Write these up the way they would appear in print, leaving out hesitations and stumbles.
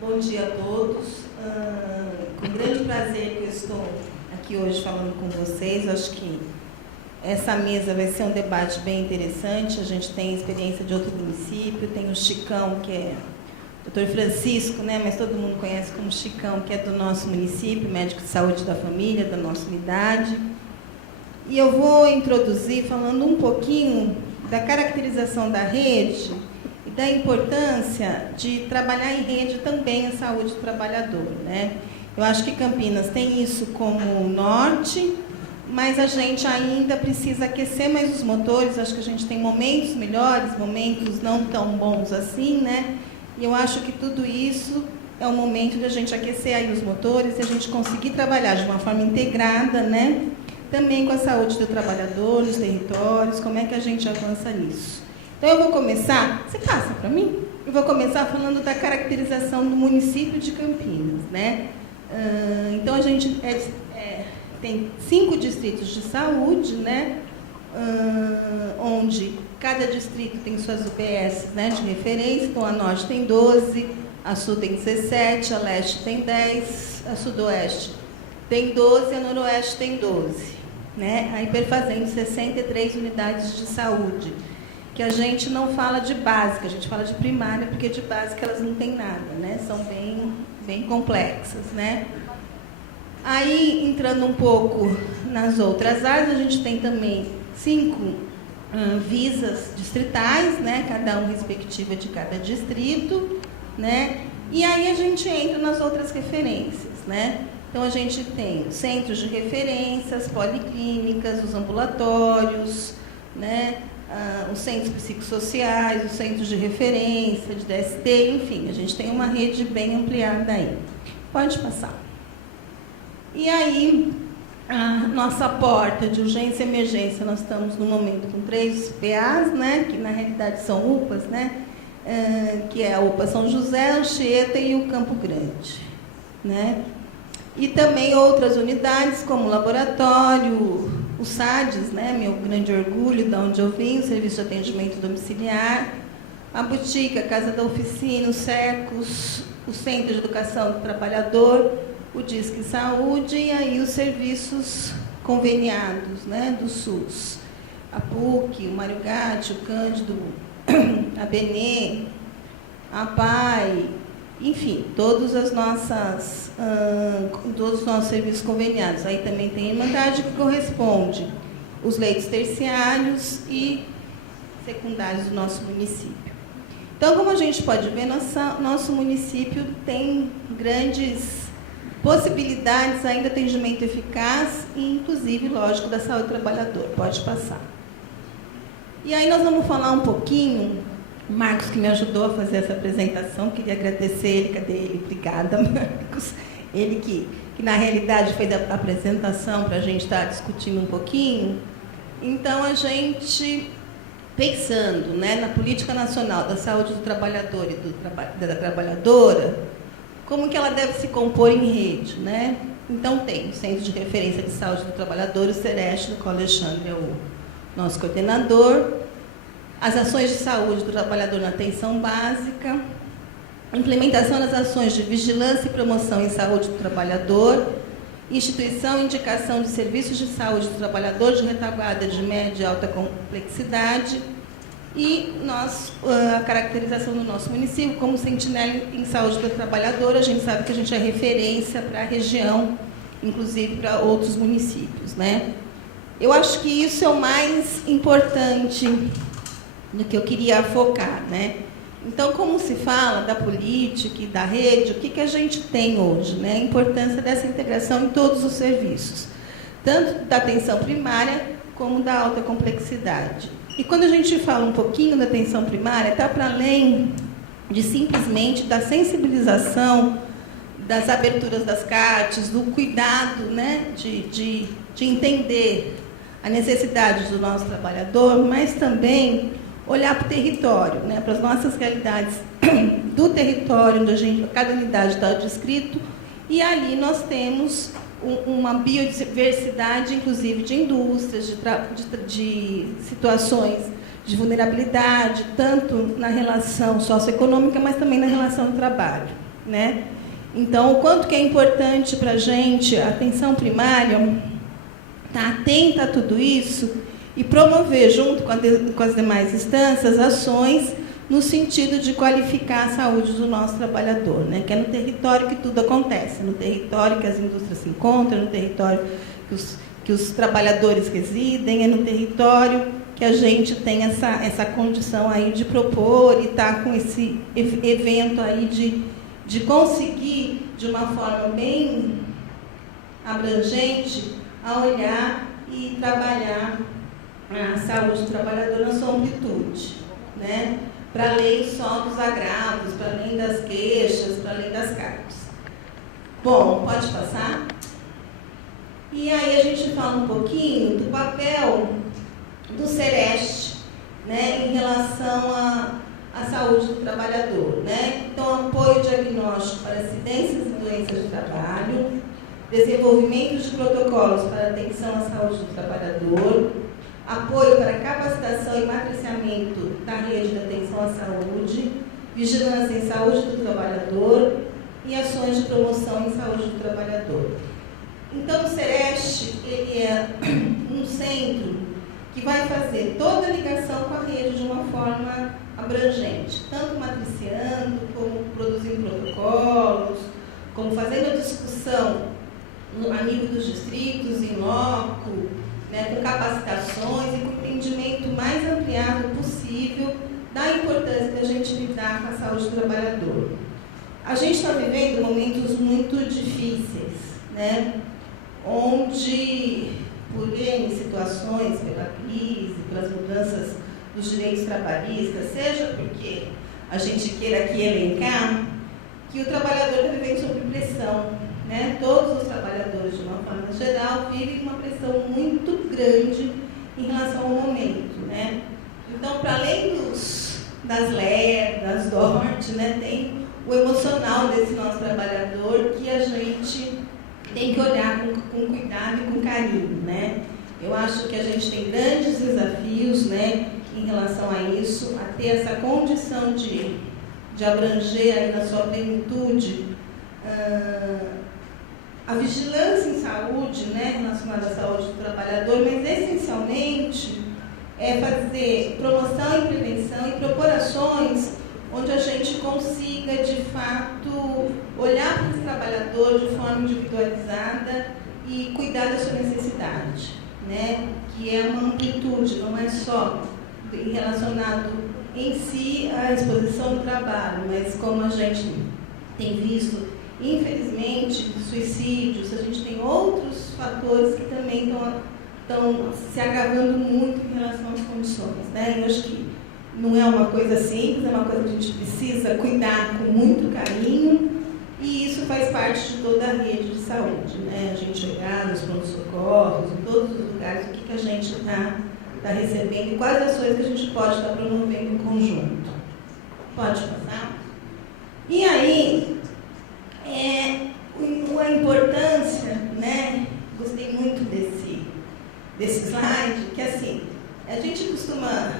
Bom dia a todos. Com grande prazer que eu estou aqui hoje falando com vocês. Eu acho que essa mesa vai ser um debate bem interessante. A gente tem experiência de outro município, tem o Chicão, que é o Dr. Francisco, né? Mas todo mundo conhece como Chicão, que é do nosso município, médico de saúde da família, da nossa unidade. E eu vou introduzir falando um pouquinho da caracterização da rede e da importância de trabalhar em rede também a saúde do trabalhador, né? Eu acho que Campinas tem isso como norte, mas a gente ainda precisa aquecer mais os motores. Acho que a gente tem momentos melhores, momentos não tão bons assim, né? E eu acho que tudo isso é o momento de a gente aquecer aí os motores e a gente conseguir trabalhar de uma forma integrada, né? Também com a saúde do trabalhador, dos territórios, como é que a gente avança nisso. Então, eu vou começar, você passa para mim? Eu vou começar falando da caracterização do município de Campinas, né? Então, a gente tem 5 distritos de saúde, né? Onde cada distrito tem suas UBS, né, de referência. Então, a Norte tem 12, a Sul tem 17, a Leste tem 10, a Sudoeste tem 12 e a Noroeste tem 12. Né? Aí perfazendo 63 unidades de saúde, que a gente não fala de básica, a gente fala de primária, porque de básica elas não têm nada, né? São bem complexas, né? Aí, entrando um pouco nas outras áreas, a gente tem também 5 visas distritais, né? Cada um respectiva de cada distrito, né? E aí a gente entra nas outras referências, né? Então, a gente tem centros de referências, policlínicas, os ambulatórios, né? Os centros psicossociais, os centros de referência, de DST, enfim, a gente tem uma rede bem ampliada aí. Pode passar. E aí, a nossa porta de urgência e emergência, nós estamos no momento com 3 PAs, né? Que na realidade são UPAs, né? Que é a UPA São José, Anchieta e o Campo Grande, né? E também outras unidades, como o laboratório, o SADES, né, meu grande orgulho, de onde eu vim, o Serviço de Atendimento Domiciliar, a Boutique, a Casa da Oficina, os SECOS, o Centro de Educação do Trabalhador, o Disque Saúde e aí os serviços conveniados, né, do SUS. A PUC, o Mário Gatti, o Cândido, a Benê, a PAI, enfim, todos os nossos serviços conveniados. Aí também tem a Irmandade, que corresponde os leitos terciários e secundários do nosso município. Então, como a gente pode ver, nosso município tem grandes possibilidades ainda de atendimento eficaz e, inclusive, lógico, da saúde do trabalhador. Pode passar. E aí nós vamos falar um pouquinho. O Marcos, que me ajudou a fazer essa apresentação, queria agradecer ele. Cadê ele? Obrigada, Marcos. Ele que na realidade fez a apresentação para a gente estar discutindo um pouquinho. Então, a gente, pensando, né, na política nacional da saúde do trabalhador e da trabalhadora, como que ela deve se compor em rede, né? Então, tem o Centro de Referência de Saúde do Trabalhador, o CEREST, do qual o Alexandre é o nosso coordenador. As ações de saúde do trabalhador na atenção básica, implementação das ações de vigilância e promoção em saúde do trabalhador, instituição e indicação de serviços de saúde do trabalhador de retaguarda de média e alta complexidade e a caracterização do nosso município como sentinela em saúde do trabalhador. A gente sabe que a gente é referência para a região, inclusive para outros municípios, né? Eu acho que isso é o mais importante no que eu queria focar, né? Então, como se fala da política e da rede, o que a gente tem hoje, né? A importância dessa integração em todos os serviços, tanto da atenção primária como da alta complexidade. E quando a gente fala um pouquinho da atenção primária, está para além de simplesmente da sensibilização, das aberturas das CATs, do cuidado, né? de entender a necessidade do nosso trabalhador, mas também olhar para o território, né, para as nossas realidades do território, onde cada unidade está descrito, e ali nós temos uma biodiversidade, inclusive de indústrias, de situações de vulnerabilidade, tanto na relação socioeconômica, mas também na relação do trabalho, né? Então, o quanto que é importante para a gente, a atenção primária, estar atenta a tudo isso e promover, junto com as demais instâncias, ações no sentido de qualificar a saúde do nosso trabalhador, né? Que é no território que tudo acontece, no território que as indústrias se encontram, no território que os trabalhadores residem, é no território que a gente tem essa condição aí de propor e estar com esse evento aí de conseguir, de uma forma bem abrangente, a olhar e trabalhar a saúde do trabalhador na sua amplitude, né? Para além só dos agravos, para além das queixas, para além das cargas. Bom, pode passar? E aí a gente fala um pouquinho do papel do Sereste, né, em relação à saúde do trabalhador, né? Então, apoio diagnóstico para acidentes e doenças de trabalho, desenvolvimento de protocolos para atenção à saúde do trabalhador, apoio para capacitação e matriciamento da rede de atenção à saúde, vigilância em saúde do trabalhador e ações de promoção em saúde do trabalhador. Então, o Sereste, ele é um centro que vai fazer toda a ligação com a rede de uma forma abrangente, tanto matriciando, como produzindo protocolos, como fazendo a discussão a nível dos distritos, em loco, né, com capacitações e com entendimento mais ampliado possível da importância da gente lidar com a saúde do trabalhador. A gente está vivendo momentos muito difíceis, né, onde, por N situações, pela crise, pelas mudanças dos direitos trabalhistas, seja porque a gente queira aqui elencar, que o trabalhador está vivendo sob pressão, né? Todos os trabalhadores, de uma forma geral, vivem uma pressão muito grande em relação ao momento, né? Então, para além das LER, das DORT, né, tem o emocional desse nosso trabalhador que a gente tem que olhar com cuidado e com carinho, né? Eu acho que a gente tem grandes desafios, né, em relação a isso, a ter essa condição de abranger aí na sua plenitude a vigilância em saúde, né, relacionada à saúde do trabalhador, mas essencialmente é fazer promoção e prevenção e propor ações onde a gente consiga, de fato, olhar para esse trabalhador de forma individualizada e cuidar da sua necessidade, né? Que é uma amplitude, não é só relacionado em si à exposição do trabalho, mas como a gente tem visto, infelizmente, suicídios, a gente tem outros fatores que também estão se agravando muito em relação às condições, né? Eu acho que não é uma coisa simples, é uma coisa que a gente precisa cuidar com muito carinho, e isso faz parte de toda a rede de saúde, né? A gente olhar nos pronto-socorros, em todos os lugares, o que a gente está recebendo e quais ações que a gente pode estar promovendo em conjunto. Pode passar? E aí, a importância, né? Gostei muito desse slide, que assim, a gente costuma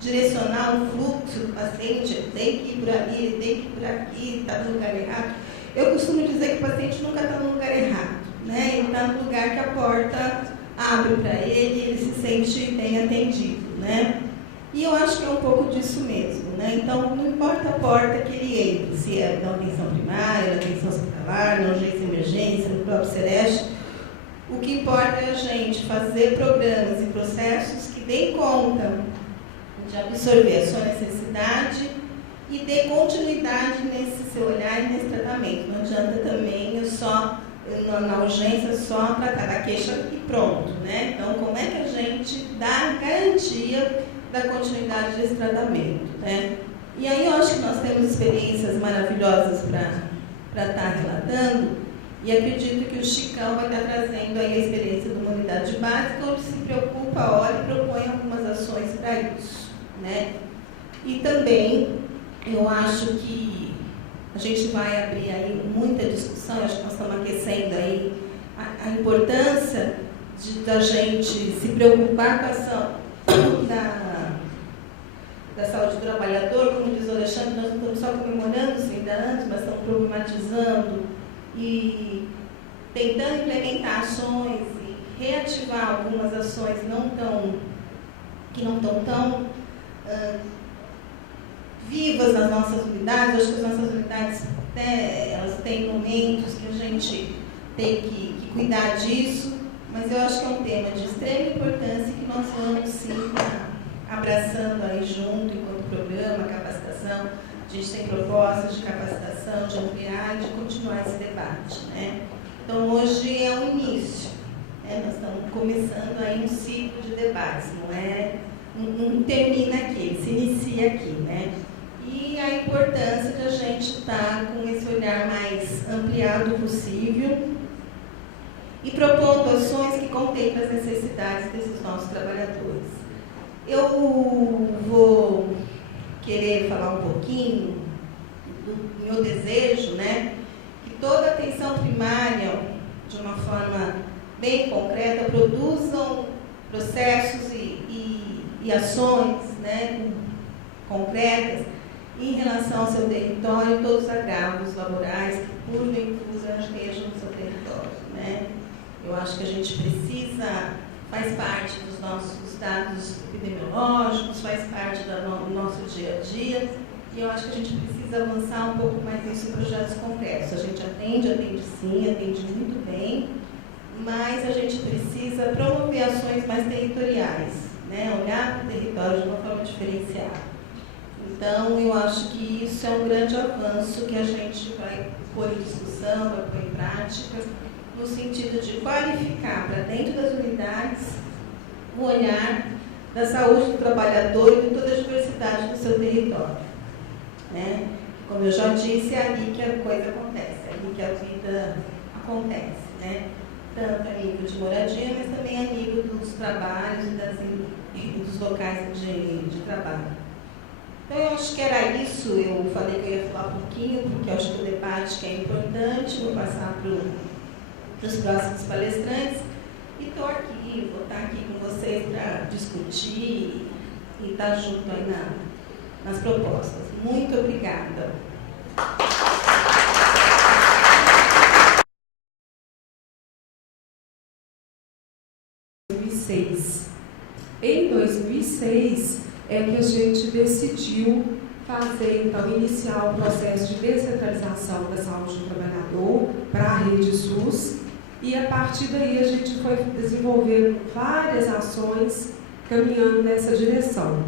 direcionar um fluxo do paciente, tem que ir por ali, tem que ir por aqui, está no lugar errado. Eu costumo dizer que o paciente nunca está no lugar errado, né? Ele está no lugar que a porta abre para ele e ele se sente bem atendido, né? E eu acho que é um pouco disso mesmo, né? Então, não importa a porta que ele entre, se é na atenção primária, na atenção hospitalar, na urgência e emergência, no próprio Sereste, o que importa é a gente fazer programas e processos que deem conta de absorver a sua necessidade e dê continuidade nesse seu olhar e nesse tratamento. Não adianta também eu só, na urgência, só tratar da queixa e pronto, né? Então, como é que a gente dá garantia da continuidade desse tratamento, né? E aí eu acho que nós temos experiências maravilhosas para estar relatando, e acredito que o Chicão vai estar trazendo aí a experiência de uma unidade básica, onde se preocupa, olha e propõe algumas ações para isso, né? E também, eu acho que a gente vai abrir aí muita discussão, acho que nós estamos aquecendo aí a importância da gente se preocupar com a ação da saúde do trabalhador, como diz o Alexandre, nós não estamos só comemorando os 30 anos, mas estamos problematizando e tentando implementar ações e reativar algumas ações que não estão tão vivas nas nossas unidades. Acho que as nossas unidades, né, elas têm momentos que a gente tem que cuidar disso, mas eu acho que é um tema de extrema importância que nós vamos sim abraçando aí junto, enquanto programa, capacitação. A gente tem propostas de capacitação, de ampliar e de continuar esse debate, né? Então, hoje é o início, né? Nós estamos começando aí um ciclo de debates, não termina aqui, ele se inicia aqui, né? E a importância de a gente estar com esse olhar mais ampliado possível e propondo ações que contemplem as necessidades desses nossos trabalhadores. Eu vou querer falar um pouquinho do meu desejo, né, que toda a atenção primária, de uma forma bem concreta, produzam processos e ações, né, concretas em relação ao seu território e todos os agravos laborais que porventura estejam no seu território, né? Eu acho que a gente precisa, faz parte dos nossos dados epidemiológicos, faz parte do nosso dia a dia, e eu acho que a gente precisa avançar um pouco mais nisso em projetos concretos. A gente atende sim, atende muito bem, mas a gente precisa promover ações mais territoriais, né? Olhar para o território de uma forma diferenciada. Então, eu acho que isso é um grande avanço que a gente vai pôr em discussão, vai pôr em prática, no sentido de qualificar para dentro das unidades o olhar da saúde do trabalhador e de toda a diversidade do seu território, né? Como eu já disse, é ali que a coisa acontece, é ali que a vida acontece, né? Tanto a nível de moradia, mas também a nível dos trabalhos e dos locais de trabalho. Então, eu acho que era isso. Eu falei que eu ia falar um pouquinho, porque eu acho que o debate que é importante. Vou passar para os próximos palestrantes. E estou aqui, vou estar aqui com vocês para discutir e estar junto aí nas propostas. Muito obrigada. Em 2006 é que a gente decidiu fazer, então, iniciar o processo de descentralização da saúde do trabalhador para a rede SUS, e a partir daí a gente foi desenvolvendo várias ações caminhando nessa direção.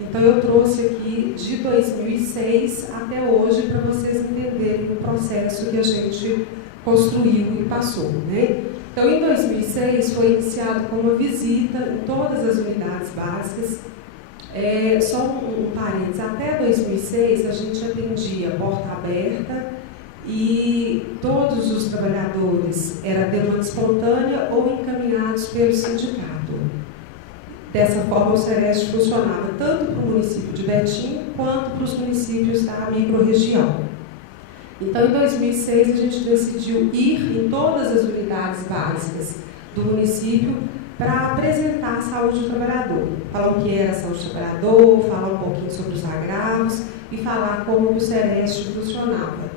Então eu trouxe aqui de 2006 até hoje para vocês entenderem o processo que a gente construiu e passou, né? Então, em 2006 foi iniciado com uma visita em todas as unidades básicas. Só um parênteses, até 2006 a gente atendia porta aberta e todos os trabalhadores eram demanda espontânea ou encaminhados pelo sindicato. Dessa forma, o Sereste funcionava tanto para o município de Betim quanto para os municípios da microrregião. Então, em 2006, a gente decidiu ir em todas as unidades básicas do município para apresentar a saúde do trabalhador. Falar o que era a saúde do trabalhador, falar um pouquinho sobre os agravos e falar como o Sereste funcionava.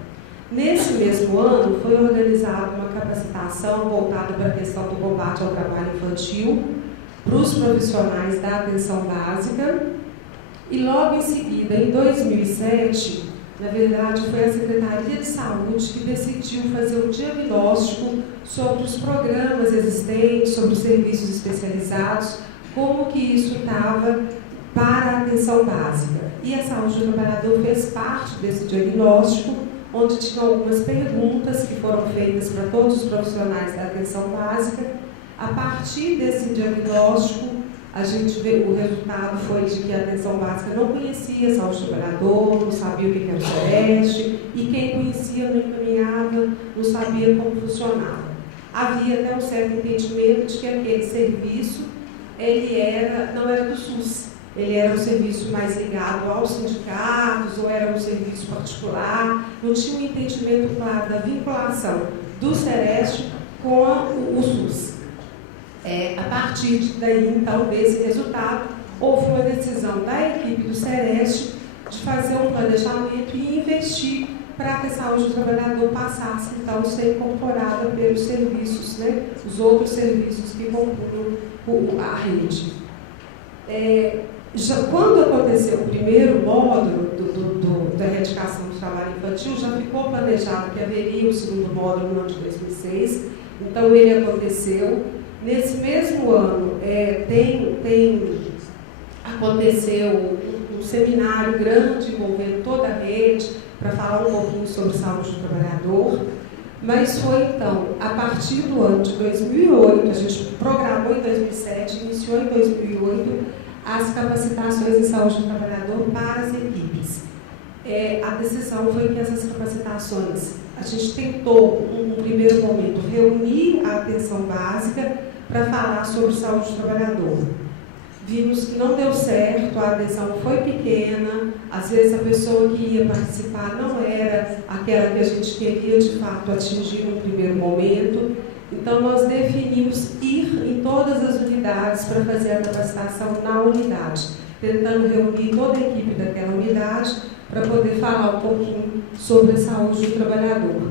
Nesse mesmo ano, foi organizada uma capacitação voltada para a questão do combate ao trabalho infantil para os profissionais da atenção básica. E logo em seguida, em 2007, na verdade, foi a Secretaria de Saúde que decidiu fazer um diagnóstico sobre os programas existentes, sobre os serviços especializados, como que isso estava para a atenção básica. E a saúde do trabalhador fez parte desse diagnóstico, onde tinha algumas perguntas que foram feitas para todos os profissionais da atenção básica. A partir desse diagnóstico, a gente vê, o resultado foi de que a atenção básica não conhecia a saúde do trabalhador, não sabia o que era o Sereste, e quem conhecia não encaminhava, não sabia como funcionava. Havia até um certo entendimento de que aquele serviço não era do SUS, ele era um serviço mais ligado aos sindicatos, ou era um serviço particular, não tinha um entendimento claro da vinculação do Sereste com o SUS. A partir daí, então, desse resultado, houve uma decisão da equipe do SEREST de fazer um planejamento e investir para que a saúde do trabalhador passasse, então, a ser incorporada pelos serviços, né, os outros serviços que compunham a rede. Quando aconteceu o primeiro módulo da erradicação do trabalho infantil, já ficou planejado que haveria o segundo módulo no ano de 2006, então ele aconteceu. Nesse mesmo ano, aconteceu um seminário grande envolvendo toda a rede para falar um pouquinho sobre saúde do trabalhador, mas foi então, a partir do ano de 2008, a gente programou em 2007, iniciou em 2008, as capacitações em saúde do trabalhador para as equipes. A decisão foi que essas capacitações, a gente tentou, num primeiro momento, reunir a atenção básica para falar sobre saúde do trabalhador. Vimos que não deu certo, a adesão foi pequena, às vezes a pessoa que ia participar não era aquela que a gente queria, de fato, atingir no primeiro momento. Então, nós definimos ir em todas as unidades para fazer a capacitação na unidade, tentando reunir toda a equipe daquela unidade para poder falar um pouquinho sobre a saúde do trabalhador.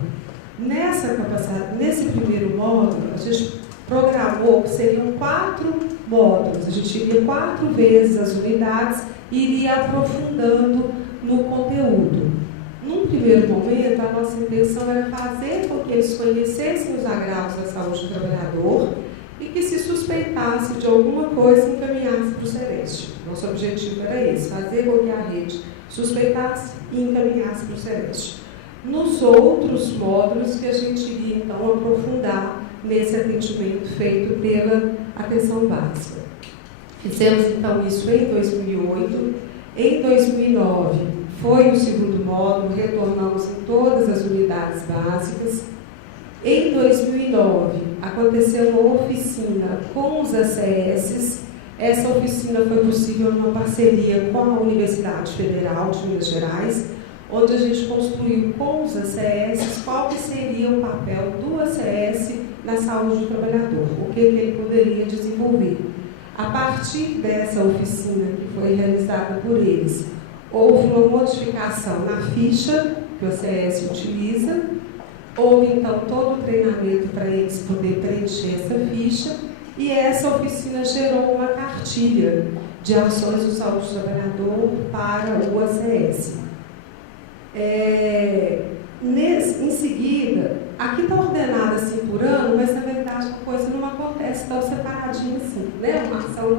Nesse primeiro módulo, a gente programou que seriam 4 módulos. A gente iria 4 vezes as unidades e iria aprofundando no conteúdo. Num primeiro momento, a nossa intenção era fazer com que eles conhecessem os agravos da saúde do trabalhador e que, se suspeitasse de alguma coisa, encaminhasse para o SEREST. Nosso objetivo era esse, fazer com que a rede suspeitasse e encaminhasse para o SEREST. Nos outros módulos que a gente iria, então, aprofundar nesse atendimento feito pela atenção básica. Fizemos, então, isso em 2008. Em 2009, foi o segundo módulo, retornamos em todas as unidades básicas. Em 2009, aconteceu uma oficina com os ACS. Essa oficina foi possível numa parceria com a Universidade Federal de Minas Gerais, onde a gente construiu com os ACS qual que seria o papel do ACS na saúde do trabalhador, o que ele poderia desenvolver. A partir dessa oficina que foi realizada por eles, houve uma modificação na ficha que o ACS utiliza, houve então todo o treinamento para eles poderem preencher essa ficha, e essa oficina gerou uma cartilha de ações do saúde do trabalhador para o ACS. Em seguida, aqui está ordenado assim por ano, mas na verdade a coisa não acontece tão separadinha assim, né? Uma ação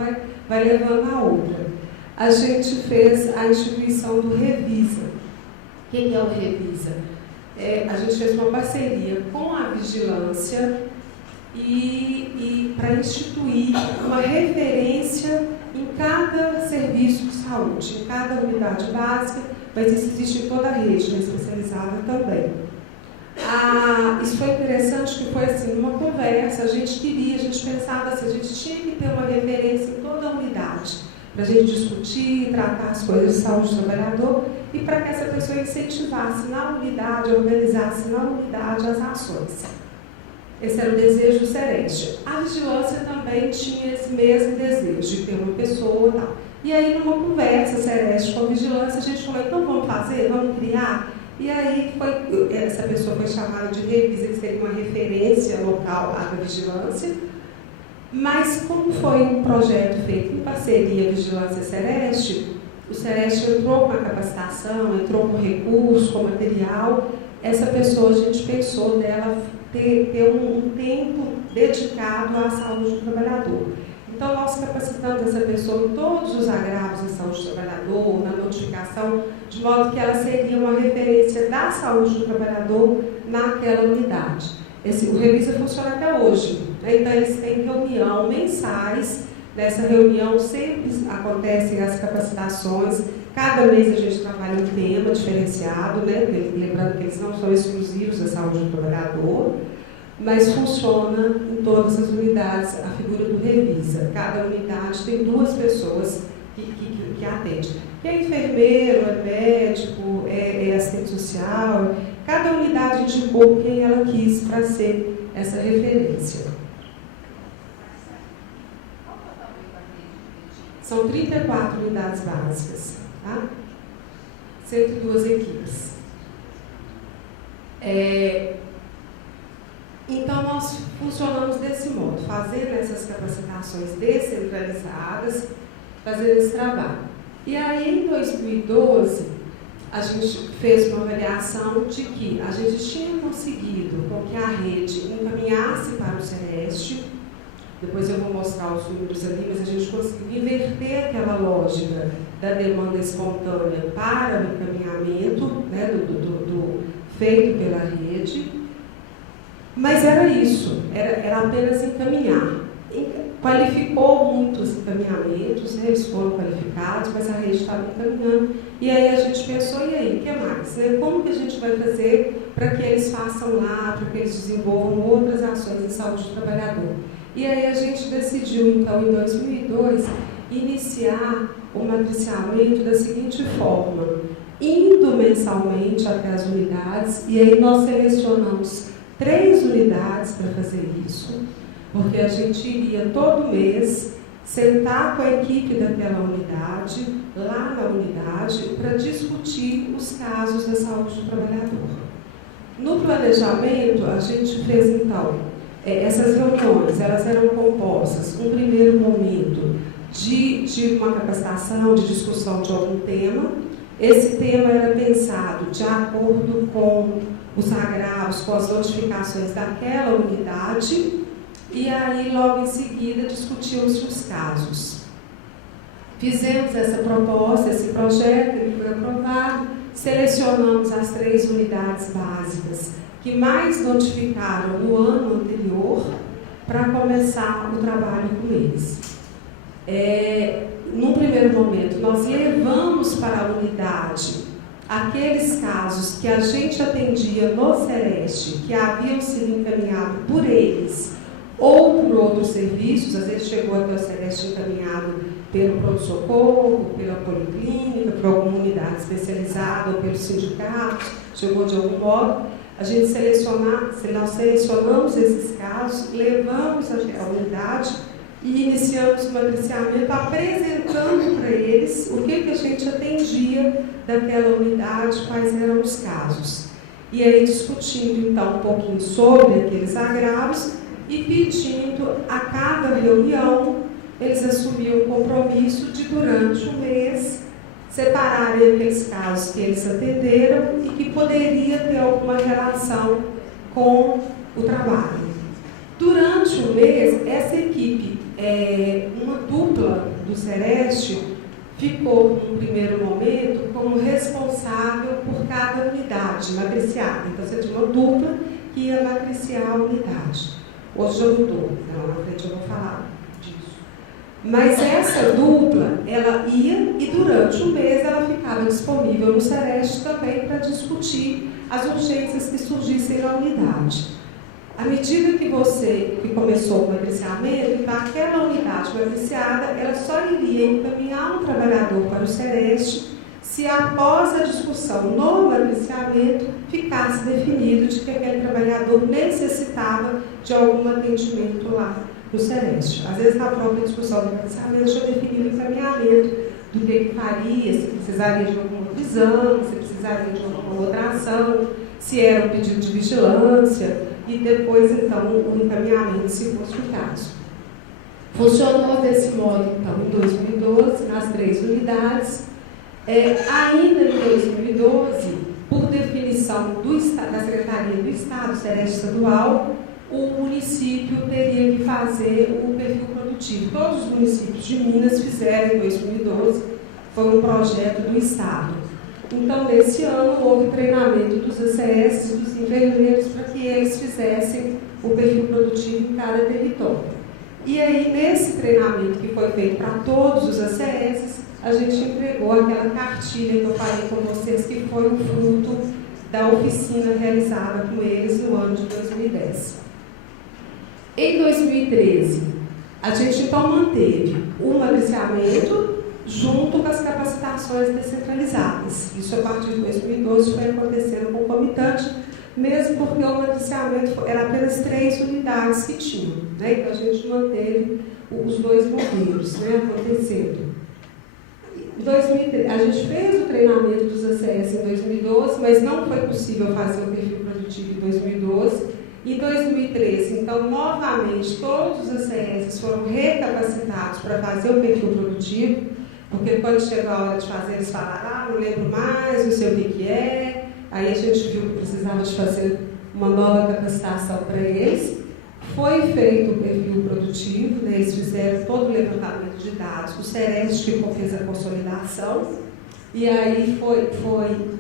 vai levando a outra. A gente fez a instituição do Revisa. O que é o Revisa? A gente fez uma parceria com a vigilância e para instituir uma referência em cada serviço de saúde, em cada unidade básica, mas isso existe em toda a rede, especializada também. Isso foi interessante, que foi assim, numa conversa, a gente pensava assim, a gente tinha que ter uma referência em toda a unidade, para a gente discutir, tratar as coisas de saúde do trabalhador e para que essa pessoa incentivasse na unidade, organizasse na unidade as ações. Esse era o desejo do SEREST. A vigilância também tinha esse mesmo desejo, de ter uma pessoa e tal. E aí, numa conversa, SEREST com a vigilância, a gente falou, então vamos fazer, vamos criar? E aí, essa pessoa foi chamada de Revisa, que seria uma referência local à vigilância. Mas, como foi um projeto feito em parceria Vigilância SEREST, o SEREST entrou com a capacitação, entrou com recurso, com material. Essa pessoa, a gente pensou dela ter um tempo dedicado à saúde do trabalhador. Então, nós capacitamos essa pessoa em todos os agravos da saúde do trabalhador, na notificação, de modo que ela seria uma referência da saúde do trabalhador naquela unidade. O Revisa funciona até hoje, né? Então, eles têm reunião mensais. Nessa reunião sempre acontecem as capacitações. Cada mês a gente trabalha um tema diferenciado, né? Lembrando que eles não são exclusivos da saúde do trabalhador, mas funciona em todas as unidades a figura do Revisa. Cada unidade tem 2 pessoas que atendem. Que é enfermeiro, é médico, é assistente social. Cada unidade indicou quem ela quis para ser essa referência. São 34 unidades básicas, tá? 102 equipes. Então, nós funcionamos desse modo, fazendo essas capacitações descentralizadas, fazendo esse trabalho. E aí, em 2012, a gente fez uma avaliação de que a gente tinha conseguido com que a rede encaminhasse para o SEREST. Depois eu vou mostrar os números ali, mas a gente conseguiu inverter aquela lógica da demanda espontânea para o encaminhamento, né, do feito pela rede. Mas era isso, era apenas encaminhar. Qualificou muitos encaminhamentos, né, eles foram qualificados, mas a rede estava encaminhando. E aí a gente pensou, e aí, o que mais? Né? Como que a gente vai fazer para que eles façam lá, para que eles desenvolvam outras ações de saúde do trabalhador? E aí a gente decidiu, então, em 2002, iniciar o matriciamento da seguinte forma, indo mensalmente até as unidades, e aí nós selecionamos 3 unidades para fazer isso, porque a gente iria todo mês sentar com a equipe daquela unidade, lá na unidade, para discutir os casos da saúde do trabalhador. No planejamento, a gente fez, então, essas reuniões, elas eram compostas, num primeiro momento, de uma capacitação, de discussão de algum tema. Esse tema era pensado de acordo com os agravos, com as notificações daquela unidade, e aí, logo em seguida, discutimos os casos. Fizemos essa proposta, esse projeto, ele foi aprovado, selecionamos as 3 unidades básicas que mais notificaram no ano anterior para começar o trabalho com eles. Num primeiro momento, nós levamos para a unidade aqueles casos que a gente atendia no SEREST, que haviam sido encaminhados por eles ou por outros serviços, às vezes chegou até o SEREST encaminhado pelo pronto-socorro, pela policlínica, por alguma unidade especializada ou pelo sindicato, chegou de algum modo. Nós selecionamos esses casos, levamos a unidade e iniciamos o matriciamento apresentando para eles o que a gente atendia daquela unidade, quais eram os casos. E aí discutindo então um pouquinho sobre aqueles agravos e pedindo a cada reunião, eles assumiam o compromisso de durante um mês separarem aqueles casos que eles atenderam e que poderia ter alguma relação com o trabalho. Durante o mês, essa equipe, uma dupla do SEREST, ficou, num primeiro momento, como responsável por cada unidade matriciada. Então, você tinha uma dupla que ia matriciar a unidade. Hoje já mudou, então, na frente eu vou falar disso. Mas essa dupla, ela ia e durante um mês ela ficava disponível no SEREST também para discutir as urgências que surgissem na unidade. À medida que começou o matriciamento, então aquela unidade matriciada, ela só iria encaminhar um trabalhador para o SEREST se após a discussão no matriciamento ficasse definido de que aquele trabalhador necessitava de algum atendimento lá no SEREST. Às vezes, na própria discussão do matriciamento, já definiu o encaminhamento do que faria, se precisaria de algum outro exame, se precisaria de alguma outra ação, se era um pedido de vigilância, e depois, então, o encaminhamento, se fosse o caso. Funcionou desse modo, então, em 2012, nas 3 unidades. Ainda em 2012, por definição da Secretaria do Estado, SEREST estadual, o município teria que fazer o perfil produtivo. Todos os municípios de Minas fizeram em 2012, foi um projeto do Estado. Então, nesse ano, houve treinamento dos ACS, dos enfermeiros, para que eles fizessem o perfil produtivo em cada território. E aí, nesse treinamento que foi feito para todos os ACS, a gente entregou aquela cartilha que eu falei com vocês, que foi o fruto da oficina realizada com eles no ano de 2010. Em 2013, a gente então manteve o matriciamento junto com as capacitações descentralizadas. Isso a partir de 2012 foi acontecendo concomitante, mesmo porque o matriciamento era apenas 3 unidades que tinham, né? Então a gente manteve os 2 modelos, né, acontecendo. A gente fez o treinamento dos ACS em 2012, mas não foi possível fazer o perfil produtivo em 2012. Em 2013, então, novamente, todos os ACS foram recapacitados para fazer o perfil produtivo, porque quando chegou a hora de fazer, eles falaram, não lembro mais, não sei o que é. Aí a gente viu que precisava de fazer uma nova capacitação para eles. Foi feito o perfil produtivo, né? Eles fizeram todo o levantamento de dados, o Sereste fez a consolidação, e aí foi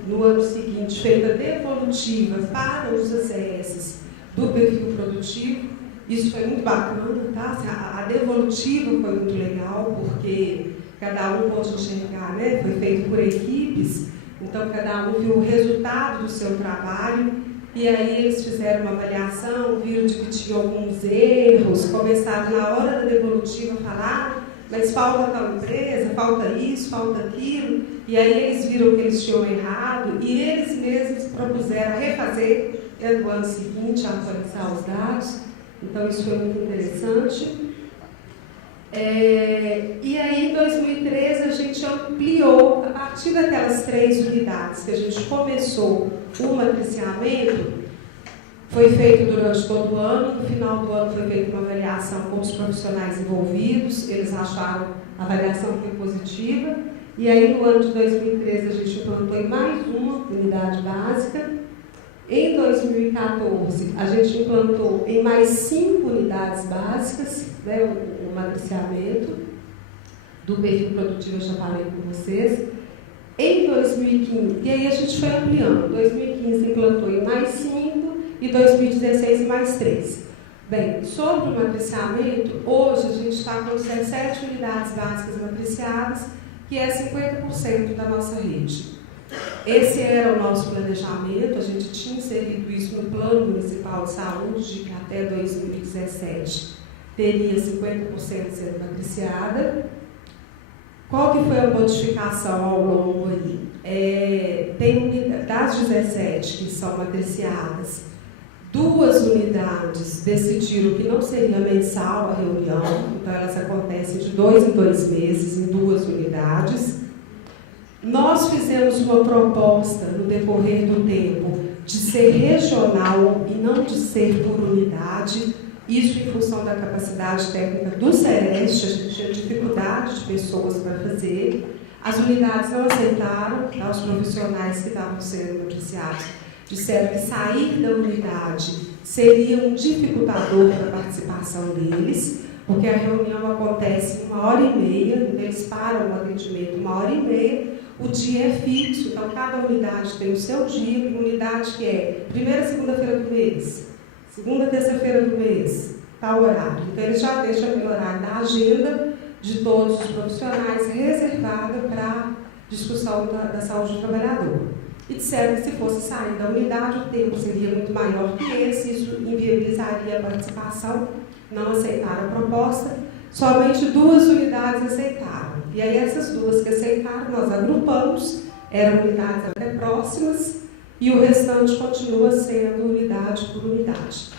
no ano seguinte feita a devolutiva para os ACS do perfil produtivo. Isso foi muito bacana, tá? A devolutiva foi muito legal, porque cada um pôde enxergar, né? Foi feito por equipes, então cada um viu o resultado do seu trabalho. E aí eles fizeram uma avaliação, viram que tinha alguns erros, começaram na hora da devolutiva a falar, mas falta tal empresa, falta isso, falta aquilo, e aí eles viram que eles tinham errado, e eles mesmos propuseram refazer no ano seguinte, atualizar os dados. Então isso foi muito interessante. E aí, em 2013, a gente ampliou, a partir daquelas 3 unidades que a gente começou o matriciamento, foi feito durante todo o ano. No final do ano foi feita uma avaliação com os profissionais envolvidos, eles acharam a avaliação foi positiva, e aí no ano de 2013 a gente implantou em mais uma unidade básica. Em 2014, a gente implantou em mais 5 unidades básicas, né, o matriciamento do perfil produtivo, eu já falei com vocês. Em 2015, e aí a gente foi ampliando, 2015 implantou em mais 5 e 2016 em mais 3. Bem, sobre o matriciamento, hoje a gente está com 17 unidades básicas matriciadas, que é 50% da nossa rede. Esse era o nosso planejamento, a gente tinha inserido isso no Plano Municipal de Saúde, de que até 2017 teria 50% sendo matriciada. Qual que foi a modificação ao longo aí? Das 17 que são matriciadas, 2 unidades decidiram que não seria mensal a reunião, então elas acontecem de 2 em 2 meses em 2 unidades. Nós fizemos uma proposta no decorrer do tempo de ser regional e não de ser por unidade, isso em função da capacidade técnica do Sereste, a gente tinha dificuldade de pessoas para fazer. As unidades não aceitaram, os profissionais que estavam sendo matriciados disseram que sair da unidade seria um dificultador para a participação deles, porque a reunião acontece em 1h30, eles param o atendimento 1h30, o dia é fixo, então cada unidade tem o seu dia, uma unidade que é primeira segunda-feira do mês, segunda terça-feira do mês, tal horário. Então eles já deixam aquele horário da agenda de todos os profissionais reservada para discussão da saúde do trabalhador. E disseram que se fosse sair da unidade, o tempo seria muito maior que esse, isso inviabilizaria a participação, não aceitaram a proposta, somente 2 unidades aceitaram. E aí essas 2 que aceitaram, nós agrupamos, eram unidades até próximas, e o restante continua sendo unidade por unidade.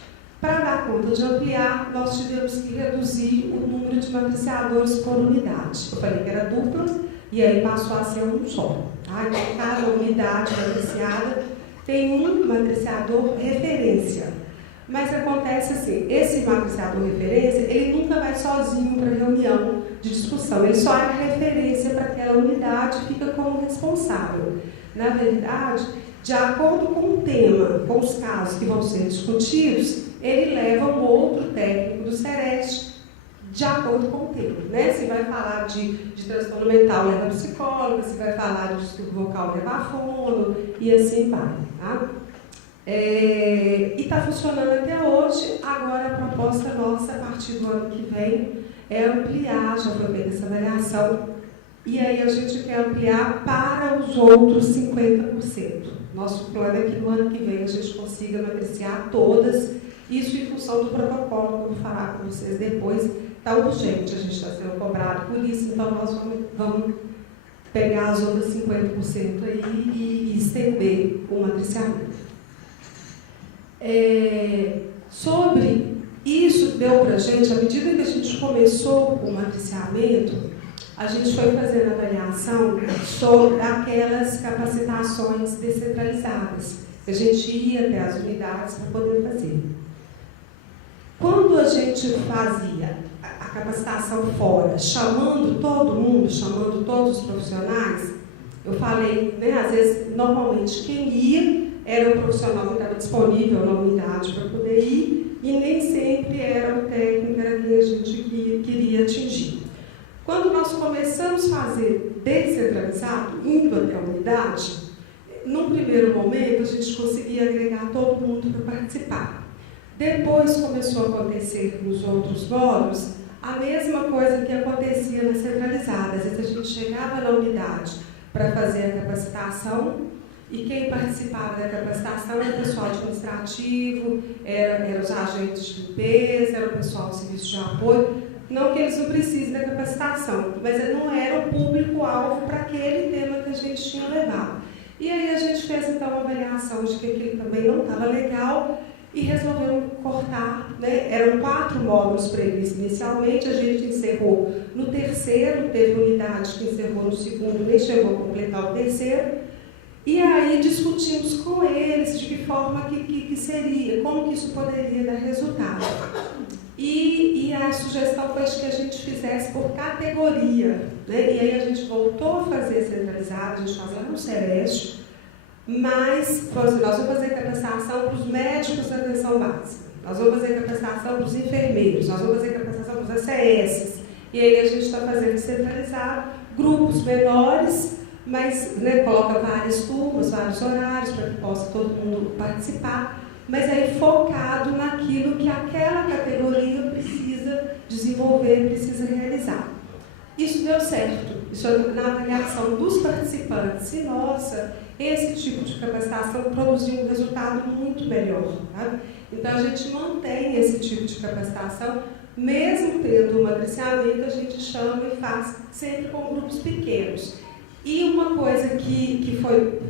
Para dar conta de ampliar, nós tivemos que reduzir o número de matriciadores por unidade. Eu falei que era dupla, e aí passou a ser um só. Tá? Então, cada unidade matriciada tem um matriciador referência. Mas acontece assim, esse matriciador referência, ele nunca vai sozinho para a reunião de discussão, ele só é referência para aquela unidade e fica como responsável. Na verdade, de acordo com o tema, com os casos que vão ser discutidos, ele leva um outro técnico do Sereste, de acordo com o tema. Né? Se vai falar de transtorno mental, leva psicóloga, se vai falar de distúrbio vocal, leva fono, e assim vai. Tá? E está funcionando até hoje. Agora a proposta nossa, a partir do ano que vem, é ampliar, já foi feita essa avaliação, e aí a gente quer ampliar para os outros 50%. Nosso plano é que no ano que vem a gente consiga matriciar todas, isso em função do protocolo, que eu vou falar com vocês depois, está urgente, a gente está sendo cobrado por isso, então nós vamos pegar as outras 50% aí e estender o matriciamento. Sobre isso, deu para a gente, à medida que a gente começou o matriciamento, a gente foi fazendo avaliação sobre aquelas capacitações descentralizadas. A gente ia até as unidades para poder fazer. Quando a gente fazia a capacitação fora, chamando todo mundo, chamando todos os profissionais, eu falei, né, às vezes, normalmente, quem ia era o profissional que estava disponível na unidade para poder ir, e nem sempre era o técnico, era quem a gente queria atingir. Quando nós começamos a fazer descentralizado, indo até a unidade, num primeiro momento a gente conseguia agregar todo mundo para participar. Depois começou a acontecer nos outros módulos a mesma coisa que acontecia nas centralizadas. Às vezes a gente chegava na unidade para fazer a capacitação e quem participava da capacitação era o pessoal administrativo, eram os agentes de limpeza, era o pessoal do serviço de apoio. Não que eles não precisem da capacitação, mas não era o público-alvo para aquele tema que a gente tinha levado. E aí a gente fez então uma avaliação de que aquilo também não estava legal e resolveu cortar, né? Eram 4 módulos previstos inicialmente, a gente encerrou no terceiro, teve unidade que encerrou no segundo, nem chegou a completar o terceiro. E aí discutimos com eles de que forma que seria, como que isso poderia dar resultado. E a sugestão foi que a gente fizesse por categoria, né? E aí a gente voltou a fazer centralizado, a gente faz lá no Celeste, mas nós vamos fazer capacitação para os médicos da atenção básica, nós vamos fazer capacitação para os enfermeiros, nós vamos fazer capacitação para os ACS, e aí a gente está fazendo centralizado, grupos menores, mas, né, coloca várias turmas, vários horários para que possa todo mundo participar, mas aí focado naquilo que aquela categoria precisa desenvolver, precisa realizar. Isso deu certo, isso na avaliação dos participantes. E, nossa, esse tipo de capacitação produziu um resultado muito melhor. Tá? Então, a gente mantém esse tipo de capacitação, mesmo tendo um matriciamento, a gente chama e faz sempre com grupos pequenos. E uma coisa que foi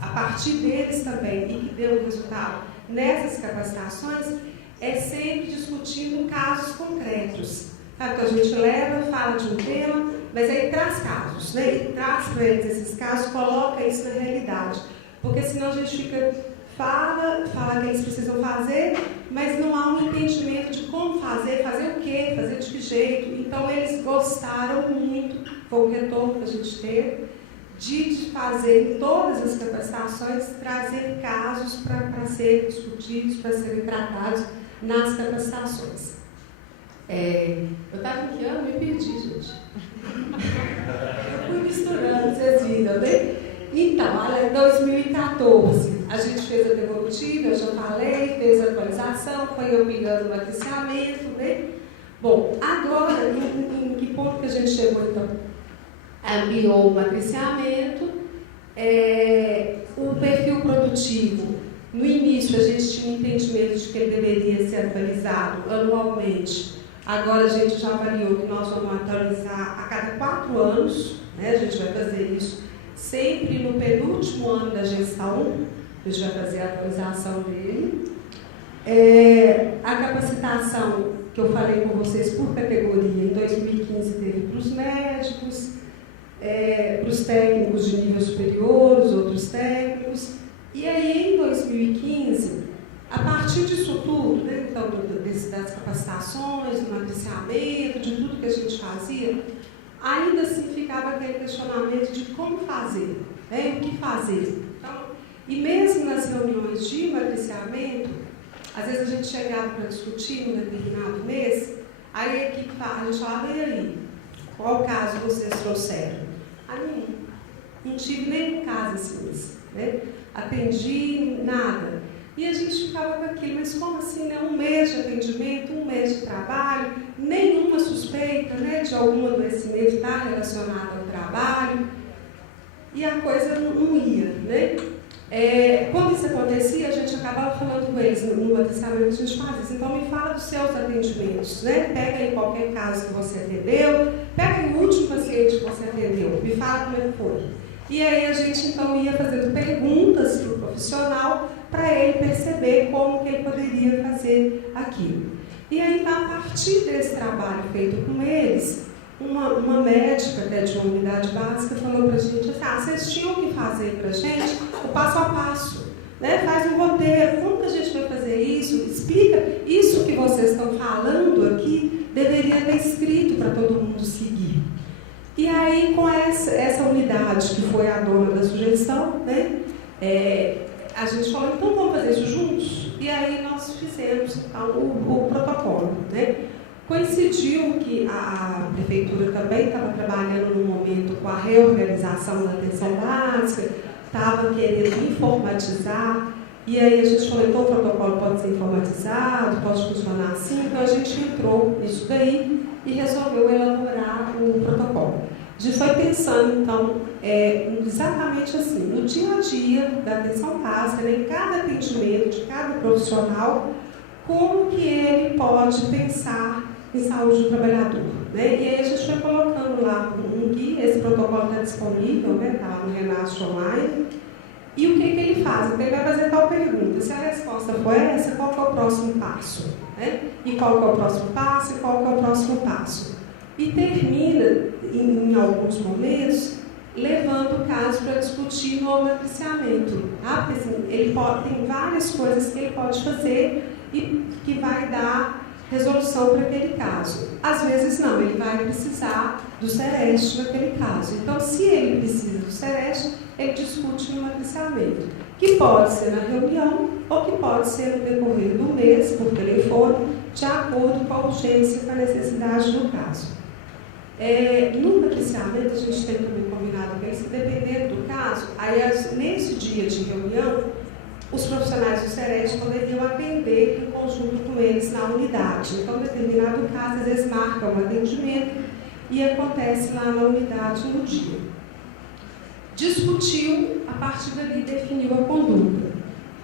a partir deles também e que deu um resultado nessas capacitações é sempre discutindo casos concretos. Sabe, que a gente leva, fala de um tema, mas aí traz casos, né? E traz para eles esses casos, coloca isso na realidade. Porque senão a gente fica, fala que eles precisam fazer, mas não há um entendimento de como fazer o quê, fazer de que jeito. Então eles gostaram muito, foi o retorno que a gente teve, de fazer em todas as capacitações, trazer casos para serem discutidos, para serem tratados nas capacitações. Eu estava em que ano? Me perdi, gente. Eu fui misturando, vocês viram, né? Então, em 2014, a gente fez a devolutiva, eu já falei, fez a atualização, foi ampliando o matriciamento, né? Bom, agora, em que ponto que a gente chegou, então? Ampliou o matriciamento, o perfil produtivo. No início, a gente tinha um entendimento de que ele deveria ser atualizado anualmente. Agora, a gente já avaliou que nós vamos atualizar a cada 4 anos, né? A gente vai fazer isso sempre no penúltimo ano da gestão, a gente vai fazer a atualização dele. A capacitação que eu falei com vocês por categoria, em 2015 teve para os médicos, para os técnicos de nível superior, os outros técnicos. E aí, em 2015, a partir disso tudo, né, então, das capacitações, do matriciamento, de tudo que a gente fazia, ainda assim ficava aquele questionamento de como fazer, né, o que fazer. Então, e mesmo nas reuniões de matriciamento, às vezes a gente chegava para discutir um determinado mês, aí a equipe a gente falava, e aí, qual caso vocês trouxeram? Nenhum. Não tive nenhum caso assim, né? Atendi nada. E a gente ficava com aquilo, mas como assim, né? Um mês de atendimento, um mês de trabalho, nenhuma suspeita, né, de algum adoecimento estar relacionado ao trabalho. E a coisa não ia, né? Quando isso acontecia, a gente acabava falando com eles no matriciamento, a gente faz isso. Então, me fala dos seus atendimentos, né? Pega aí qualquer caso que você atendeu, pega aí o último paciente que você atendeu, me fala como é que foi. E aí a gente, então, ia fazendo perguntas para o profissional para ele perceber como que ele poderia fazer aquilo. E aí, então, a partir desse trabalho feito com eles, uma médica até de uma unidade básica falou para a gente assim, vocês tinham que fazer para a gente o passo a passo, né? Faz um roteiro, como que a gente vai fazer isso? Explica, isso que vocês estão falando aqui deveria ter escrito para todo mundo seguir. E aí, com essa unidade que foi a dona da sugestão, né? A gente falou, então vamos fazer isso juntos? E aí nós fizemos então, o protocolo, né? Coincidiu que a prefeitura também estava trabalhando no momento com a reorganização da atenção básica, estava querendo informatizar, e aí a gente falou, então o protocolo pode ser informatizado, pode funcionar assim, então a gente entrou nisso daí e resolveu elaborar o protocolo. A gente foi pensando, então, exatamente assim, no dia a dia da atenção básica, em cada atendimento de cada profissional, como que ele pode pensar em saúde do trabalhador, né? E aí a gente foi colocando lá um guia, esse protocolo está disponível, né? Está no Renasce Online. E o que ele faz? Ele vai fazer tal pergunta. Se a resposta for essa, qual que é o próximo passo? Né? E qual que é o próximo passo? E qual que é o próximo passo? E termina, em alguns momentos, levando o caso para discutir no matriciamento. Tá? Porque, assim, tem várias coisas que ele pode fazer e que vai dar resolução para aquele caso. Às vezes não, ele vai precisar do SEREST naquele caso. Então, se ele precisa do SEREST, ele discute no matriciamento, que pode ser na reunião ou que pode ser no decorrer do mês, por telefone, de acordo com a urgência e com a necessidade do caso. No matriciamento, a gente tem também combinado com eles que, dependendo do caso, aí nesse dia de reunião, os profissionais do SEREST poderiam atender em conjunto com eles na unidade. Então, em determinado caso, às vezes marca um atendimento e acontece lá na unidade no dia. Discutiu, a partir dali definiu a conduta.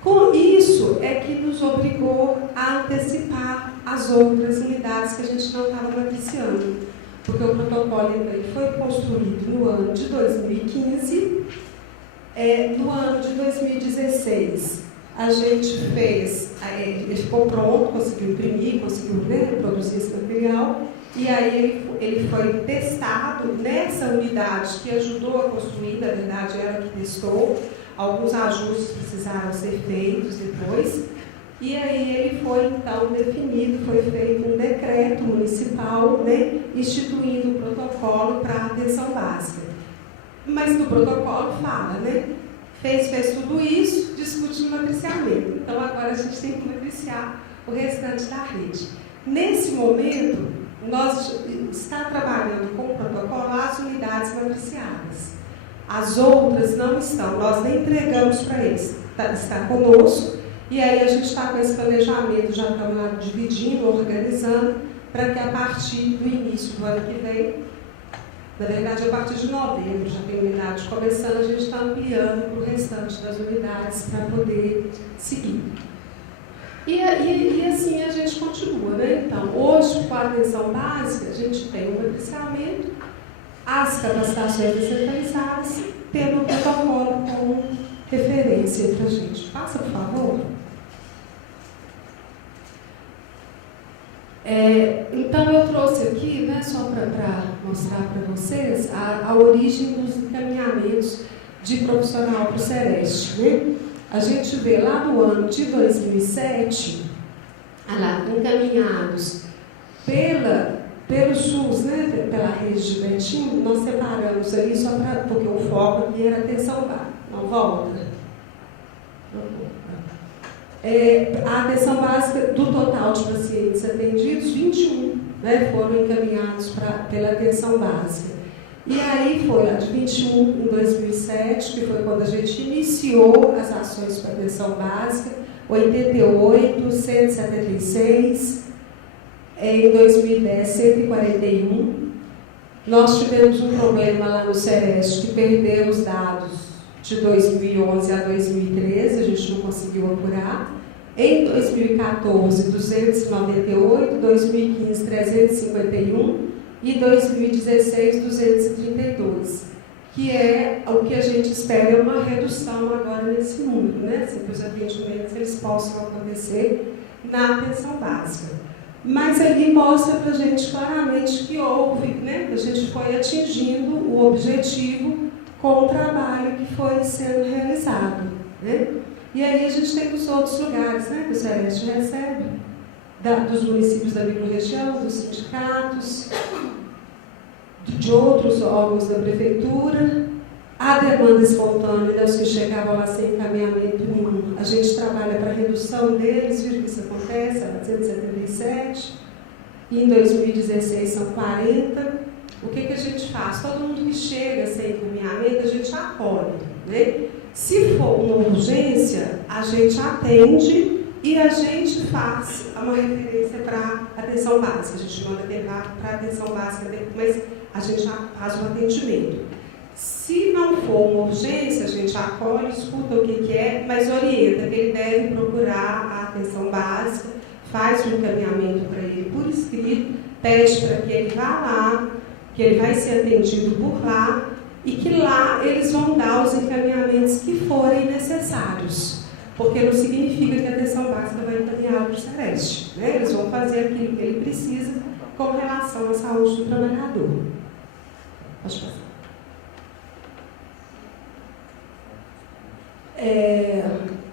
Com isso é que nos obrigou a antecipar as outras unidades que a gente não estava matriciando. Porque o protocolo foi construído no ano de 2015. No ano de 2016, a gente fez, ele ficou pronto, conseguiu imprimir, conseguiu produzir esse material, e aí ele foi testado nessa unidade que ajudou a construir, na verdade ela que testou, alguns ajustes precisaram ser feitos depois, e aí ele foi então definido, foi feito um decreto municipal, né, instituindo o protocolo para a atenção básica. Mas no protocolo fala, né? Fez tudo isso, discute o matriciamento. Então agora a gente tem que matriciar o restante da rede. Nesse momento, nós estamos trabalhando com o protocolo as unidades matriciadas. As outras não estão, nós nem entregamos para eles. Está conosco, e aí a gente está com esse planejamento, já estamos lá dividindo, organizando, para que a partir do início do ano que vem, na verdade, a partir de novembro, já tem unidade começando, a gente está ampliando para o restante das unidades para poder seguir. E assim a gente continua, né? Então, hoje, com a atenção básica, a gente tem o matriciamento, as capacitações descentralizadas, tendo o protocolo como referência para a gente. Passa, por favor. Então, eu trouxe aqui, né, só para mostrar para vocês, a origem dos encaminhamentos de profissional para o SEREST. Né? A gente vê lá no ano de 2007, encaminhados pelo SUS, né, pela rede de Betim, nós separamos ali só porque o foco aqui era atenção básica. Não volta. A atenção básica, do total de pacientes atendidos, 21 foram encaminhados pela atenção básica. E aí foi lá de 21 em 2007, que foi quando a gente iniciou as ações para atenção básica, 88, 176, em 2010, 141. Nós tivemos um problema lá no SEREST, que perdemos dados de 2011 a 2013, a gente não conseguiu apurar. Em 2014, 298, 2015, 351 e 2016, 232, que é o que a gente espera, é uma redução agora nesse número, né? Que os atendimentos eles possam acontecer na atenção básica. mas ali mostra para a gente claramente que houve, né? A gente foi atingindo o objetivo com o trabalho que foi sendo realizado, né? E aí a gente tem dos outros lugares, né, que o Celeste recebe, dos municípios da microrregião, dos sindicatos, de outros órgãos da prefeitura. A demanda espontânea, né, os que chegavam lá sem encaminhamento nenhum, a gente trabalha para a redução deles, viu que isso acontece, era 277, e em 2016 são 40. O que a gente faz? Todo mundo que chega sem encaminhamento, a gente acolhe, né? Se for uma urgência, a gente atende e a gente faz uma referência para atenção básica. A gente manda levar para atenção básica, mas a gente faz o atendimento. Se não for uma urgência, a gente acolhe, escuta o que é, mas orienta que ele deve procurar a atenção básica, faz o encaminhamento para ele por escrito, pede para que ele vá lá, que ele vai ser atendido por lá, e que lá eles vão dar os encaminhamentos que forem necessários, porque não significa que a atenção básica vai encaminhar para o Celeste, né? Eles vão fazer aquilo que ele precisa com relação à saúde do trabalhador. Pode passar.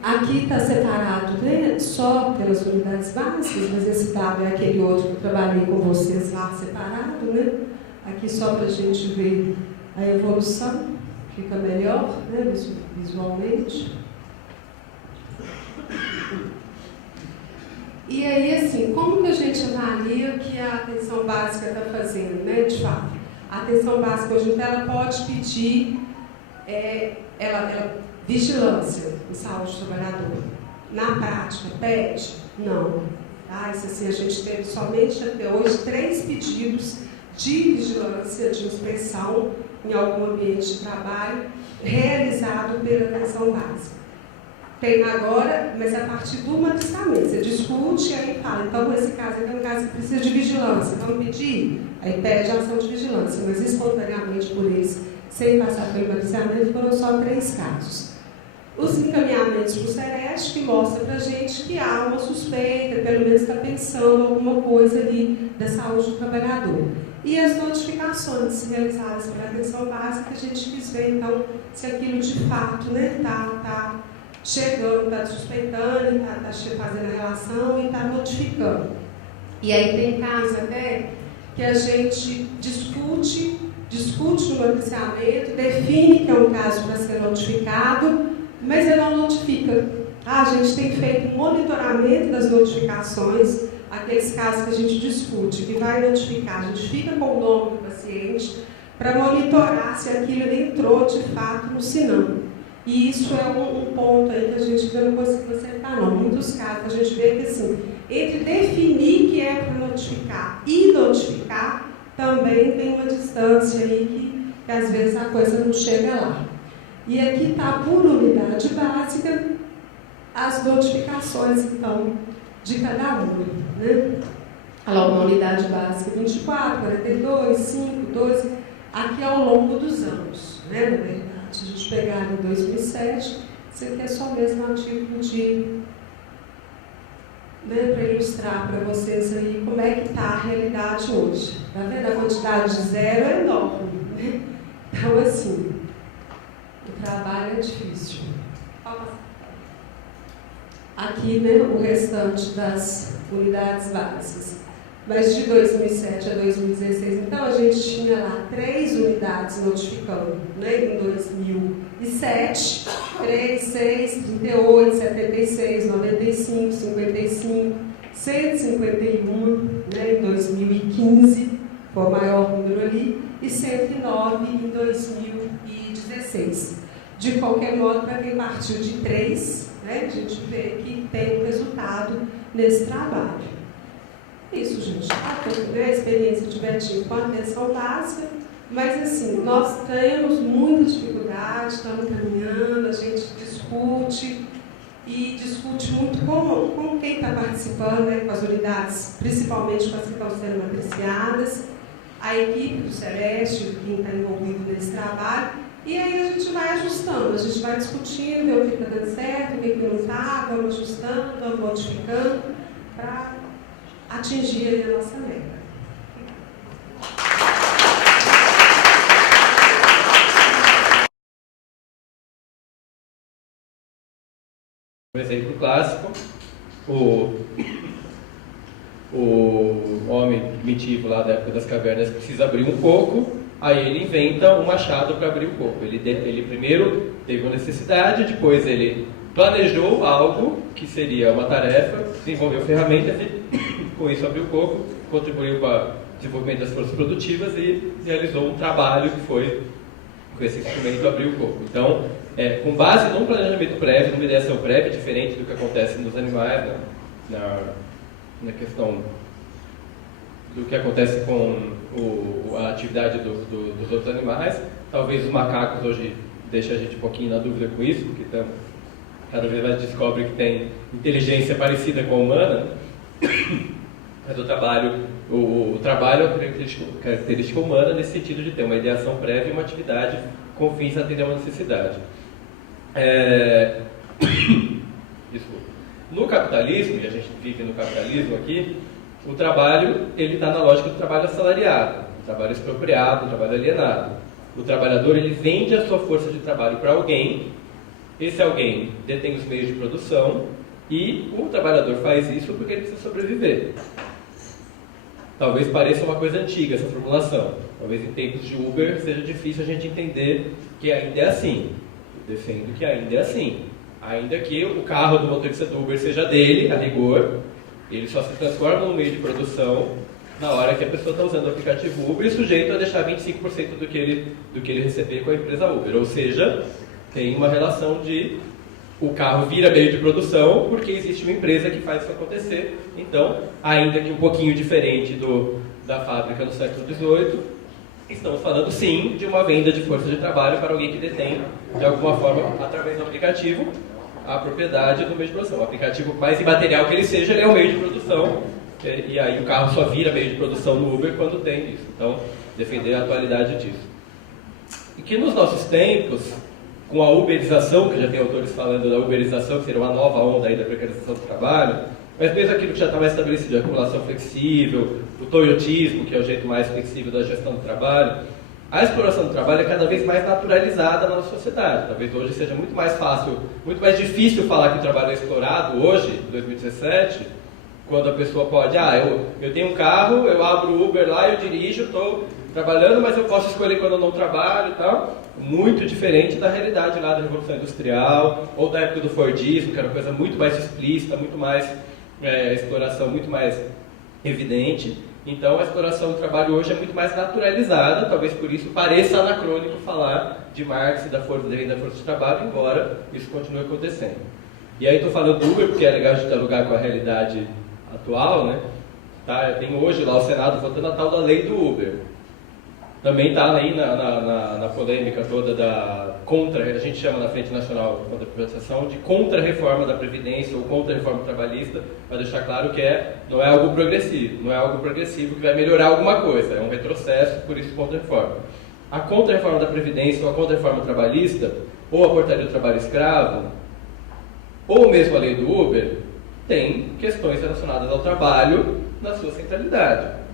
Aqui está separado, né, só pelas unidades básicas, mas esse dado é aquele outro que eu trabalhei com vocês lá separado, né? Aqui só para a gente ver a evolução, fica melhor, né, visualmente. E aí, assim, como que a gente avalia o que a atenção básica está fazendo, né, de fato? A atenção básica hoje ela pode pedir vigilância em saúde do trabalhador. Na prática, pede? Não. Tá? Isso assim, a gente teve somente até hoje 3 pedidos de vigilância, de inspeção em algum ambiente de trabalho, realizado pela atenção básica. Tem agora, mas a partir do matricamento. Você discute e aí fala, então esse caso aqui é um caso que precisa de vigilância, então pedir, aí pede a ação de vigilância, mas espontaneamente por eles, sem passar pelo matricamento, foram só 3 casos. Os encaminhamentos para o Celeste, que mostra para a gente que há uma suspeita, pelo menos está pensando alguma coisa ali da saúde do trabalhador. E as notificações realizadas pela atenção básica, a gente quis ver, então, se aquilo de fato está chegando, está suspeitando, está fazendo a relação e está notificando. E aí tem casos até que a gente discute no noticiamento, define que é um caso para ser notificado, mas ele não notifica. A gente tem feito um monitoramento das notificações, aqueles casos que a gente discute, que vai notificar, a gente fica com o nome do paciente para monitorar se aquilo entrou de fato no SINAM. E isso é um ponto aí que a gente ainda não conseguiu acertar, não. Muitos casos a gente vê que, assim, entre definir que é para notificar e notificar, também tem uma distância aí que às vezes a coisa não chega lá. E aqui está, por unidade básica, as notificações, então, de cada uma, né? Olha lá, uma unidade básica 24, 42, 5, 12, aqui ao longo dos anos, né? Na verdade, se a gente pegar em 2007, isso aqui é só mesmo a título de, né, para ilustrar para vocês aí como é que está a realidade hoje. Está vendo? A quantidade de 0 é enorme, né? Então, assim, o trabalho é difícil. Aqui, né, o restante das unidades básicas. Mas de 2007 a 2016, então, a gente tinha lá 3 unidades notificando, né, em 2007, 3, 6, 38, 76, 95, 55, 151, né, em 2015, foi o maior número ali, e 109 em 2016. De qualquer modo, para quem partiu de 3, né, a gente vê que tem um resultado nesse trabalho. Isso, gente. A experiência de Betinho com a atenção básica, mas, assim, nós temos muita dificuldade, estamos caminhando, a gente discute, e discute muito com quem está participando, né, com as unidades, principalmente com as que estão sendo matriciadas, a equipe do Celeste, quem está envolvido nesse trabalho, e aí a gente vai ajustando, a gente vai discutindo, ver o que está dando certo, o que não está, vamos ajustando, vamos modificando, para atingir a nossa meta. Um exemplo clássico, o homem primitivo lá da época das cavernas precisa abrir um coco, aí ele inventa um machado para abrir o coco. Ele primeiro teve uma necessidade, depois ele planejou algo que seria uma tarefa, desenvolveu ferramentas e com isso abriu o coco, contribuiu para o desenvolvimento das forças produtivas e realizou um trabalho que foi, com esse instrumento, abrir o coco. Então, com base num planejamento prévio, numa ideação prévia, diferente do que acontece nos animais, na questão do que acontece com a atividade dos outros animais. Talvez os macacos hoje deixem a gente um pouquinho na dúvida com isso, porque cada vez mais descobre que tem inteligência parecida com a humana, mas o trabalho é uma característica humana nesse sentido de ter uma ideação prévia e uma atividade com fins a atender uma necessidade. Desculpa. No capitalismo, e a gente vive no capitalismo aqui, o trabalho está na lógica do trabalho assalariado, do trabalho expropriado, do trabalho alienado. O trabalhador ele vende a sua força de trabalho para alguém, esse alguém detém os meios de produção e o trabalhador faz isso porque ele precisa sobreviver. Talvez pareça uma coisa antiga essa formulação, talvez em tempos de Uber seja difícil a gente entender que ainda é assim. Eu defendo que ainda é assim. Ainda que o carro do motorista do Uber seja dele, a rigor, ele só se transforma num meio de produção na hora que a pessoa está usando o aplicativo Uber e sujeito a deixar 25% do que ele receber com a empresa Uber. Ou seja, tem uma relação de o carro vira meio de produção porque existe uma empresa que faz isso acontecer. Então, ainda que um pouquinho diferente da fábrica no século XVIII, estamos falando sim de uma venda de força de trabalho para alguém que detém, de alguma forma, através do aplicativo, a propriedade do meio de produção. O aplicativo, mais imaterial que ele seja, ele é um meio de produção, e aí o carro só vira meio de produção no Uber quando tem isso. Então, defender a atualidade disso. E que nos nossos tempos, com a uberização, que já tem autores falando da uberização, que seria uma nova onda aí da precarização do trabalho, mas mesmo aquilo que já está mais estabelecido, a acumulação flexível, o toyotismo, que é o jeito mais flexível da gestão do trabalho, a exploração do trabalho é cada vez mais naturalizada na nossa sociedade. Talvez hoje seja muito mais fácil, muito mais difícil falar que o trabalho é explorado hoje, em 2017, quando a pessoa pode, eu tenho um carro, eu abro o Uber lá, eu dirijo, estou trabalhando, mas eu posso escolher quando eu não trabalho e tal. Muito diferente da realidade lá da Revolução Industrial, ou da época do Fordismo, que era uma coisa muito mais explícita, muito mais exploração, muito mais evidente. Então a exploração do trabalho hoje é muito mais naturalizada, talvez por isso pareça anacrônico falar de Marx e da força de trabalho, embora isso continue acontecendo. E aí estou falando do Uber, porque é legal a gente dialogar com a realidade atual, né? Tem hoje lá o Senado votando a tal da lei do Uber. Também está aí na polêmica toda a gente chama na Frente Nacional contra a Privatização de contra-reforma da Previdência ou contra-reforma trabalhista, para deixar claro que não é algo progressivo que vai melhorar alguma coisa, é um retrocesso, por isso contra-reforma. A contra-reforma da Previdência ou a contra-reforma trabalhista, ou a portaria do trabalho escravo, ou mesmo a lei do Uber, tem questões relacionadas ao trabalho na sua centralidade.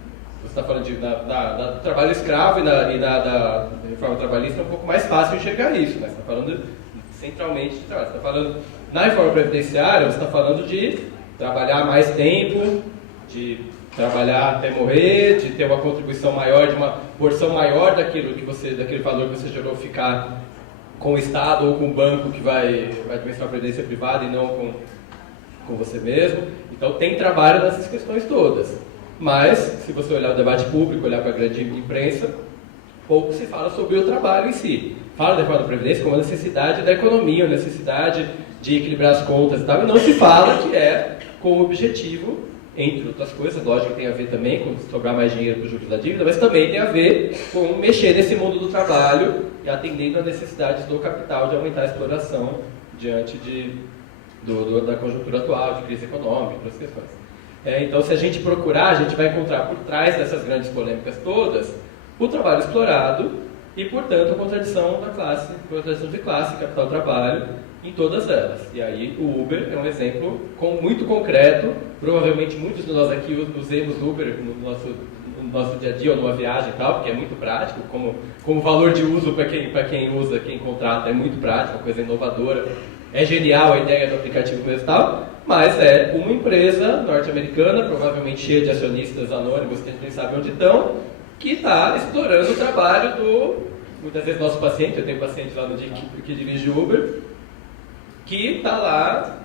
Você está falando do trabalho escravo e da reforma trabalhista, é um pouco mais fácil enxergar isso, né? Você está falando centralmente de trabalho. Você está falando, na reforma previdenciária, você está falando de trabalhar mais tempo, de trabalhar até morrer, de ter uma contribuição maior, de uma porção maior daquele valor que você gerou ficar com o Estado ou com o banco que vai administrar a previdência privada e não com você mesmo. Então tem trabalho nessas questões todas. Mas, se você olhar o debate público, olhar para a grande imprensa, pouco se fala sobre o trabalho em si. Fala da reforma da Previdência como a necessidade da economia, a necessidade de equilibrar as contas e tal, e não se fala que é com o objetivo, entre outras coisas, lógico que tem a ver também com sobrar mais dinheiro para os juros da dívida, mas também tem a ver com mexer nesse mundo do trabalho e atendendo às necessidades do capital de aumentar a exploração diante da conjuntura atual, de crise econômica, outras questões. Então, se a gente procurar, a gente vai encontrar por trás dessas grandes polêmicas todas o trabalho explorado e, portanto, a contradição de classe, capital trabalho, em todas elas. E aí o Uber é um exemplo muito concreto, provavelmente muitos de nós aqui usemos Uber no nosso dia a dia ou numa viagem e tal, porque é muito prático, como valor de uso para quem usa, quem contrata, é muito prático, uma coisa inovadora. É genial a ideia do aplicativo mesmo e tal, mas é uma empresa norte-americana, provavelmente cheia de acionistas anônimos que a gente nem sabe onde estão, que está explorando o trabalho muitas vezes, nosso paciente. Eu tenho paciente lá no dia que dirige Uber, que está lá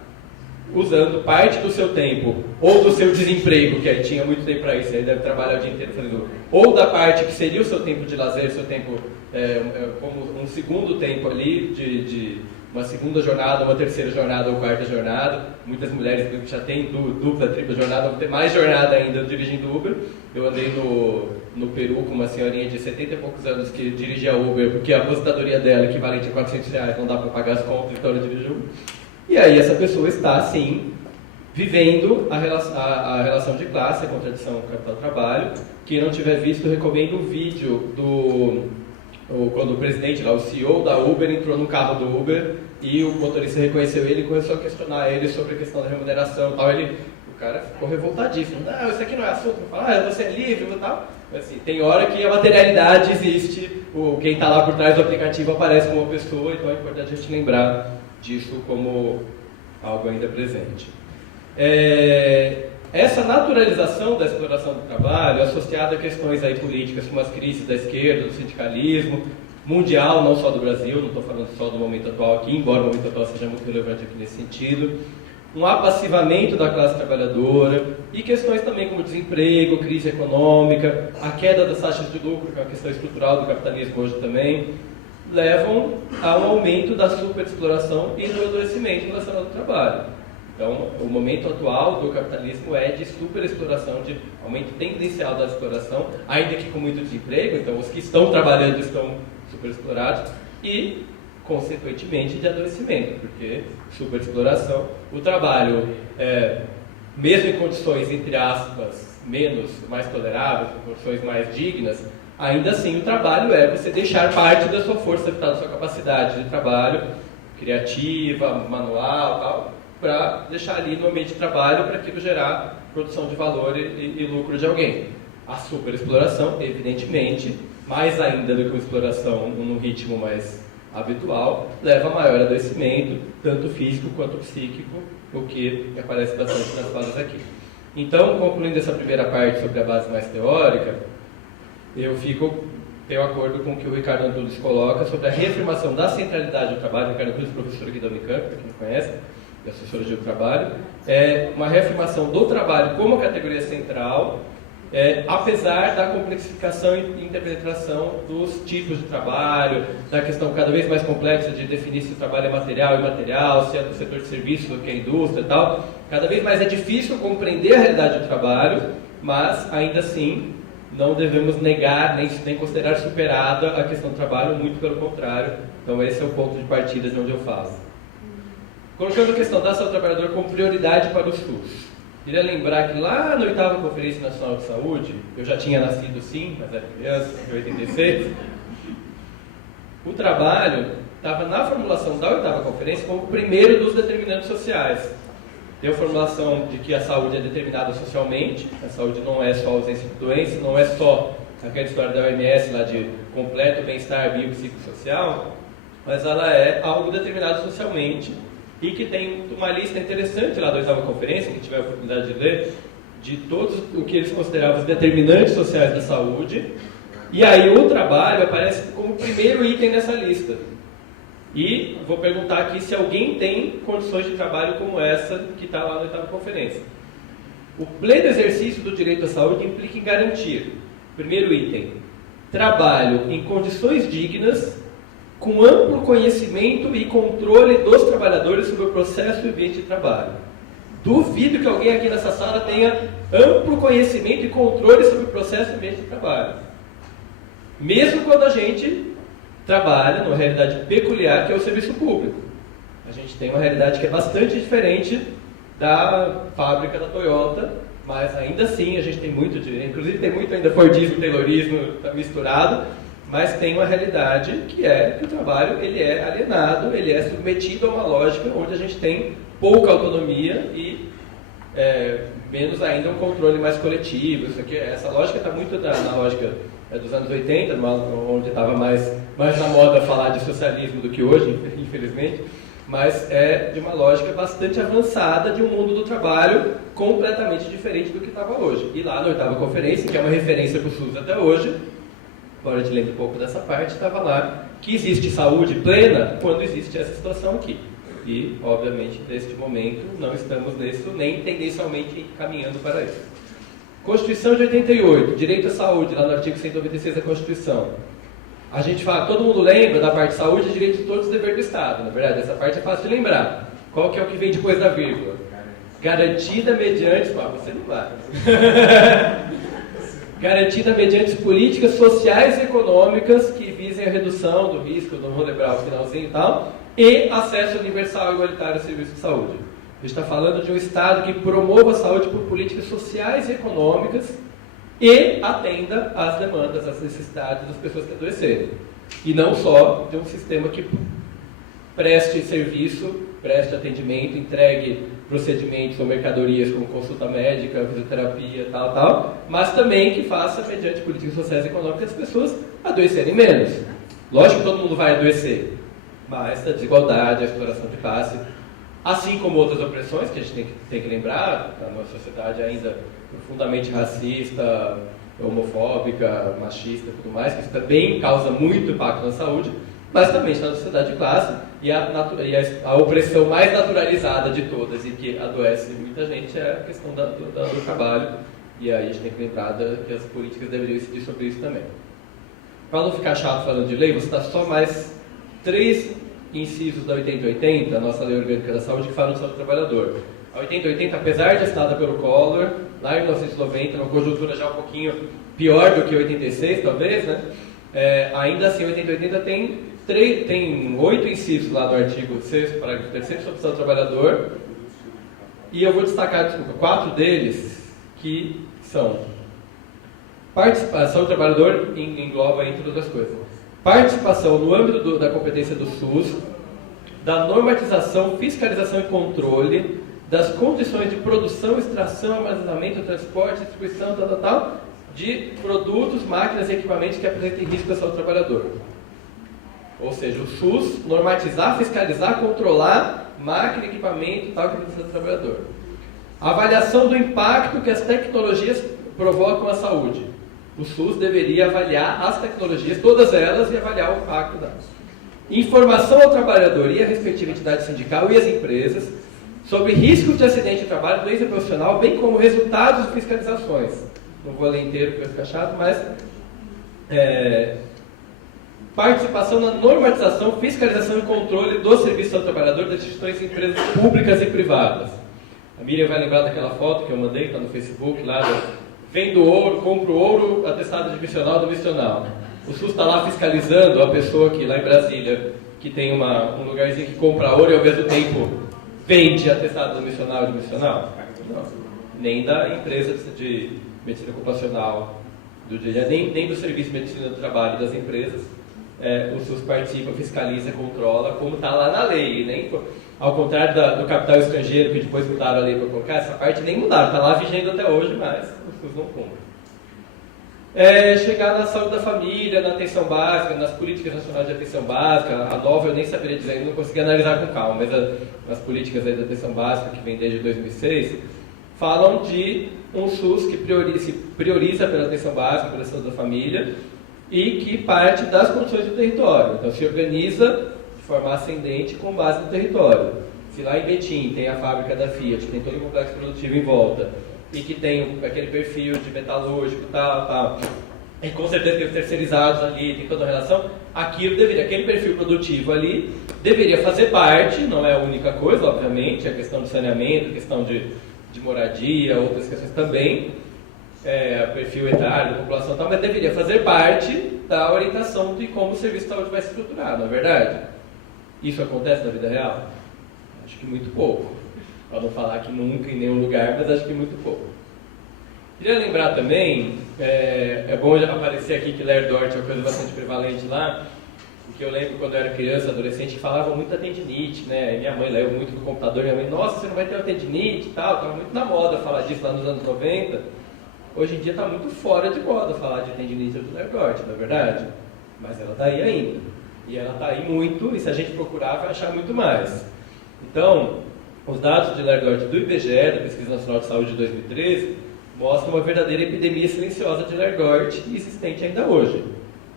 usando parte do seu tempo, ou do seu desemprego, que aí tinha muito tempo para isso, aí deve trabalhar o dia inteiro fazendo, ou da parte que seria o seu tempo de lazer, seu tempo como um segundo tempo ali, de uma segunda jornada, uma terceira jornada ou quarta jornada. Muitas mulheres já têm dupla, tripla jornada, vão ter mais jornada ainda dirigindo Uber. Eu andei no Peru com uma senhorinha de 70 e poucos anos que dirigia Uber, porque a aposentadoria dela, equivalente a R$400, não dá para pagar as contas, então ela dirige Uber. E aí essa pessoa está, sim, vivendo a relação de classe, a contradição capital-trabalho. Quem não tiver visto, recomendo o vídeo quando o presidente, lá, o CEO da Uber, entrou no carro do Uber e o motorista reconheceu ele e começou a questionar ele sobre a questão da remuneração e tal. O cara ficou revoltadíssimo. Não, isso aqui não é assunto. Você é livre e tal. Assim, tem hora que a materialidade existe, quem está lá por trás do aplicativo aparece como uma pessoa, então é importante a gente lembrar disso como algo ainda presente. Essa naturalização da exploração do trabalho, associada a questões aí políticas como as crises da esquerda, do sindicalismo, mundial, não só do Brasil, não estou falando só do momento atual aqui, embora o momento atual seja muito relevante aqui nesse sentido, um apassivamento da classe trabalhadora e questões também como desemprego, crise econômica, a queda das taxas de lucro, que é uma questão estrutural do capitalismo hoje também, levam a um aumento da superexploração e do adoecimento relacionado ao trabalho. Então, o momento atual do capitalismo é de superexploração, de aumento tendencial da exploração, ainda que com muito desemprego, então os que estão trabalhando estão superexplorados, e, consequentemente, de adoecimento, porque superexploração, o trabalho, mesmo em condições, entre aspas, mais toleráveis, em condições mais dignas, ainda assim o trabalho é você deixar parte da sua força vital, da sua capacidade de trabalho, criativa, manual, tal, para deixar ali no ambiente de trabalho para aquilo gerar produção de valor e lucro de alguém. A superexploração, evidentemente, mais ainda do que uma exploração num ritmo mais habitual, leva a maior adoecimento, tanto físico quanto psíquico, o que aparece bastante nas falas aqui. Então, concluindo essa primeira parte sobre a base mais teórica, eu tenho acordo com o que o Ricardo Antunes coloca sobre a reafirmação da centralidade do trabalho. O Ricardo Antunes, professor aqui da Unicamp, para quem não conhece, da Sociologia do Trabalho, é uma reafirmação do trabalho como categoria central, apesar da complexificação e interpretação dos tipos de trabalho, da questão cada vez mais complexa de definir se o trabalho é material e imaterial, se é do setor de serviços ou que é indústria e tal. Cada vez mais é difícil compreender a realidade do trabalho, mas ainda assim não devemos negar nem considerar superada a questão do trabalho, muito pelo contrário. Então esse é o ponto de partida de onde eu falo. Colocando a questão da saúde do trabalhador como prioridade para o SUS. Queria lembrar que lá na 8ª Conferência Nacional de Saúde, eu já tinha nascido sim, mas era criança, em 86, o trabalho estava na formulação da 8ª Conferência como o primeiro dos determinantes sociais. Tem a formulação de que a saúde é determinada socialmente, a saúde não é só ausência de doença, não é só aquela história da OMS lá de completo bem-estar biopsicossocial, mas ela é algo determinado socialmente, e que tem uma lista interessante lá da 8ª Conferência, quem tiver a oportunidade de ler, de todos o que eles consideravam os determinantes sociais da saúde, e aí o trabalho aparece como o primeiro item nessa lista. E vou perguntar aqui se alguém tem condições de trabalho como essa que está lá na 8ª Conferência. O pleno exercício do direito à saúde implica em garantir, primeiro item, trabalho em condições dignas, com amplo conhecimento e controle dos trabalhadores sobre o processo e ambiente de trabalho. Duvido que alguém aqui nessa sala tenha amplo conhecimento e controle sobre o processo e ambiente de trabalho. Mesmo quando a gente trabalha numa realidade peculiar que é o serviço público. A gente tem uma realidade que é bastante diferente da fábrica da Toyota, mas ainda assim a gente tem muito, inclusive tem muito ainda Fordismo e Taylorismo misturado, mas tem uma realidade que é que o trabalho ele é alienado, ele é submetido a uma lógica onde a gente tem pouca autonomia e menos ainda um controle mais coletivo. Isso aqui, essa lógica está muito na lógica dos anos 80, onde estava mais na moda falar de socialismo do que hoje, infelizmente, mas é de uma lógica bastante avançada de um mundo do trabalho completamente diferente do que estava hoje. E lá na 8ª conferência, que é uma referência para o SUS até hoje, agora a gente lembra um pouco dessa parte, estava lá que existe saúde plena quando existe essa situação aqui. E, obviamente, neste momento, não estamos nisso, nem tendencialmente caminhando para isso. Constituição de 88, direito à saúde, lá no artigo 196 da Constituição. A gente fala, todo mundo lembra da parte de saúde, direito de todos e dever do Estado. Na verdade, essa parte é fácil de lembrar. Qual que é o que vem depois da vírgula? Garantida mediante... você não vai. Garantida mediante políticas sociais e econômicas que visem a redução do risco, não vou lembrar o finalzinho e tal, e acesso universal e igualitário ao serviço de saúde. A gente está falando de um Estado que promova a saúde por políticas sociais e econômicas e atenda às demandas, às necessidades das pessoas que adoecerem. E não só de um sistema que preste serviço, preste atendimento, entregue procedimentos ou mercadorias como consulta médica, fisioterapia, tal, mas também que faça, mediante políticas sociais e econômicas, as pessoas adoecerem menos. Lógico que todo mundo vai adoecer, mas a desigualdade, a exploração de classe, assim como outras opressões que a gente tem que lembrar, a nossa sociedade ainda profundamente racista, homofóbica, machista e tudo mais, que isso também causa muito impacto na saúde, mas também está na sociedade de classe, e a opressão mais naturalizada de todas e que adoece muita gente é a questão do trabalho, e aí a gente tem que lembrar que as políticas deveriam incidir sobre isso também. Para não ficar chato falando de lei, vou citar só mais 3 incisos da 8080, a nossa Lei Orgânica da Saúde, que falam de saúde do trabalhador. A 8080, apesar de assinada pelo Collor, lá em 1990, uma conjuntura já um pouquinho pior do que 86, talvez, né? Ainda assim, a 8080 tem 8 incisos lá do artigo 6º, parágrafo 3º, sobre saúde do trabalhador, e eu vou destacar, 4 deles, que são participação do trabalhador, engloba, entre outras coisas, participação no âmbito da competência do SUS, da normatização, fiscalização e controle, das condições de produção, extração, armazenamento, transporte, distribuição, de produtos, máquinas e equipamentos que apresentem risco à saúde do trabalhador. Ou seja, o SUS normatizar, fiscalizar, controlar máquina, equipamento e tal que apresenta ao trabalhador. Avaliação do impacto que as tecnologias provocam à saúde. O SUS deveria avaliar as tecnologias, todas elas, e avaliar o impacto delas. Informação ao trabalhador e à respectiva entidade sindical e às empresas sobre riscos de acidente de trabalho, doença profissional, bem como resultados de fiscalizações. Não vou ler inteiro porque vai ficar chato, mas participação na normatização, fiscalização e controle do serviço ao trabalhador das instituições e empresas públicas e privadas. A Miriam vai lembrar daquela foto que eu mandei, está no Facebook, lá vendo ouro, compro ouro, atestado admissional do missional. O SUS está lá fiscalizando a pessoa que lá em Brasília, que tem um lugarzinho que compra ouro e ao mesmo tempo vende atestado admissional e admissional? Não. Nem da empresa de medicina ocupacional, nem do serviço de medicina do trabalho das empresas. O SUS participa, fiscaliza, controla, como está lá na lei. Nem, ao contrário do capital estrangeiro, que depois mudaram a lei para colocar, essa parte nem mudaram, está lá vigente até hoje, mas o SUS não cumpre. Chegar na saúde da família, na atenção básica, nas políticas nacionais de atenção básica. A nova eu nem saberia dizer, eu não consegui analisar com calma, mas as políticas aí da atenção básica, que vem desde 2006, falam de um SUS que prioriza pela atenção básica, pela saúde da família, e que parte das condições do território. Então se organiza de forma ascendente com base no território. Se lá em Betim tem a fábrica da Fiat, tem todo o complexo produtivo em volta, e que tem aquele perfil de metalúrgico, tal, e com certeza tem os terceirizados ali, tem toda a relação, aquele perfil produtivo ali deveria fazer parte, não é a única coisa, obviamente, a questão de saneamento, a questão de moradia, outras questões também, perfil etário da população e tal, mas deveria fazer parte da orientação de como o serviço de saúde vai se estruturar, não é verdade? Isso acontece na vida real? Acho que muito pouco. Para não falar que nunca em nenhum lugar, mas acho que muito pouco. Queria lembrar também, é bom já aparecer aqui que Ler Dort é uma coisa bastante prevalente lá, porque eu lembro quando eu era criança, adolescente, falava muito da tendinite, né? Minha mãe leu muito no computador, minha mãe, nossa, você não vai ter uma tendinite e tal, estava muito na moda falar disso lá nos anos 90. Hoje em dia está muito fora de moda falar de tendinite do Ler Dort, não é verdade? Mas ela está aí ainda. E ela está aí muito, e se a gente procurar, vai achar muito mais. Então, os dados de Ler Dort do IBGE, da Pesquisa Nacional de Saúde de 2013, mostram uma verdadeira epidemia silenciosa de Ler Dort, existente ainda hoje.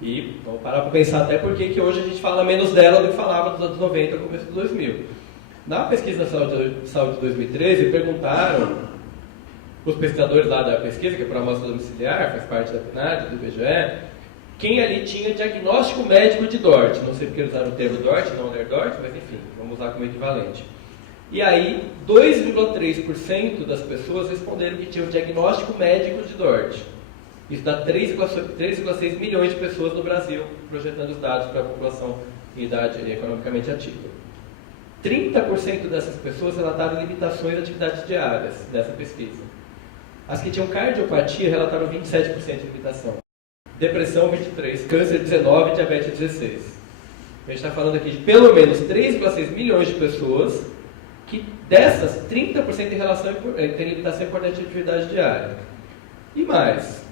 E vamos parar para pensar até porque que hoje a gente fala menos dela do que falava nos anos 90, começo de 2000. Na Pesquisa Nacional de Saúde de 2013, perguntaram os pesquisadores lá da pesquisa, que é por amostra domiciliar, faz parte da PNAD, do IBGE, quem ali tinha diagnóstico médico de DORT. Não sei porque eles usaram o termo DORT, não Ler Dort, mas enfim, vamos usar como equivalente. E aí, 2,3% das pessoas responderam que tinham diagnóstico médico de DORT. Isso dá 3,6 milhões de pessoas no Brasil, projetando os dados para a população em idade economicamente ativa. 30% dessas pessoas relataram limitações de atividades diárias dessa pesquisa. As que tinham cardiopatia relataram 27% de limitação. Depressão, 23%, câncer, 19%, diabetes, 16%. A gente está falando aqui de pelo menos 3,6 milhões de pessoas que dessas, 30% tem limitação importante de atividade diária. E mais,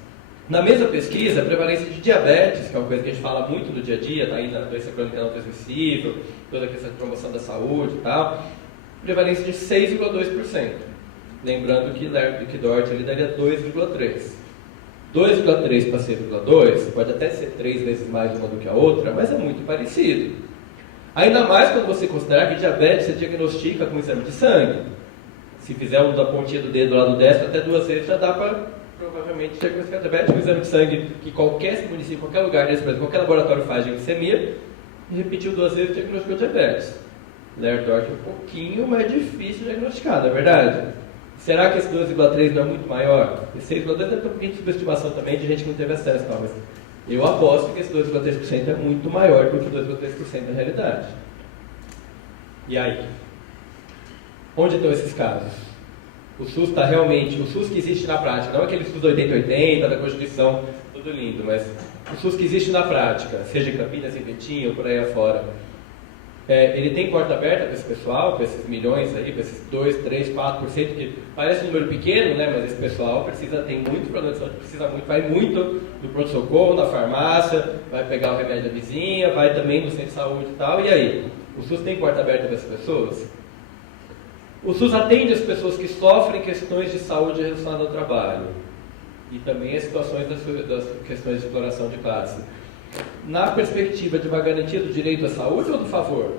na mesma pesquisa, a prevalência de diabetes, que é uma coisa que a gente fala muito no dia a dia, está aí na doença crônica não transmissível, toda a questão de promoção da saúde e tal, prevalência de 6,2%. Lembrando que DORT ele daria 2,3%. 2,3 para 6,2 pode até ser 3 vezes mais uma do que a outra, mas é muito parecido. Ainda mais quando você considerar que diabetes você diagnostica com exame de sangue. Se fizer um da pontinha do dedo lá do destro, até 2 vezes já dá para provavelmente diagnosticar diabetes com exame de sangue que qualquer município, qualquer lugar desse Brasil, qualquer laboratório faz de glicemia, e repetiu 2 vezes e diagnosticou diabetes. Ler Dort é um pouquinho mais difícil de diagnosticar, não é verdade? Será que esse 2,3 não é muito maior? Esse 6,2 deve ter um pouquinho de subestimação também de gente que não teve acesso, não, mas eu aposto que esse 2,3% é muito maior do que 2,3% na realidade. E aí? Onde estão esses casos? O SUS está realmente, o SUS que existe na prática, não aquele SUS 80-80 da Constituição, tudo lindo, mas o SUS que existe na prática, seja em Campinas, em Betim ou por aí afora, ele tem porta aberta para esse pessoal, para esses milhões aí, para esses 2, 3, 4%, que parece um número pequeno, né, mas esse pessoal tem muito problema de saúde, precisa muito, vai muito no pronto-socorro, na farmácia, vai pegar o remédio da vizinha, vai também no centro de saúde e tal, e aí? O SUS tem porta aberta para essas pessoas? O SUS atende as pessoas que sofrem questões de saúde relacionadas ao trabalho e também as situações das questões de exploração de classe. Na perspectiva de uma garantia do direito à saúde ou do favor?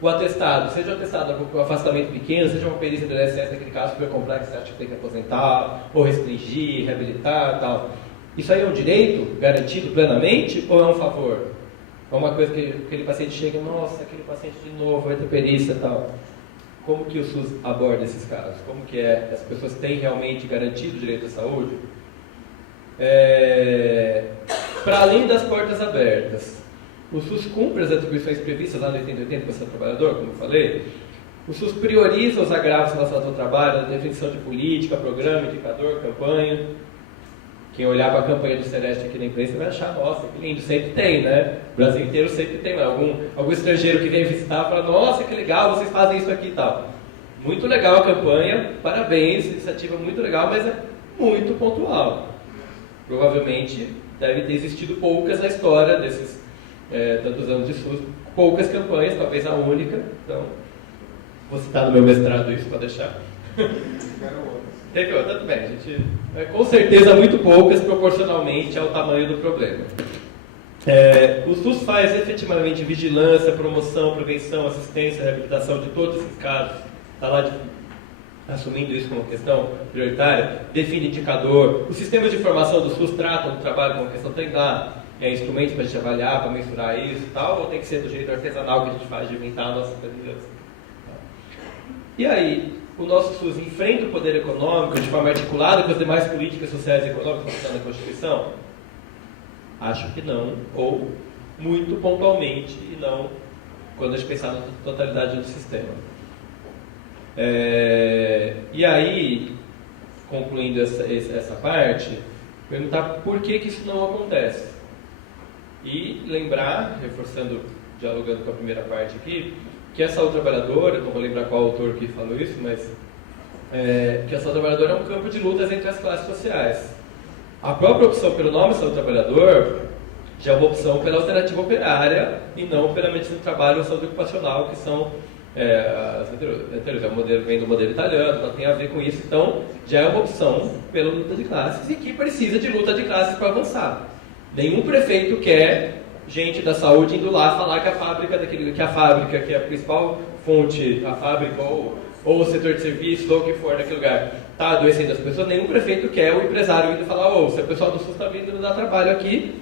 O atestado, seja um atestado com um afastamento pequeno, seja uma perícia do INSS, naquele caso super complexo, você acha que tem que aposentar, ou restringir, reabilitar e tal. Isso aí é um direito garantido plenamente ou é um favor? É uma coisa que aquele paciente chega, nossa, aquele paciente de novo vai ter perícia e tal. Como que o SUS aborda esses casos? Como que as pessoas têm realmente garantido o direito à saúde? Para além das portas abertas, o SUS cumpre as atribuições previstas lá no 80-80 para o trabalhador, como eu falei. O SUS prioriza os agravos relacionados ao trabalho, a definição de política, programa, indicador, campanha. Quem olhar para a campanha do Celeste aqui na imprensa vai achar, nossa, que lindo, sempre tem, né? O Brasil inteiro sempre tem, mas algum estrangeiro que vem visitar fala, nossa, que legal, vocês fazem isso aqui e tal. Muito legal a campanha, parabéns, iniciativa muito legal, mas é muito pontual. Provavelmente deve ter existido poucas na história desses tantos anos de SUS, poucas campanhas, talvez a única. Então, vou citar no meu mestrado isso para deixar. Teve outra, tudo bem, gente. Com certeza muito poucas proporcionalmente ao tamanho do problema. O SUS faz efetivamente vigilância, promoção, prevenção, assistência, reabilitação de todos esses casos. Está lá assumindo isso como questão prioritária, define indicador. Os sistemas de informação do SUS tratam do trabalho como questão, tem lá instrumentos para a gente avaliar, para mensurar isso e tal, ou tem que ser do jeito artesanal que a gente faz de inventar a nossa inteligência? E aí, o nosso SUS enfrenta o poder econômico de forma articulada com as demais políticas sociais e econômicas que estão na Constituição? Acho que não, ou muito pontualmente, e não quando a gente pensar na totalidade do sistema. E aí, concluindo essa parte, perguntar por que isso não acontece. E lembrar, reforçando, dialogando com a primeira parte aqui, que a saúde trabalhadora, não vou lembrar qual autor que falou isso, mas que a saúde trabalhadora é um campo de lutas entre as classes sociais. A própria opção pelo nome saúde trabalhador já é uma opção pela alternativa operária e não pela medicina do trabalho ou saúde ocupacional, que são as anteriores. O modelo vem do modelo italiano, então tem a ver com isso. Então, já é uma opção pela luta de classes e que precisa de luta de classes para avançar. Nenhum prefeito quer gente da saúde indo lá falar que a fábrica, que é a principal fonte, a fábrica ou o setor de serviços, ou o que for naquele lugar, está adoecendo as pessoas. Nenhum prefeito quer o empresário indo falar, se o pessoal do SUS está vindo nos dar trabalho aqui,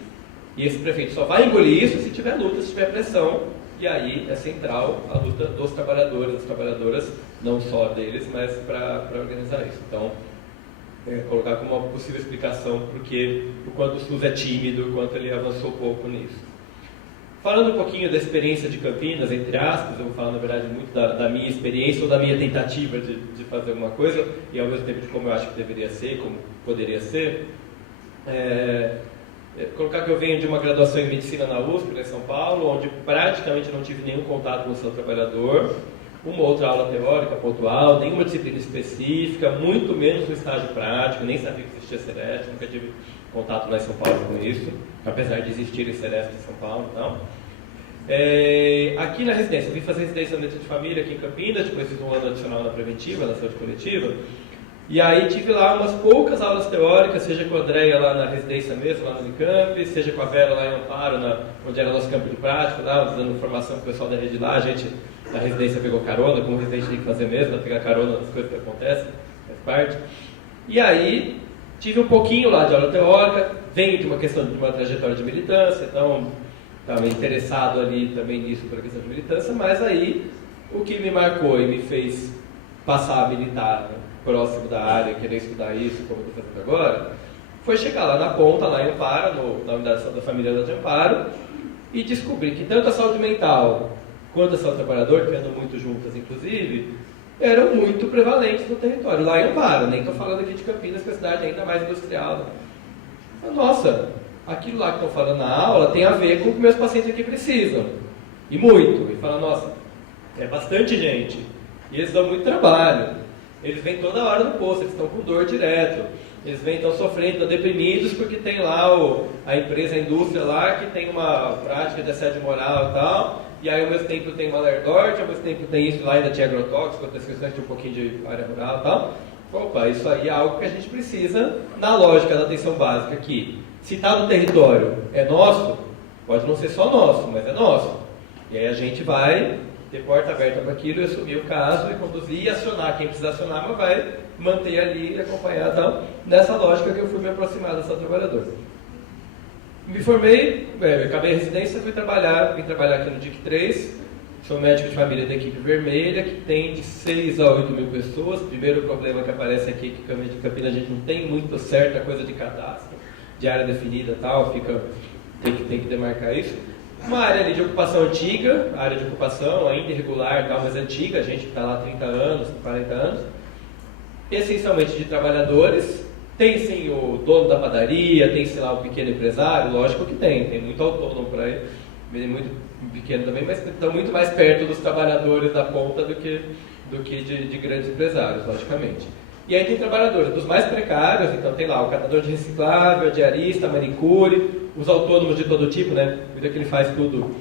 e esse prefeito só vai engolir isso se tiver luta, se tiver pressão, e aí é central a luta dos trabalhadores, das trabalhadoras, não só deles, mas para organizar isso. Então, colocar como uma possível explicação porque o quanto o SUS é tímido, o quanto ele avançou pouco nisso. Falando um pouquinho da experiência de Campinas, entre aspas, eu vou falar na verdade muito da minha experiência ou da minha tentativa de fazer alguma coisa, e ao mesmo tempo de como eu acho que deveria ser, como poderia ser. Colocar que eu venho de uma graduação em medicina na USP, em São Paulo, onde praticamente não tive nenhum contato com o seu trabalhador, uma outra aula teórica pontual, nenhuma disciplina específica, muito menos no estágio prático, nem sabia que existia Sereste, nunca tive contato lá em São Paulo com isso, apesar de existir Sereste em São Paulo. Então. Aqui na residência, eu vim fazer residência na medicina de família aqui em Campinas, depois fiz um ano adicional na preventiva, na saúde coletiva. E aí tive lá umas poucas aulas teóricas, seja com a Andréia lá na residência mesmo, lá no Unicamp, seja com a Vera lá em Amparo, onde era nosso campo de prática, lá, dando formação para o pessoal da rede lá. A gente, na residência, pegou carona, como o residente tem que fazer mesmo, pegar carona nas coisas que acontecem, faz parte. E aí, tive um pouquinho lá de aula teórica, venho de uma questão de uma trajetória de militância, então estava interessado ali também nisso pela questão de militância, mas aí o que me marcou e me fez passar a militar, né, próximo da área, querer estudar isso, como eu estou fazendo agora, foi chegar lá na ponta, lá em Amparo, na unidade da família de Amparo, e descobrir que tanto a saúde mental quanto a saúde trabalhador, que andam muito juntas inclusive, eram muito prevalentes no território, lá em Amparo. Nem estou falando aqui de Campinas, que é a cidade ainda mais industrial. Nossa, aquilo lá que estão falando na aula tem a ver com o que meus pacientes aqui precisam. E muito. E fala, nossa, é bastante gente. E eles dão muito trabalho. Eles vêm toda hora no posto, eles estão com dor direto. Eles vêm, estão sofrendo, estão deprimidos porque tem lá a empresa, a indústria lá, que tem uma prática de assédio moral e tal. E aí ao mesmo tempo tem uma Lerdort, ao mesmo tempo tem isso lá, ainda tinha agrotóxico, outras questões de um pouquinho de área rural e tal. Opa, isso aí é algo que a gente precisa, na lógica da atenção básica aqui. Se está no território, é nosso, pode não ser só nosso, mas é nosso. E aí a gente vai ter porta aberta para aquilo e assumir o caso e conduzir e acionar quem precisa acionar, mas vai manter ali e acompanhar. Então, nessa lógica que eu fui me aproximar dessa trabalhadora. Me formei, acabei a residência, vim trabalhar aqui no DIC 3, sou médico de família da equipe vermelha, que tem de 6 a 8 mil pessoas. Primeiro problema que aparece aqui, que em Campinas a gente não tem muito certa coisa de cadastro, de área definida e tal, tem que demarcar isso. Uma área ali de ocupação antiga, área de ocupação ainda irregular, tal, mas antiga, a gente que está lá há 30 anos, 40 anos, essencialmente de trabalhadores. Tem sim o dono da padaria, tem sei lá o pequeno empresário, lógico que tem muito autônomo por aí, muito pequeno também, mas estão muito mais perto dos trabalhadores da ponta do que de grandes empresários, logicamente. E aí tem trabalhadores dos mais precários, então tem lá o catador de reciclável, diarista, manicure, os autônomos de todo tipo, né? Cuida que ele faz tudo.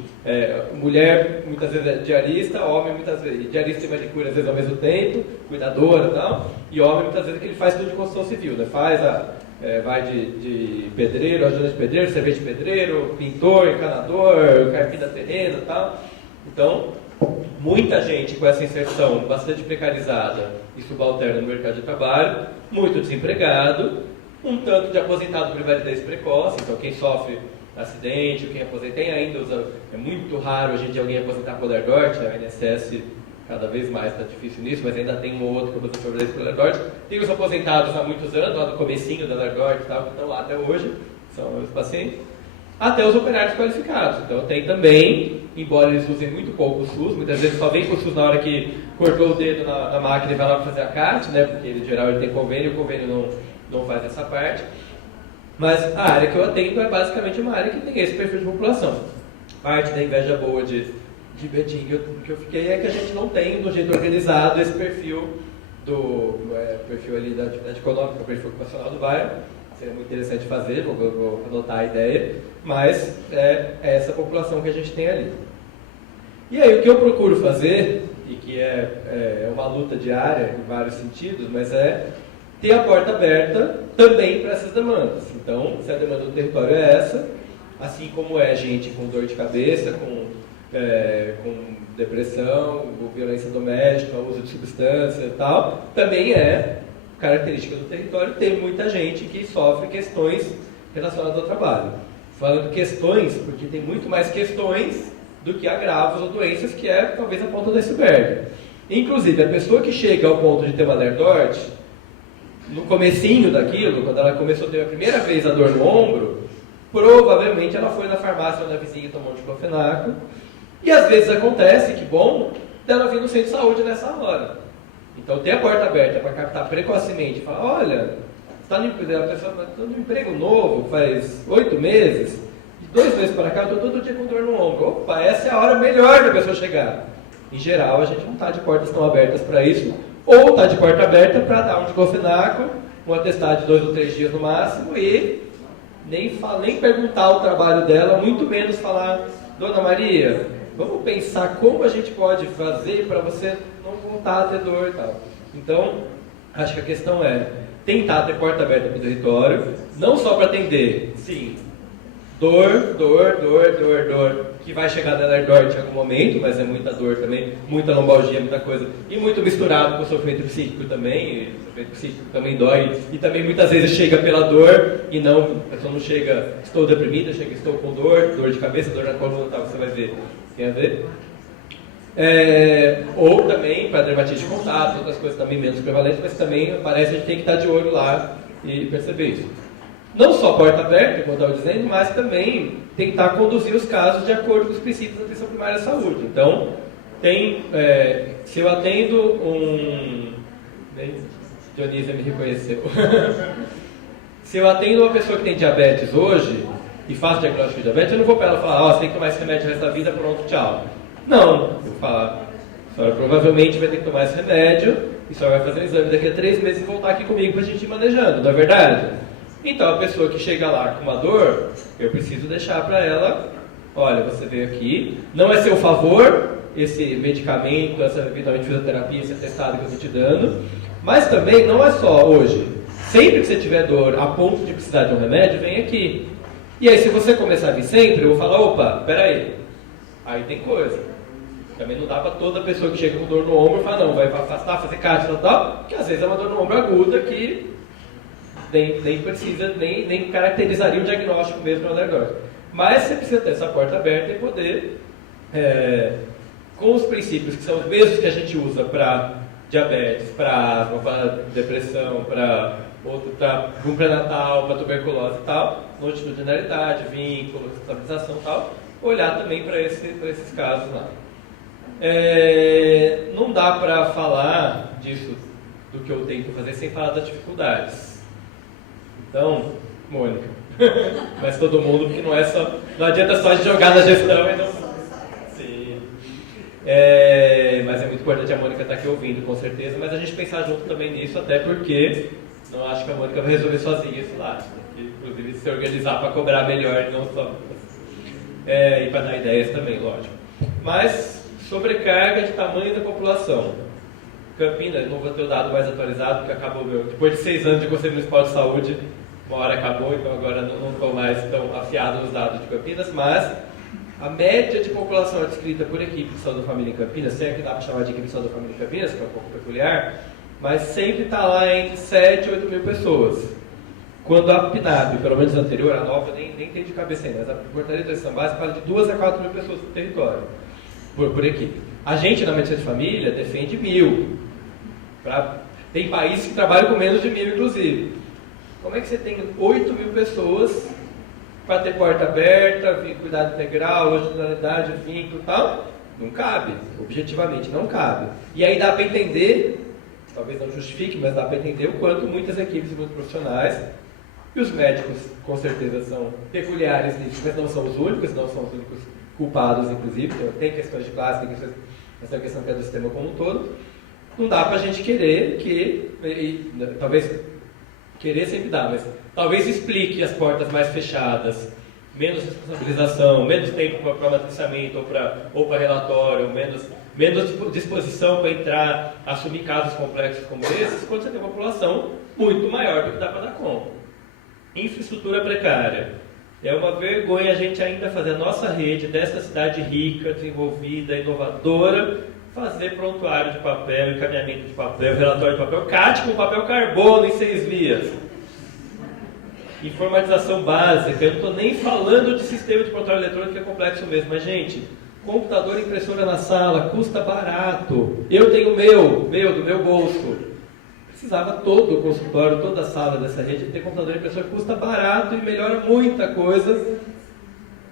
Mulher muitas vezes é diarista, homem muitas vezes, diarista e manicure às vezes ao mesmo tempo, cuidadora e tal, e homem muitas vezes que ele faz tudo de construção civil, né? Vai de pedreiro, ajudante de pedreiro, servente de pedreiro, pintor, encanador, carpida terreno e tal. Então, muita gente com essa inserção bastante precarizada e subalterna no mercado de trabalho, muito desempregado, um tanto de aposentado por invalidez precoce, então quem sofre acidente, quem aposenta, é muito raro a gente alguém aposentar por Lerdort, a INSS cada vez mais está difícil nisso, mas ainda tem um ou outro que aposenta por invalidez por Lerdort. Tem os aposentados há muitos anos, lá no comecinho da Lerdort e tal, que estão lá até hoje, são os pacientes, até os operários qualificados. Então tem também embora eles usem muito pouco o SUS, muitas vezes só vem com o SUS na hora que cortou o dedo na máquina e vai lá para fazer a CAT, né? Porque em geral ele tem convênio e o convênio não faz essa parte. Mas a área que eu atendo é basicamente uma área que tem esse perfil de população. Parte da inveja boa de Betim que eu fiquei é que a gente não tem, do jeito organizado, esse perfil perfil ali da atividade econômica, o perfil ocupacional do bairro. Seria muito interessante fazer, vou anotar a ideia, mas é essa população que a gente tem ali. E aí o que eu procuro fazer, e que é uma luta diária em vários sentidos, mas é ter a porta aberta também para essas demandas. Então, se a demanda do território é essa, assim como é gente com dor de cabeça, com depressão, violência doméstica, uso de substância e tal, também é característica do território ter muita gente que sofre questões relacionadas ao trabalho. Falando questões, porque tem muito mais questões do que agravos ou doenças, que é talvez a ponta do iceberg. Inclusive, a pessoa que chega ao ponto de ter uma lerdorte, no comecinho daquilo, quando ela começou a ter a primeira vez a dor no ombro, provavelmente ela foi na farmácia ou na vizinha e tomou um diclofenaco. E às vezes acontece, que bom, dela vir no centro de saúde nessa hora. Então ter a porta aberta para captar precocemente e falar, olha, a pessoa está no emprego novo, faz 8 meses, de 2 meses para cá eu estou todo dia com dor no ombro. Opa, essa é a hora melhor da pessoa chegar. Em geral, a gente não está de portas tão abertas para isso, ou está de porta aberta para dar um diclofenaco, um atestado de 2 ou 3 dias no máximo, e nem perguntar o trabalho dela, muito menos falar, Dona Maria, vamos pensar como a gente pode fazer para você não voltar a ter dor e tal. Então, acho que a questão é tentar ter porta aberta para o território, não só para atender, sim, dor, que vai chegar na lerdorte em algum momento, mas é muita dor também, muita lombalgia, muita coisa, e muito misturado com o sofrimento psíquico também, e o sofrimento psíquico também dói, e também muitas vezes chega pela dor, e não, a pessoa não chega, estou deprimida, chega, estou com dor de cabeça, dor na coluna, tal, você vai ver, tem a ver. Ou também para dermatite de contato, outras coisas também menos prevalentes, mas também parece que a gente tem que estar de olho lá e perceber isso. Não só porta aberta, como eu estava dizendo, mas também tentar conduzir os casos de acordo com os princípios da atenção primária à saúde. Então, se eu atendo Dionísia me reconheceu. Se eu atendo uma pessoa que tem diabetes hoje e faço diagnóstico de diabetes, eu não vou para ela falar, você tem que tomar esse remédio o resto da vida, pronto, tchau. Não, eu vou falar, a senhora provavelmente vai ter que tomar esse remédio e a senhora vai fazer um exame daqui a 3 meses e voltar aqui comigo para a gente ir manejando, não é verdade? Então, a pessoa que chega lá com uma dor, eu preciso deixar para ela, olha, você veio aqui, não é seu favor esse medicamento, essa eventualmente fisioterapia, esse atestado que eu estou te dando, mas também não é só hoje. Sempre que você tiver dor a ponto de precisar de um remédio, vem aqui. E aí, se você começar a vir sempre, eu vou falar, opa, peraí, aí tem coisa. Também não dá para toda pessoa que chega com dor no ombro falar, não, vai afastar, fazer cápsula e tal, porque às vezes é uma dor no ombro aguda que nem precisa, nem caracterizaria o diagnóstico mesmo na lerdose. Mas você precisa ter essa porta aberta e poder, com os princípios que são os mesmos que a gente usa para diabetes, para asma, para depressão, para um pré-natal, para tuberculose e tal, longitudinalidade, vínculo, estabilização e tal, olhar também para esses casos lá. Não dá para falar disso, do que eu tento fazer, sem falar das dificuldades. Então, Mônica, mas todo mundo, porque não adianta só de jogar na gestão e não... Sim. Mas é muito importante a Mônica estar aqui ouvindo, com certeza, mas a gente pensar junto também nisso, até porque não acho que a Mônica vai resolver sozinha isso lá. Tem que, inclusive, se organizar para cobrar melhor, não só... e para dar ideias também, lógico. Mas, sobrecarga de tamanho da população. Campinas, não vou ter o dado mais atualizado, porque acabou depois de 6 anos de Conselho Municipal de Saúde, uma hora acabou, então agora não estou mais tão afiado nos dados de Campinas, mas a média de população descrita por equipe de saúde da família em Campinas, se é que dá para chamar de equipe de saúde da família em Campinas, que é um pouco peculiar, mas sempre está lá entre 7 e 8 mil pessoas. Quando a PNAB, pelo menos a anterior, a nova, nem tem de cabeça ainda, mas a portaria de atenção básica fala de 2 a 4 mil pessoas por território, por equipe. A gente, na medicina de família, defende 1.000. Tem países que trabalham com menos de 1.000, inclusive. Como é que você tem 8 mil pessoas para ter porta aberta, cuidado integral, longitudinalidade, vínculo e tal. Não cabe, objetivamente não cabe. E aí dá para entender, talvez não justifique, mas dá para entender o quanto muitas equipes e muitos profissionais, e os médicos com certeza são peculiares nisso, mas não são os únicos culpados, inclusive, tem questões de classe, tem essa questão que é do sistema como um todo. Não dá para a gente querer talvez querer sempre dá, mas talvez explique as portas mais fechadas, menos responsabilização, menos tempo para matriciamento ou para relatório, menos disposição para entrar, assumir casos complexos como esses, quando você tem uma população muito maior do que dá para dar conta. Infraestrutura precária. É uma vergonha a gente ainda fazer a nossa rede dessa cidade rica, desenvolvida, inovadora, fazer prontuário de papel, encaminhamento de papel, relatório de papel, CAT com papel carbono em 6 vias. Informatização básica, eu não estou nem falando de sistema de prontuário eletrônico que é complexo mesmo, mas gente, computador e impressora na sala, custa barato. Eu tenho do meu bolso. Precisava todo o consultório, toda a sala dessa rede ter computador e impressora, custa barato e melhora muita coisa,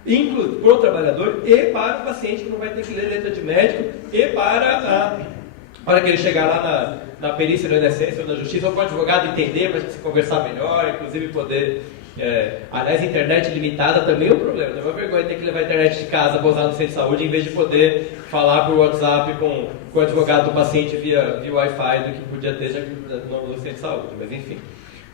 inclusive para o trabalhador e para o paciente que não vai ter que ler letra de médico e para que ele chegar lá na perícia do INSS ou na justiça, ou para o advogado entender, para a gente se conversar melhor, inclusive poder... aliás, internet limitada também é um problema. Não é uma vergonha ter que levar a internet de casa para usar no centro de saúde, em vez de poder falar por WhatsApp com o advogado do paciente via Wi-Fi do que podia ter já no centro de saúde. Mas enfim,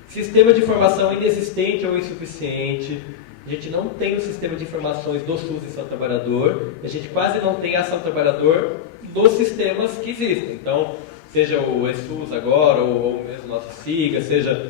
sistema de informação inexistente ou insuficiente. A gente não tem o sistema de informações do SUS em Ação ao Trabalhador. A gente quase não tem Ação ao Trabalhador nos sistemas que existem. Então, seja o eSUS agora, ou mesmo o nosso SIGA, seja...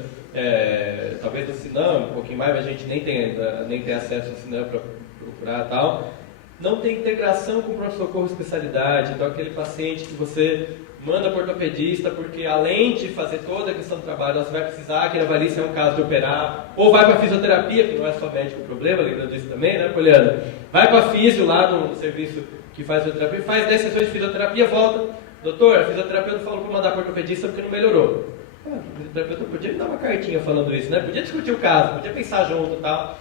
talvez no Sinam, um pouquinho mais, mas a gente nem tem acesso ao Sinam para procurar e tal. Não tem integração com o pronto-socorro especialidade, então aquele paciente que você manda para o ortopedista, porque além de fazer toda a questão do trabalho, você vai precisar que ele avalie se é um caso de operar, ou vai para a fisioterapia, que não é só médico o problema, lembrando disso também, né, Poliana? Vai para a fisio lá no serviço que faz fisioterapia, faz 10 sessões de fisioterapia, volta. Doutor, a fisioterapia não falou para mandar para o ortopedista porque não melhorou. O fisioterapeuta podia me dar uma cartinha falando isso, né? Podia discutir o caso, podia pensar junto e tal.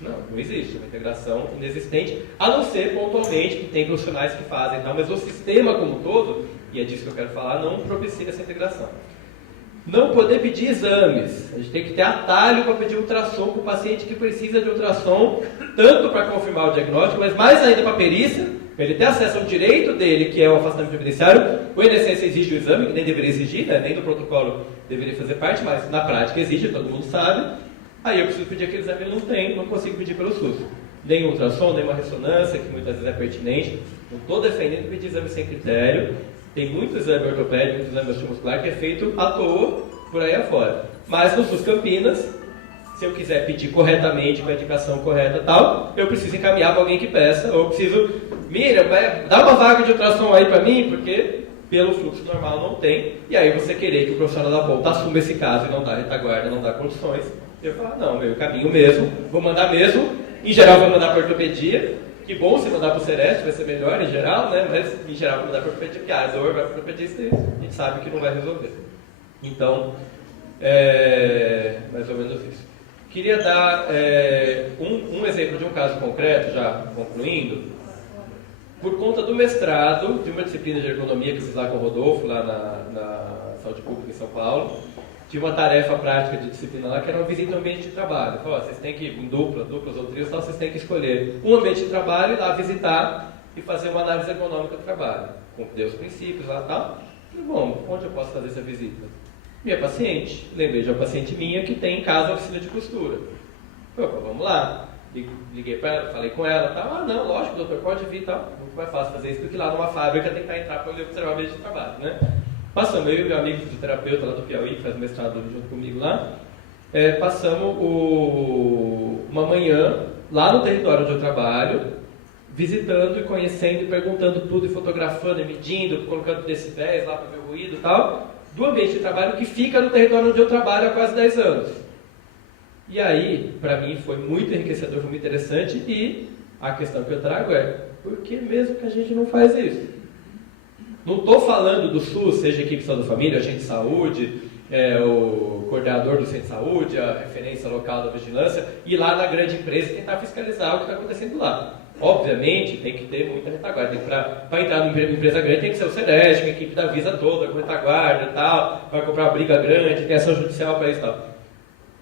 Não existe uma integração inexistente, a não ser pontualmente que tem profissionais que fazem e tal, mas o sistema como um todo, e é disso que eu quero falar, não propicia essa integração. Não poder pedir exames. A gente tem que ter atalho para pedir ultrassom para o paciente que precisa de ultrassom, tanto para confirmar o diagnóstico, mas mais ainda para a perícia, para ele ter acesso ao direito dele, que é o afastamento previdenciário. O INSS exige o exame, que nem deveria exigir, né? Nem do protocolo deveria fazer parte, mas na prática exige, todo mundo sabe. Aí eu preciso pedir aquele exame, eu não consigo pedir pelo SUS. Nem um ultrassom, nem uma ressonância, que muitas vezes é pertinente. Não estou defendendo pedir exame sem critério. Tem muito exame ortopédico, muito exame osteomuscular que é feito à toa por aí afora. Mas no SUS Campinas, se eu quiser pedir corretamente, com a indicação correta e tal, eu preciso encaminhar para alguém que peça, ou eu preciso, Miriam, dá uma vaga de ultrassom aí para mim, porque pelo fluxo normal não tem, e aí você querer que o profissional da ponta assuma esse caso e não dá retaguarda, não dá condições, eu falo, não, meu caminho mesmo, vou mandar mesmo, em geral vou mandar para ortopedia, que bom se mandar para o Sereste, vai ser melhor em geral, né? Mas em geral vou mandar para ortopedia, porque a dor vai para o ortopedista e a gente sabe que não vai resolver. Então, mais ou menos isso. Queria dar um exemplo de um caso concreto, já concluindo. Por conta do mestrado, de uma disciplina de ergonomia que fiz lá com o Rodolfo, lá na Saúde Pública em São Paulo, tinha uma tarefa prática de disciplina lá que era uma visita ao ambiente de trabalho. Falou, vocês têm que, em duplas ou trios, vocês têm que escolher um ambiente de trabalho, ir lá visitar e fazer uma análise ergonômica do trabalho. Cumprir os princípios lá e tal. E, bom, onde eu posso fazer essa visita? Minha paciente. Lembrei de uma paciente minha que tem em casa a oficina de costura. Opa, vamos lá. Liguei para ela, falei com ela, tal. Não, lógico, doutor, pode vir, tal. Muito mais fácil fazer isso do que lá numa fábrica tentar entrar para observar o ambiente de trabalho, né? Passamos, eu e meu amigo fisioterapeuta lá do Piauí, que faz mestrado junto comigo lá, passamos uma manhã lá no território onde eu trabalho, visitando e conhecendo e perguntando tudo, e fotografando e medindo, colocando decibéis lá para ver o ruído e tal, do ambiente de trabalho que fica no território onde eu trabalho há quase 10 anos. E aí, para mim, foi muito enriquecedor, foi muito interessante, e a questão que eu trago é, por que mesmo que a gente não faz isso? Não estou falando do SUS, seja equipe de saúde da família, agente de saúde, o coordenador do centro de saúde, a referência local da vigilância, ir lá na grande empresa e tentar fiscalizar o que está acontecendo lá. Obviamente, tem que ter muita retaguarda. Para entrar numa empresa grande tem que ser o SEREST, a equipe da Visa toda, com retaguarda e tal, vai comprar uma briga grande, tem ação judicial para isso e tal.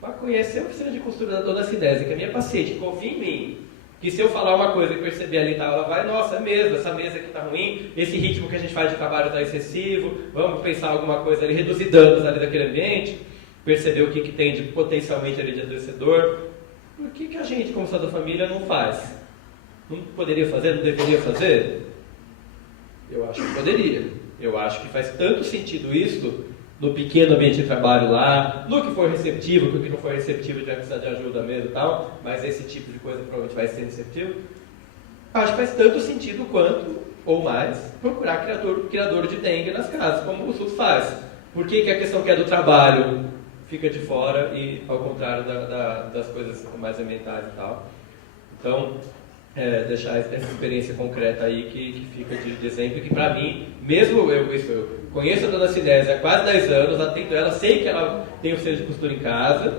Para conhecer a oficina de costura da dona Cidésia, que a minha paciente confia em mim, que se eu falar uma coisa e perceber ali, tá, ela vai, nossa, é mesmo, essa mesa aqui está ruim, esse ritmo que a gente faz de trabalho está excessivo, vamos pensar alguma coisa ali, reduzir danos ali daquele ambiente, perceber o que tem de potencialmente ali de adoecedor. O que a gente, como Estado da Família, não faz? Não poderia fazer? Não deveria fazer? Eu acho que poderia. Eu acho que faz tanto sentido isso no pequeno ambiente de trabalho lá, no que for receptivo, que o que não for receptivo já precisa de ajuda mesmo e tal, mas esse tipo de coisa provavelmente vai ser receptivo. Acho que faz tanto sentido quanto, ou mais, procurar criador de dengue nas casas, como o SUS faz. Por que a questão que é do trabalho fica de fora e ao contrário das coisas mais ambientais e tal? Então, deixar essa experiência concreta aí que fica de exemplo, que para mim, mesmo eu conheço a dona Cinésia há quase 10 anos, atendo ela, sei que ela tem o centro de costura em casa,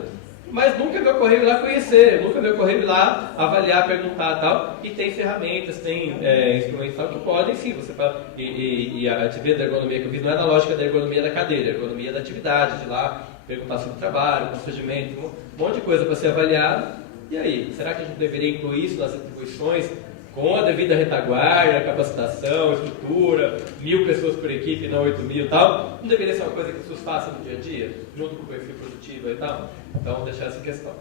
mas nunca me ocorreu ir lá conhecer, nunca me ocorreu ir lá avaliar, perguntar e tal, e tem ferramentas, tem instrumentos tal, que podem sim, você fala, e a atividade da ergonomia que eu fiz não é na lógica da ergonomia da cadeira, a ergonomia da atividade, de lá perguntar sobre o trabalho, procedimento, um monte de coisa para ser avaliado. E aí, será que a gente deveria incluir isso nas atribuições com a devida retaguarda, capacitação, estrutura, 1.000 pessoas por equipe, não 8.000 e tal? Não deveria ser uma coisa que o SUS faça no dia a dia, junto com o perfil produtivo e tal? Então, deixar essa questão.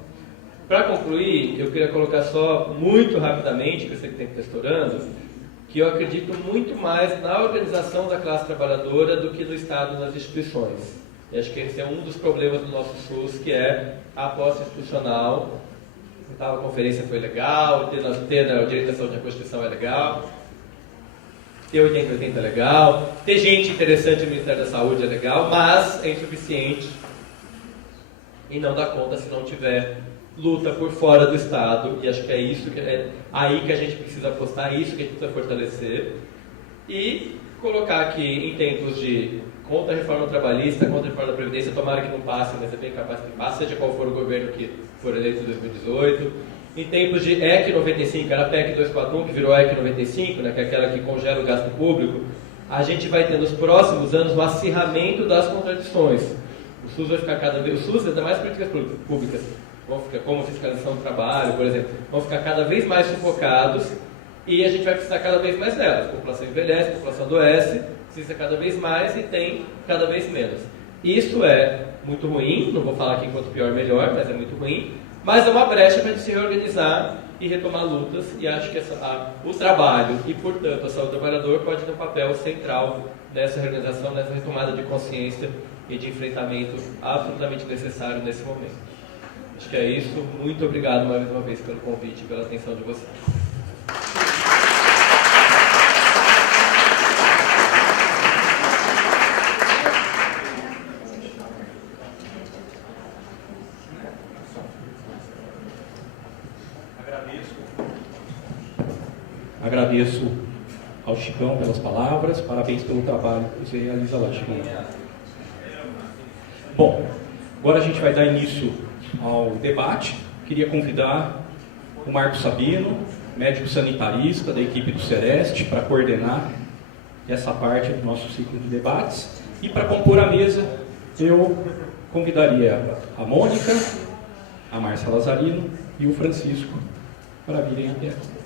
Para concluir, eu queria colocar só muito rapidamente, que eu sei que tem que estar estourando, que eu acredito muito mais na organização da classe trabalhadora do que no Estado e nas instituições. E acho que esse é um dos problemas do nosso SUS, que é a aposta institucional. A conferência foi legal, ter o direito à saúde na Constituição é legal, ter 80-80 é legal, ter gente interessante no Ministério da Saúde é legal, mas é insuficiente e não dá conta se não tiver luta por fora do Estado, e acho que é isso aí que a gente precisa apostar, é isso que a gente precisa fortalecer e colocar aqui em tempos de contra a reforma trabalhista, contra a reforma da Previdência, tomara que não passe, mas é bem capaz que passe, seja qual for o governo que for eleito em 2018. Em tempos de EC 95, era a PEC 241, que virou EC 95, né, que é aquela que congela o gasto público, a gente vai ter nos próximos anos um acirramento das contradições. O SUS vai ficar cada vez... O SUS, ainda mais políticas públicas, vão ficar, como fiscalização do trabalho, por exemplo, vão ficar cada vez mais sufocados e a gente vai precisar cada vez mais delas. A população envelhece, a população adoece, precisa cada vez mais e tem cada vez menos. Isso é muito ruim, não vou falar aqui quanto pior melhor, mas é muito ruim, mas é uma brecha para a gente se reorganizar e retomar lutas, e acho que o trabalho e, portanto, a saúde do trabalhador pode ter um papel central nessa reorganização, nessa retomada de consciência e de enfrentamento absolutamente necessário nesse momento. Acho que é isso. Muito obrigado mais uma vez pelo convite e pela atenção de vocês. Agradeço ao Chicão pelas palavras, parabéns pelo trabalho que você realiza lá, Chicão. Bom, agora a gente vai dar início ao debate. Queria convidar o Marcos Sabino, médico sanitarista da equipe do SEREST, para coordenar essa parte do nosso ciclo de debates. E para compor a mesa, eu convidaria a Mônica, a Márcia Lazarino e o Francisco para virem até aqui.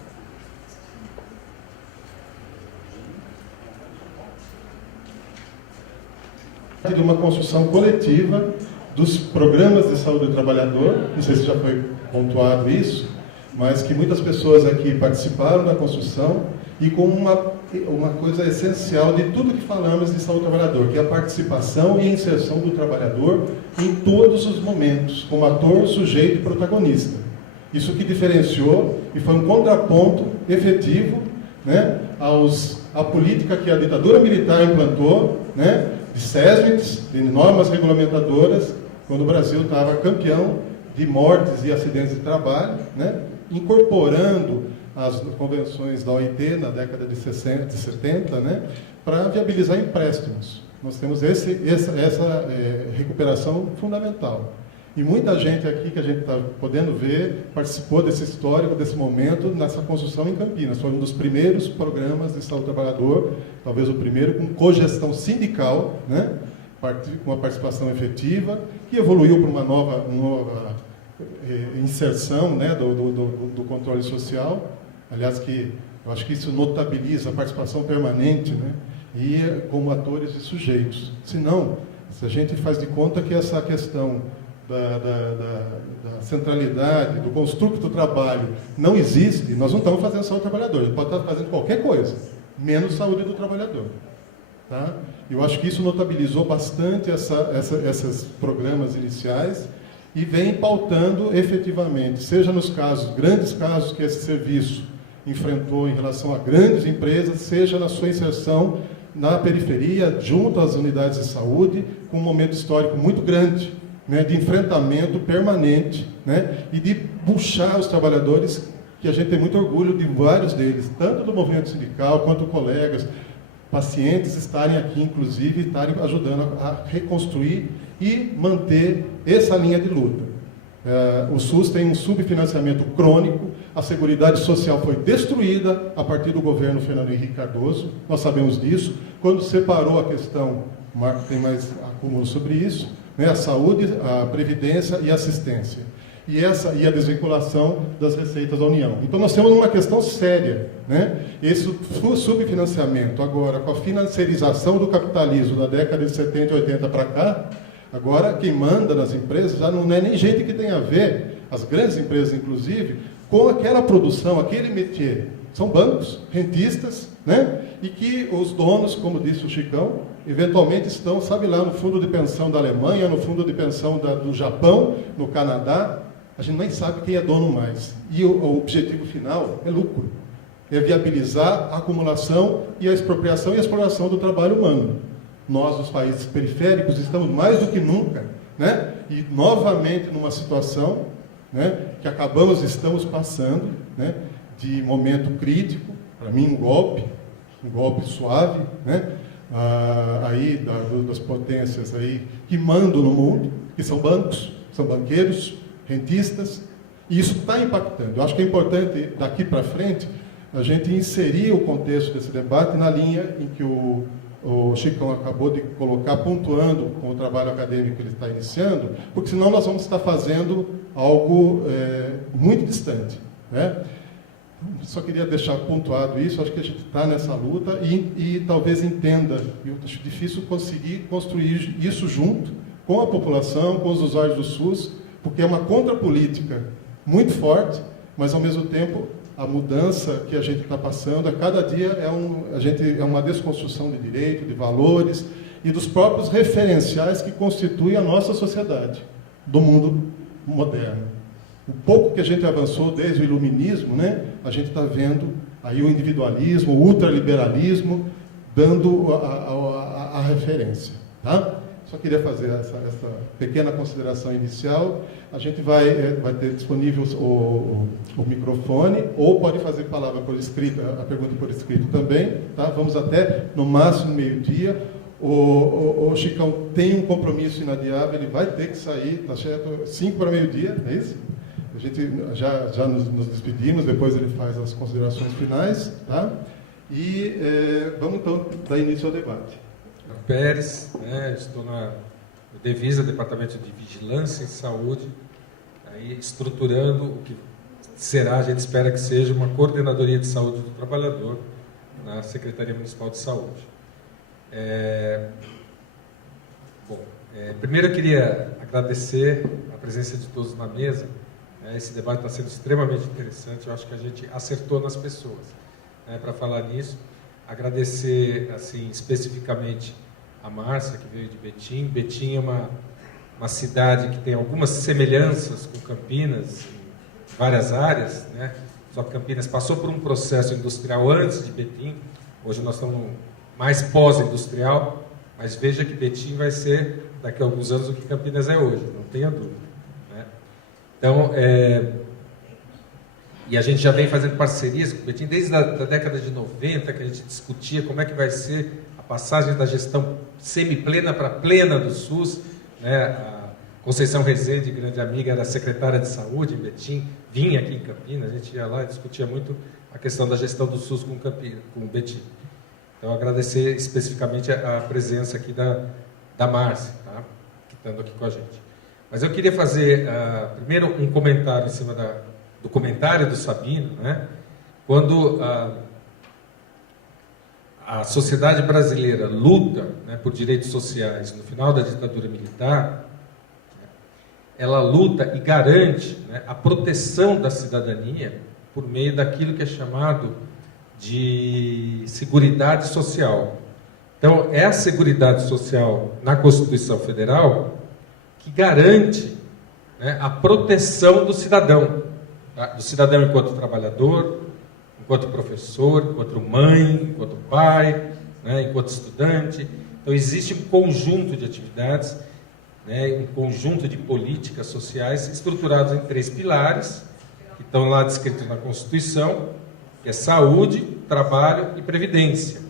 De uma construção coletiva dos programas de saúde do trabalhador, não sei se já foi pontuado isso, mas que muitas pessoas aqui participaram da construção e com uma coisa essencial de tudo que falamos de saúde do trabalhador, que é a participação e a inserção do trabalhador em todos os momentos, como ator, sujeito e protagonista. Isso que diferenciou e foi um contraponto efetivo, né, à política que a ditadura militar implantou, né, de SESMITs, de normas regulamentadoras, quando o Brasil estava campeão de mortes e acidentes de trabalho, né, incorporando as convenções da OIT na década de 60, 70, né, para viabilizar empréstimos. nós temos essa recuperação fundamental. E muita gente aqui que a gente está podendo ver participou desse histórico, desse momento, nessa construção em Campinas. Foi um dos primeiros programas de saúde do trabalhador, talvez o primeiro, com cogestão sindical, né? Com uma participação efetiva, que evoluiu para uma nova inserção, né? do controle social. Aliás, eu acho que isso notabiliza a participação permanente, né? E como atores e sujeitos. Senão, se a gente faz de conta que essa questão da centralidade, do construto do trabalho não existe, nós não estamos fazendo saúde do trabalhador, a gente pode estar fazendo qualquer coisa, menos saúde do trabalhador. Tá? Eu acho que isso notabilizou bastante esses programas iniciais e vem pautando efetivamente, seja nos grandes casos que esse serviço enfrentou em relação a grandes empresas, seja na sua inserção na periferia, junto às unidades de saúde, com um momento histórico muito grande, né, de enfrentamento permanente, né, e de puxar os trabalhadores, que a gente tem muito orgulho de vários deles, tanto do movimento sindical quanto colegas, pacientes estarem aqui, inclusive, estarem ajudando a reconstruir e manter essa linha de luta. O SUS tem um subfinanciamento crônico, a Seguridade Social foi destruída a partir do governo Fernando Henrique Cardoso, nós sabemos disso. Quando separou a questão, o Marco tem mais acúmulo sobre isso, né, a saúde, a previdência e a assistência. E a desvinculação das receitas da União. Então, nós temos uma questão séria, né? Esse subfinanciamento, agora, com a financiarização do capitalismo da década de 70 e 80 para cá, agora, quem manda nas empresas já não é nem gente que tem a ver, as grandes empresas, inclusive, com aquela produção, aquele métier. São bancos, rentistas, né? E que os donos, como disse o Chicão, eventualmente estão, sabe lá, no fundo de pensão da Alemanha, no fundo de pensão do Japão, no Canadá. A gente nem sabe quem é dono mais. E o objetivo final é lucro. É viabilizar a acumulação e a expropriação e a exploração do trabalho humano. Nós, os países periféricos, estamos mais do que nunca, né? E novamente numa situação, né, que estamos passando, né, de momento crítico, para mim um golpe suave, né, aí das potências aí que mandam no mundo, que são bancos, são banqueiros, rentistas, e isso está impactando. Eu acho que é importante, daqui para frente, a gente inserir o contexto desse debate na linha em que o Chicão acabou de colocar, pontuando com o trabalho acadêmico que ele está iniciando, porque senão nós vamos estar fazendo algo muito distante, né? Só queria deixar pontuado isso, acho que a gente está nessa luta e talvez entenda, eu acho difícil conseguir construir isso junto com a população, com os usuários do SUS, porque é uma contrapolítica muito forte, mas ao mesmo tempo a mudança que a gente está passando, a cada dia é uma desconstrução de direito, de valores e dos próprios referenciais que constituem a nossa sociedade, do mundo moderno. O pouco que a gente avançou desde o iluminismo, né, a gente está vendo aí o individualismo, o ultraliberalismo, dando a referência. Tá? Só queria fazer essa pequena consideração inicial. A gente vai ter disponível o microfone, ou pode fazer palavra por escrito, a pergunta por escrito também. Tá? Vamos até, no máximo, meio-dia. O Chicão tem um compromisso inadiável, ele vai ter que sair, tá certo? 5 para meio-dia, é isso? A gente já nos despedimos, depois ele faz as considerações finais. Tá? E vamos, então, dar início ao debate. Pérez, né, estou na Devisa, Departamento de Vigilância em Saúde, aí estruturando o que será, a gente espera que seja, uma coordenadoria de saúde do trabalhador na Secretaria Municipal de Saúde. Primeiro eu queria agradecer a presença de todos na mesa. Esse debate está sendo extremamente interessante, eu acho que a gente acertou nas pessoas, para falar nisso. Agradecer, assim, especificamente a Márcia, que veio de Betim. Betim é uma cidade que tem algumas semelhanças com Campinas, em várias áreas, né? Só que Campinas passou por um processo industrial antes de Betim. Hoje nós estamos mais pós-industrial, mas veja que Betim vai ser, daqui a alguns anos, o que Campinas é hoje, não tenha dúvida, né? Então, e a gente já vem fazendo parcerias com o Betim desde a década de 90, que a gente discutia como é que vai ser a passagem da gestão semiplena para plena do SUS, né? A Conceição Rezende, grande amiga, era secretária de saúde em Betim, vinha aqui em Campinas, a gente ia lá e discutia muito a questão da gestão do SUS com Betim. Então, agradecer especificamente a presença aqui da Márcia, tá? Que estando aqui com a gente. Mas eu queria fazer, primeiro, um comentário em cima do comentário do Sabino, né? Quando a sociedade brasileira luta, né, por direitos sociais no final da ditadura militar, ela luta e garante, né, a proteção da cidadania por meio daquilo que é chamado de seguridade social. Então, é a seguridade social na Constituição Federal que garante, né, a proteção do cidadão, tá? Do cidadão enquanto trabalhador, enquanto professor, enquanto mãe, enquanto pai, né, enquanto estudante. Então, existe um conjunto de atividades, né, um conjunto de políticas sociais estruturadas em 3 pilares, que estão lá descritos na Constituição, que é saúde, trabalho e previdência.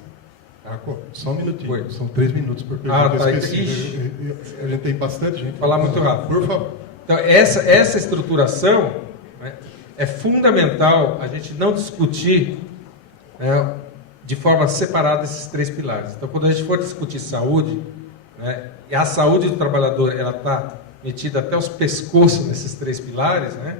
Só um minutinho, Oi. são 3 minutos por pergunta. Tá. A gente tem bastante gente. Vou falar muito rápido. Por favor. Então, essa estruturação, né, é fundamental a gente não discutir, né, de forma separada esses 3 pilares. Então, quando a gente for discutir saúde, né, e a saúde do trabalhador ela está metida até os pescoços nesses 3 pilares, né,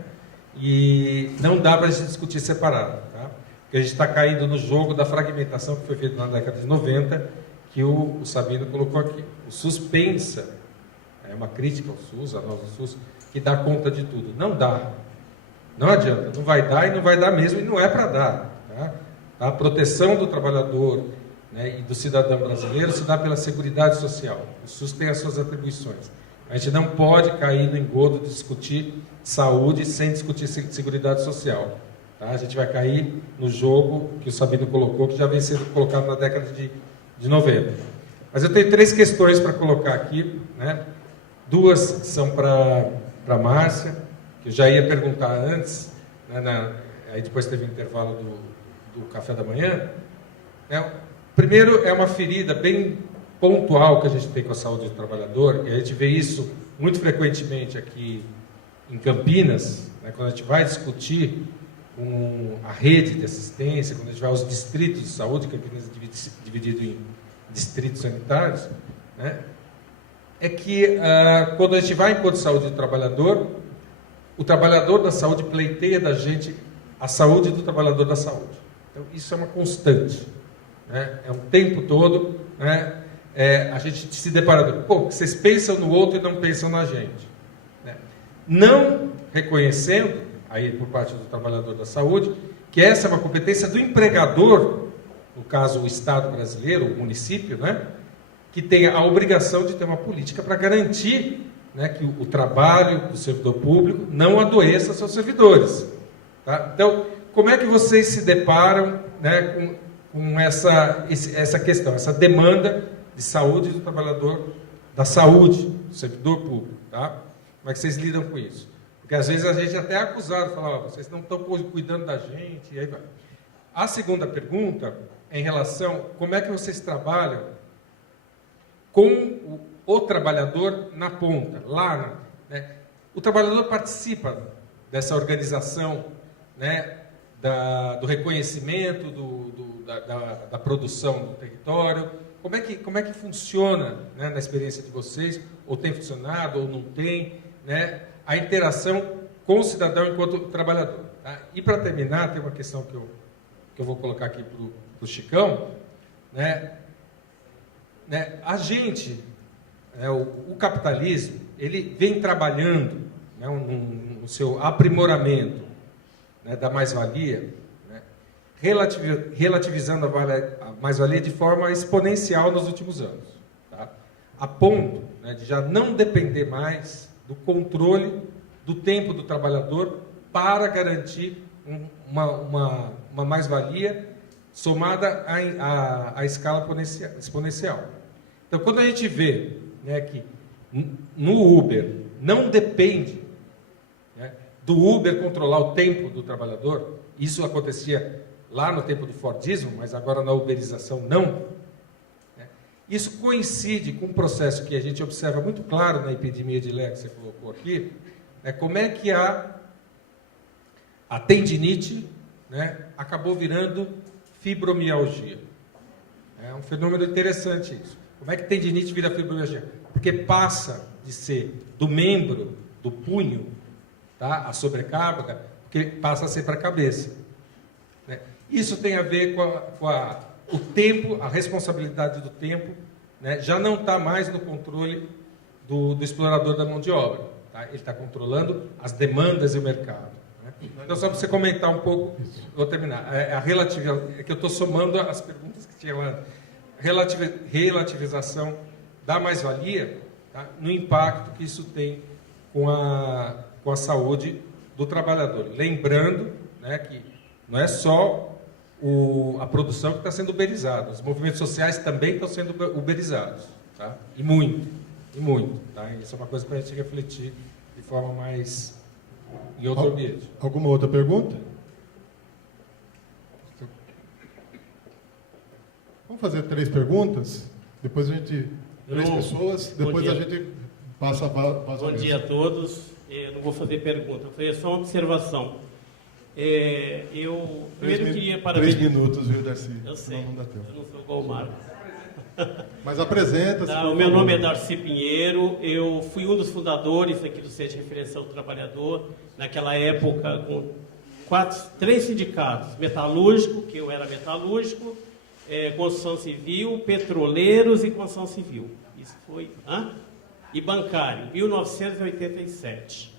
e não dá para a gente discutir separado. Tá? Porque a gente está caindo no jogo da fragmentação que foi feita na década de 90, que o Sabino colocou aqui. O SUS pensa, é uma crítica ao SUS, a nós do SUS, que dá conta de tudo. Não dá. Não adianta, não vai dar e não vai dar mesmo, e não é para dar. Tá? A proteção do trabalhador, né, e do cidadão brasileiro se dá pela Seguridade Social. O SUS tem as suas atribuições. A gente não pode cair no engodo de discutir saúde sem discutir Seguridade Social. Tá? A gente vai cair no jogo que o Sabino colocou, que já vem sendo colocado na década de 90. Mas eu tenho 3 questões para colocar aqui, né? 2 são para a Márcia, que eu já ia perguntar antes, né, aí depois teve o intervalo do café da manhã. Né? Primeiro, é uma ferida bem pontual que a gente tem com a saúde do trabalhador, e a gente vê isso muito frequentemente aqui em Campinas, né, quando a gente vai discutir com a rede de assistência, quando a gente vai aos distritos de saúde, Campinas é dividido em distritos sanitários, né, é que quando a gente vai enquanto saúde do trabalhador, o trabalhador da saúde pleiteia da gente a saúde do trabalhador da saúde. Então, isso é uma constante. Né? É um tempo todo, né? A gente se depara, vocês pensam no outro e não pensam na gente. Né? Não reconhecendo, aí por parte do trabalhador da saúde, que essa é uma competência do empregador, no caso o Estado brasileiro, o município, né? Que tem a obrigação de ter uma política para garantir, né, que o trabalho do servidor público não adoeça seus servidores. Tá? Então, como é que vocês se deparam, né, com essa questão, essa demanda de saúde do trabalhador, da saúde do servidor público? Tá? Como é que vocês lidam com isso? Porque às vezes a gente até é acusado, fala, vocês não estão cuidando da gente, e aí vai. A segunda pergunta é em relação, como é que vocês trabalham com o trabalhador na ponta, lá, né? O trabalhador participa dessa organização, né, do reconhecimento da produção do território. Como é que funciona, né, na experiência de vocês, ou tem funcionado, ou não tem, né, a interação com o cidadão enquanto trabalhador. Tá? E para terminar, tem uma questão que eu vou colocar aqui para o Chicão, né? A gente, o capitalismo, ele vem trabalhando, né, no seu aprimoramento, né, da mais-valia, né, relativizando a mais-valia de forma exponencial nos últimos anos, tá? A ponto, né, de já não depender mais do controle do tempo do trabalhador para garantir uma mais-valia somada à escala exponencial. Então, quando a gente vê, né, que no Uber não depende, né, do Uber controlar o tempo do trabalhador, isso acontecia lá no tempo do Fordismo, mas agora na uberização não, né, Isso coincide com um processo que a gente observa muito claro na epidemia de Lé, que você colocou aqui, como é que a tendinite, né, acabou virando fibromialgia. É um fenômeno interessante isso. Como é que tendinite vira fibromialgia? Porque passa de ser do membro, do punho, tá, a sobrecarga, porque passa a ser para a cabeça. Né? Isso tem a ver com o tempo, a responsabilidade do tempo, né, já não está mais no controle do explorador da mão de obra. Tá? Ele está controlando as demandas e o mercado. Né? Então, só para você comentar um pouco, vou terminar. É que eu estou somando as perguntas que tinha lá. Relativização da mais-valia, tá, no impacto que isso tem com a saúde do trabalhador. Lembrando, né, que não é só a produção que está sendo uberizada, os movimentos sociais também estão sendo uberizados, tá? E muito. Tá? Isso é uma coisa para a gente refletir de forma mais em outro ambiente. Alguma outra pergunta? Vamos fazer 3 perguntas, depois a gente... 3 pessoas, depois a gente passa a voz. Bom dia a todos. Eu não vou fazer pergunta, vou fazer só uma observação. Eu primeiro queria parabenizar... 3 minutos, viu, Darcy? Eu sei, não dá tempo. eu não sou igual o Marcos. Mas apresenta-se. O meu nome é Darcy Pinheiro, eu fui um dos fundadores aqui do Centro de Referência ao Trabalhador, naquela época com 3 sindicatos, metalúrgico, que eu era metalúrgico, construção civil, petroleiros e construção civil. Isso foi... E bancário, 1987.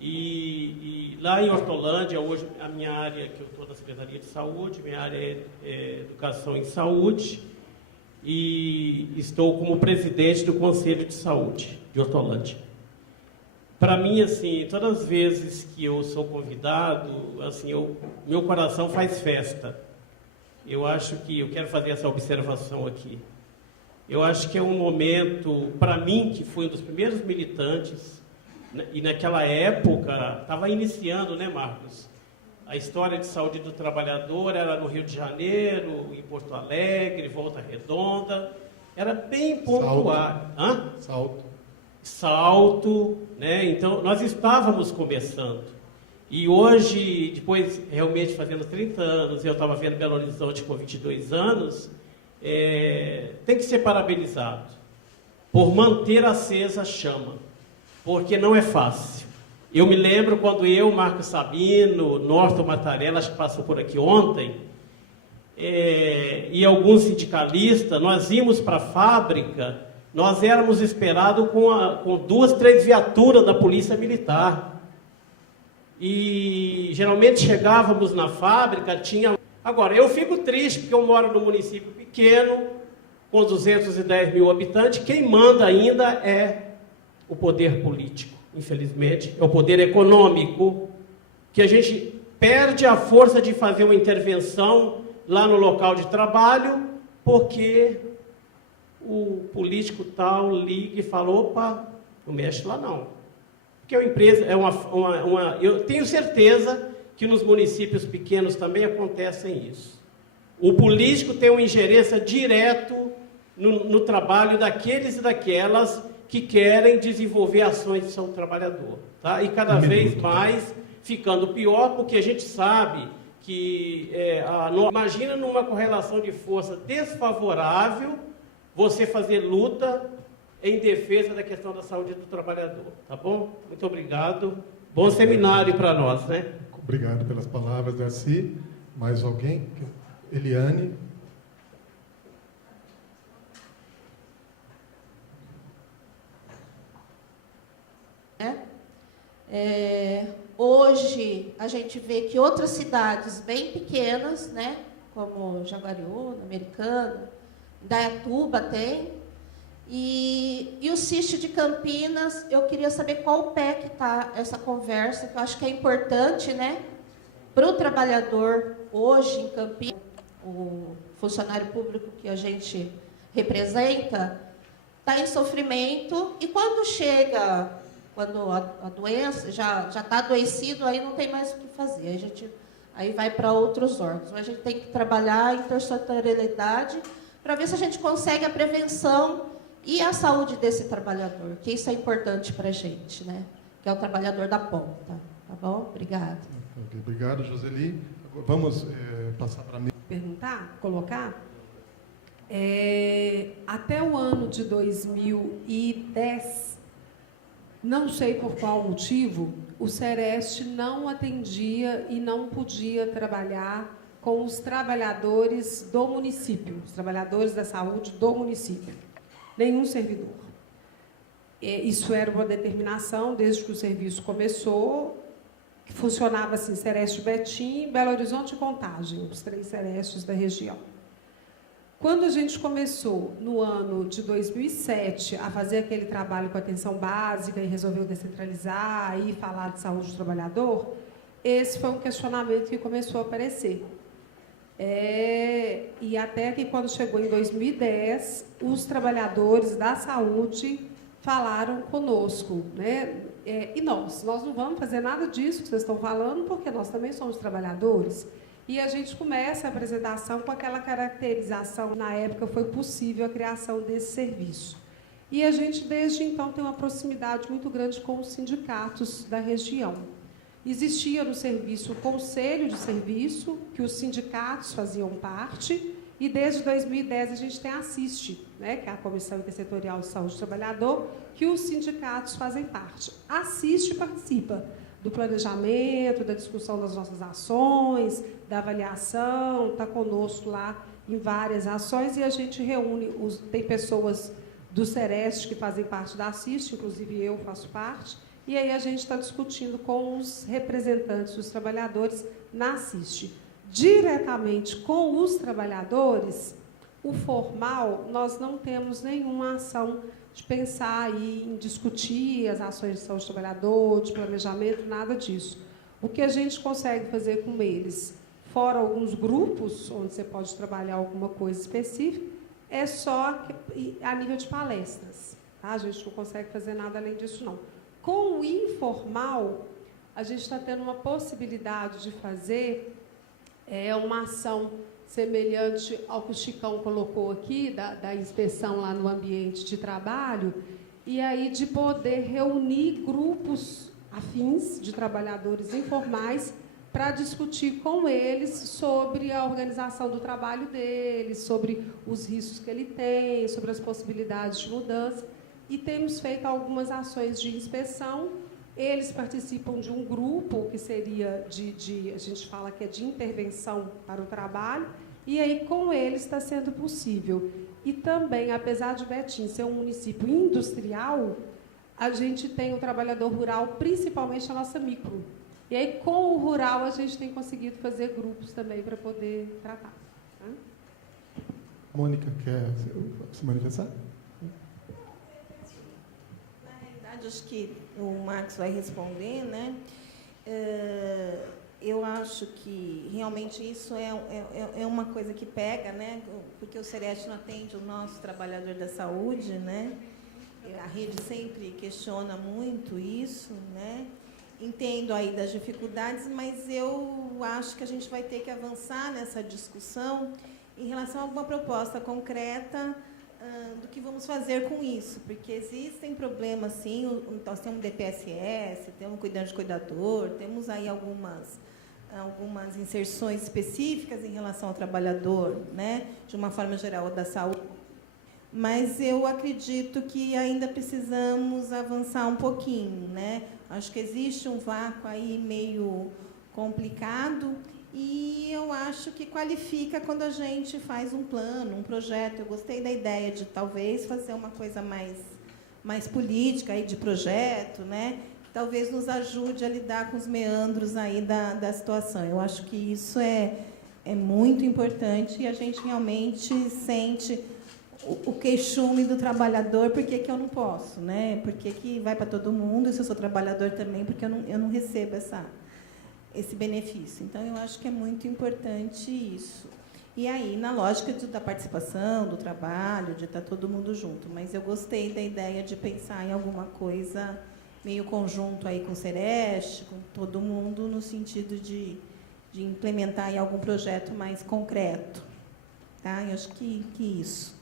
E lá em Hortolândia, hoje a minha área, que eu estou na Secretaria de Saúde, minha área é Educação em Saúde, e estou como presidente do Conselho de Saúde de Hortolândia. Para mim, assim, todas as vezes que eu sou convidado, assim, meu coração faz festa. Eu acho que eu quero fazer essa observação aqui. Eu acho que é um momento, para mim, que fui um dos primeiros militantes, e naquela época estava iniciando, né, Marcos? A história de saúde do trabalhador era no Rio de Janeiro, em Porto Alegre, Volta Redonda. Era bem pontuado. Salto, né? Então, nós estávamos começando. E hoje, depois, realmente fazendo 30 anos, eu estava vendo Belo Horizonte com 22 anos, tem que ser parabenizado por manter acesa a chama, porque não é fácil. Eu me lembro quando eu, Marcos Sabino, Norton Mattarella, acho que passou por aqui ontem, e alguns sindicalistas, nós íamos para a fábrica, nós éramos esperados com 2, 3 viaturas da Polícia Militar. E geralmente chegávamos na fábrica, tinha... Agora, eu fico triste porque eu moro num município pequeno, com 210 mil habitantes, quem manda ainda é o poder político, infelizmente, é o poder econômico, que a gente perde a força de fazer uma intervenção lá no local de trabalho, porque o político tal liga e fala, opa, não mexe lá não. Porque a empresa é eu tenho certeza que nos municípios pequenos também acontecem isso. O político tem uma ingerência direto no trabalho daqueles e daquelas que querem desenvolver ações de saúde do trabalhador. Tá? E cada vez mais ficando pior, porque a gente sabe que... imagina numa correlação de força desfavorável você fazer luta em defesa da questão da saúde do trabalhador. Tá bom? Muito obrigado. Bom seminário para nós, né? Obrigado pelas palavras, Darcy. Mais alguém? Eliane. Hoje a gente vê que outras cidades bem pequenas, né, como Jaguariúna, Americana, Indaiatuba tem, e o CIST de Campinas, eu queria saber qual pé que está essa conversa, que eu acho que é importante, né, para o trabalhador hoje em Campinas, o funcionário público que a gente representa, está em sofrimento, e quando a doença já está adoecido, aí não tem mais o que fazer, aí vai para outros órgãos. A gente tem que trabalhar a intersetorialidade para ver se a gente consegue a prevenção e a saúde desse trabalhador, que isso é importante para a gente, né? Que é o trabalhador da ponta. Tá bom? Obrigada. Ok, obrigado, Joseli. Vamos passar para mim. Colocar. Até o ano de 2010, não sei por qual motivo, o Sereste não atendia e não podia trabalhar com os trabalhadores do município, os trabalhadores da saúde do município. Nenhum servidor. Isso era uma determinação desde que o serviço começou, que funcionava assim, Sereste Betim, Belo Horizonte e Contagem, os 3 Serestes da região. Quando a gente começou, no ano de 2007, a fazer aquele trabalho com atenção básica e resolveu descentralizar e falar de saúde do trabalhador, esse foi um questionamento que começou a aparecer. E até que quando chegou em 2010, os trabalhadores da saúde falaram conosco, né? E nós não vamos fazer nada disso que vocês estão falando, porque nós também somos trabalhadores. E a gente começa a apresentação com aquela caracterização. Na época foi possível a criação desse serviço. E a gente, desde então, tem uma proximidade muito grande com os sindicatos da região. Existia no serviço o conselho de serviço, que os sindicatos faziam parte, e desde 2010 a gente tem a ASSIST, né, que é a Comissão Intersetorial de Saúde do Trabalhador, que os sindicatos fazem parte. A ASSIST participa do planejamento, da discussão das nossas ações, da avaliação, está conosco lá em várias ações, e a gente reúne, tem pessoas do Sereste que fazem parte da ASSIST, inclusive eu faço parte, e aí a gente está discutindo com os representantes dos trabalhadores na ASSIST. Diretamente com os trabalhadores, o formal, nós não temos nenhuma ação de pensar aí em discutir as ações de saúde do trabalhador, de planejamento, nada disso. O que a gente consegue fazer com eles, fora alguns grupos onde você pode trabalhar alguma coisa específica, é só a nível de palestras. Tá? A gente não consegue fazer nada além disso, não. Com o informal, a gente está tendo uma possibilidade de fazer uma ação semelhante ao que o Chicão colocou aqui, da inspeção lá no ambiente de trabalho, e aí de poder reunir grupos afins de trabalhadores informais para discutir com eles sobre a organização do trabalho deles, sobre os riscos que ele tem, sobre as possibilidades de mudança. E temos feito algumas ações de inspeção. Eles participam de um grupo que seria a gente fala que é de intervenção para o trabalho, e aí com eles está sendo possível. E também, apesar de Betim ser um município industrial, a gente tem o trabalhador rural, principalmente a nossa micro. E aí com o rural a gente tem conseguido fazer grupos também para poder tratar. Tá? Mônica, quer se manifestar? Acho que o Marcos vai responder, né? Eu acho que realmente isso é uma coisa que pega, né? Porque o Sereste não atende o nosso trabalhador da saúde, né? A rede sempre questiona muito isso, né? Entendo aí das dificuldades, mas eu acho que a gente vai ter que avançar nessa discussão em relação a alguma proposta concreta do que vamos fazer com isso, porque existem problemas, sim. Nós temos DPSS, temos cuidante de cuidador, temos aí algumas inserções específicas em relação ao trabalhador, né, de uma forma geral da saúde, mas eu acredito que ainda precisamos avançar um pouquinho, né? Acho que existe um vácuo aí meio complicado. E eu acho que qualifica quando a gente faz um plano, um projeto. Eu gostei da ideia de talvez fazer uma coisa mais política aí de projeto, né? Que talvez nos ajude a lidar com os meandros aí da situação. Eu acho que isso é muito importante e a gente realmente sente o queixume do trabalhador. Por que eu não posso, né? Por que vai para todo mundo? E se eu sou trabalhador também, porque eu não recebo esse benefício. Então, eu acho que é muito importante isso. E aí, na lógica da participação, do trabalho, de estar todo mundo junto. Mas eu gostei da ideia de pensar em alguma coisa meio conjunto aí com o Sereste, com todo mundo, no sentido de implementar aí algum projeto mais concreto. Tá? Eu acho que isso.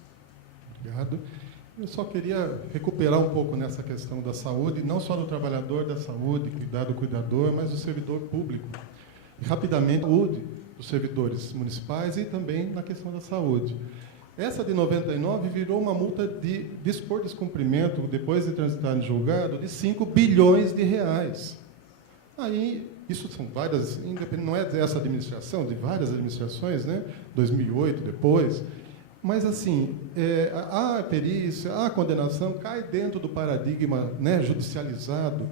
Obrigado. Eu só queria recuperar um pouco nessa questão da saúde, não só do trabalhador da saúde, cuidar do cuidador, mas do servidor público. E, rapidamente, a saúde dos servidores municipais e também na questão da saúde. Essa de 99 virou uma multa de por descumprimento, depois de transitar em julgado, de 5 bilhões de reais. Aí, isso são várias, não é dessa administração, de várias administrações, né? 2008, depois. Mas, assim, a perícia, a condenação cai dentro do paradigma, né, judicializado